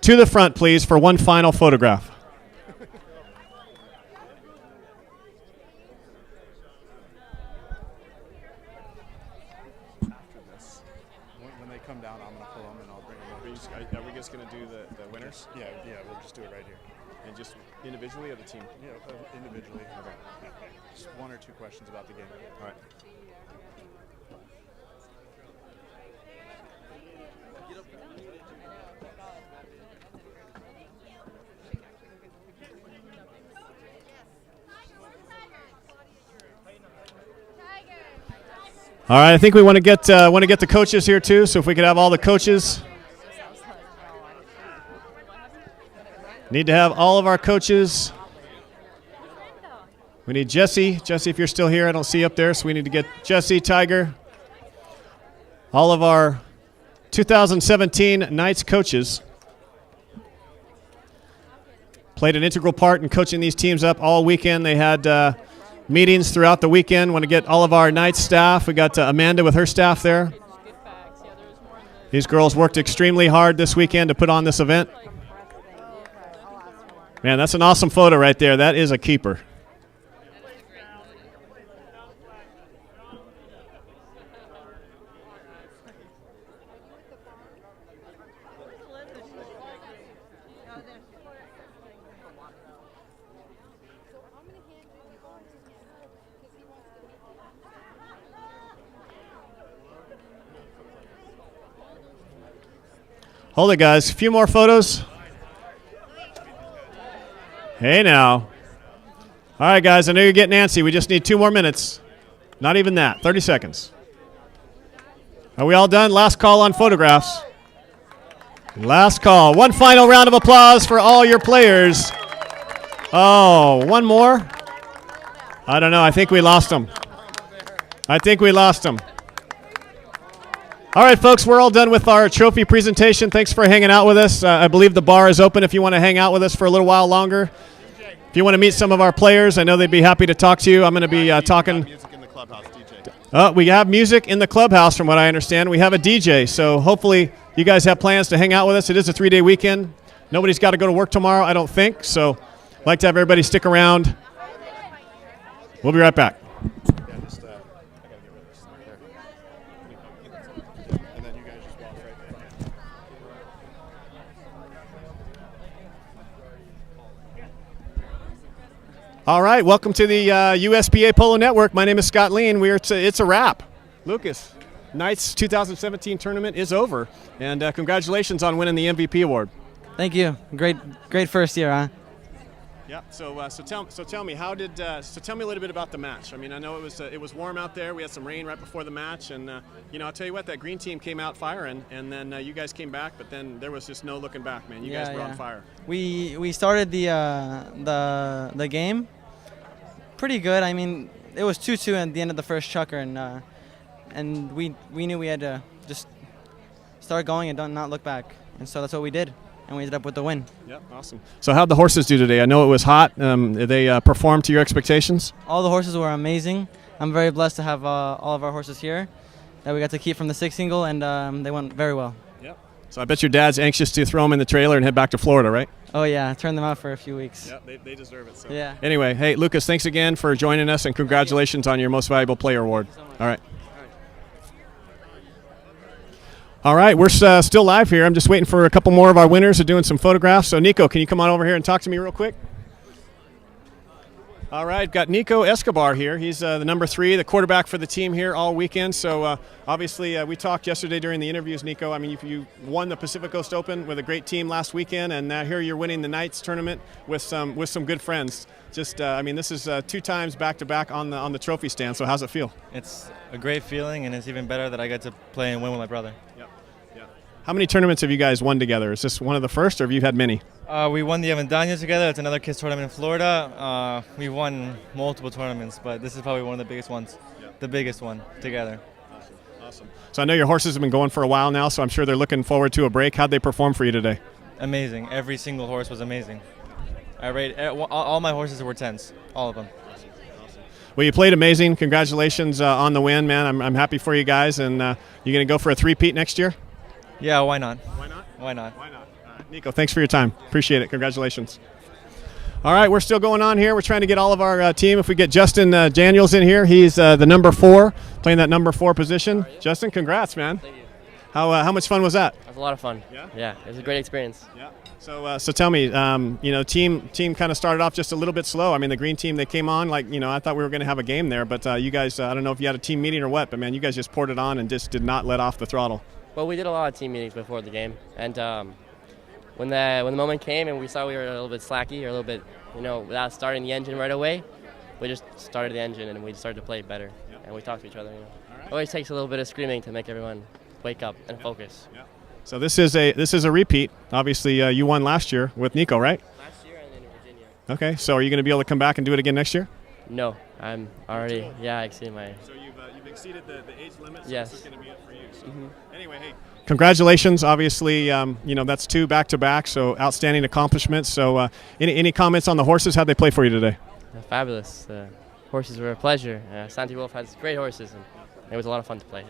To the front, please, for one final photograph. When they come down, I'm going to pull them and I'll bring them over. Are we just going to do the winners? Yeah, we'll just do it right here. And just individually or the team? Yeah, individually. Okay. Just one or two questions about the game. All right. All right, I think we want to get the coaches here too. So if we could have all the coaches. Need to have all of our coaches. We need Jesse. Jesse, if you're still here, I don't see you up there, so we need to get Jesse, Tiger, all of our 2017 Knights coaches. Played an integral part in coaching these teams up all weekend. They had meetings throughout the weekend. Want to get all of our Knights staff. We got Amanda with her staff there. These girls worked extremely hard this weekend to put on this event. Man, that's an awesome photo right there. That is a keeper. Hold it, guys. A few more photos. Hey, now. All right, guys, I know you're getting antsy. We just need 2 more minutes. Not even that. 30 seconds. Are we all done? Last call on photographs. Last call. One final round of applause for all your players. Oh, one more? I don't know. I think we lost them. All right, folks, we're all done with our trophy presentation. Thanks for hanging out with us. I believe the bar is open if you want to hang out with us for a little while longer. If you want to meet some of our players, I know they'd be happy to talk to you. I'm going to be talking. We have music in the clubhouse, from what I understand. We have a DJ, so hopefully you guys have plans to hang out with us. It is a 3-day weekend. Nobody's got to go to work tomorrow, I don't think, so I'd like to have everybody stick around. We'll be right back. All right, welcome to the USPA Polo Network. My name is Scott Lean. It's a wrap. Lucas, NYTS 2017 tournament is over, and congratulations on winning the MVP award. Thank you. Great first year, huh? Yeah. So tell me, tell me a little bit about the match. I mean, I know it was warm out there. We had some rain right before the match, and I'll tell you what, that green team came out firing, and then you guys came back, but then there was just no looking back, man. You guys were on fire. We started the game pretty good. I mean, it was 2-2 at the end of the first chukker, and we knew we had to just start going and not look back, and so that's what we did, and we ended up with the win. Yep, awesome. So how'd the horses do today? I know it was hot. Did they perform to your expectations? All the horses were amazing. I'm very blessed to have all of our horses here that we got to keep from the 6 single, and they went very well. Yep. So I bet your dad's anxious to throw them in the trailer and head back to Florida, right? Oh yeah, turn them out for a few weeks. Yeah, they deserve it. So. Yeah. Anyway, hey, Lucas, thanks again for joining us, and congratulations on your Most Valuable Player award. All right. All right, we're still live here. I'm just waiting for a couple more of our winners. They're doing some photographs. So, Nico, can you come on over here and talk to me real quick? All right, got Nico Escobar here. He's the number 3, the quarterback for the team here all weekend. So, obviously, we talked yesterday during the interviews, Nico. I mean, you won the Pacific Coast Open with a great team last weekend, and now here you're winning the NYTS tournament with some good friends. Just, I mean, this is 2 times back-to-back on the trophy stand. So, how's it feel? It's a great feeling, and it's even better that I get to play and win with my brother. How many tournaments have you guys won together? Is this one of the first, or have you had many? We won the Avendano together. It's another kids tournament in Florida. We won multiple tournaments, but this is probably one of the biggest ones, the biggest one together. Awesome. So I know your horses have been going for a while now, so I'm sure they're looking forward to a break. How'd they perform for you today? Amazing. Every single horse was amazing. I rate all my horses were 10s, all of them. Well, you played amazing. Congratulations on the win, man. I'm happy for you guys. And you going to go for a 3-peat next year? Yeah, why not? Why not? Why not? Why not? All right. Nico, thanks for your time. Appreciate it. Congratulations. All right, we're still going on here. We're trying to get all of our team. If we get Justin Daniels in here, he's the number 4, playing that number 4 position. Justin, congrats, man. Thank you. How much fun was that? It was a lot of fun. Yeah, it was a great experience. Yeah. So tell me, team kind of started off just a little bit slow. I mean, the green team, they came on I thought we were going to have a game there, but you guys, I don't know if you had a team meeting or what, but man, you guys just poured it on and just did not let off the throttle. Well, we did a lot of team meetings before the game, and when the moment came and we saw we were a little bit slacky or a little bit, without starting the engine right away, we just started the engine and we started to play better, and we talked to each other. It always takes a little bit of screaming to make everyone wake up and focus. Yeah. So this is a repeat. Obviously, you won last year with Nico, right? Last year and then in Virginia. Okay, so are you going to be able to come back and do it again next year? No, I'm already, I exceeded my... So you've exceeded the age limit, so yes. This is going to be it for you. So Anyway, hey, congratulations. Obviously, that's 2 back-to-back, so outstanding accomplishments. So any comments on the horses? How'd they play for you today? Fabulous. The horses were a pleasure. Santi Wolf has great horses, and it was a lot of fun to play.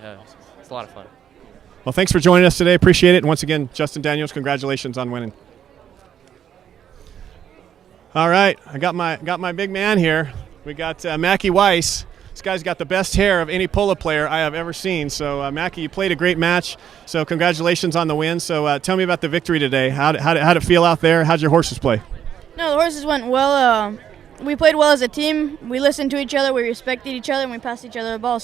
It's a lot of fun. Well, thanks for joining us today. Appreciate it. And once again, Justin Daniels, congratulations on winning. All right, I got my big man here. We got Mackie Weiss. This guy's got the best hair of any polo player I have ever seen. So, Mackie, you played a great match. So, congratulations on the win. So, tell me about the victory today. How'd it feel out there? How'd your horses play? No, the horses went well. We played well as a team. We listened to each other. We respected each other, and we passed each other the ball.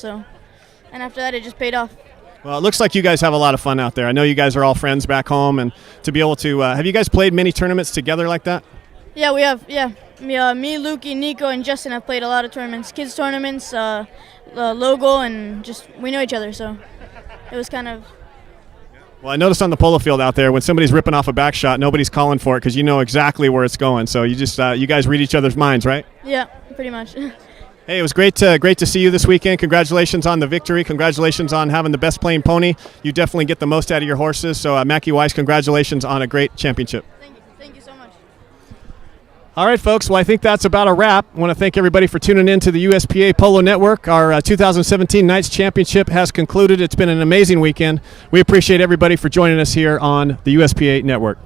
And after that, it just paid off. Well, it looks like you guys have a lot of fun out there. I know you guys are all friends back home, and to be able to have you guys played many tournaments together like that? Yeah, we have. Yeah, me, Lukey, Nico, and Justin have played a lot of tournaments, kids tournaments, logo, and just we know each other. So it was kind of. Well, I noticed on the polo field out there, when somebody's ripping off a back shot, nobody's calling for it because you know exactly where it's going. So you just you guys read each other's minds, right? Yeah, pretty much. Hey, it was great to see you this weekend. Congratulations on the victory. Congratulations on having the best playing pony. You definitely get the most out of your horses. So, Mackie Weiss, congratulations on a great championship. Thank you so much. All right, folks. Well, I think that's about a wrap. I want to thank everybody for tuning in to the USPA Polo Network. Our 2017 NYTS Championship has concluded. It's been an amazing weekend. We appreciate everybody for joining us here on the USPA Network.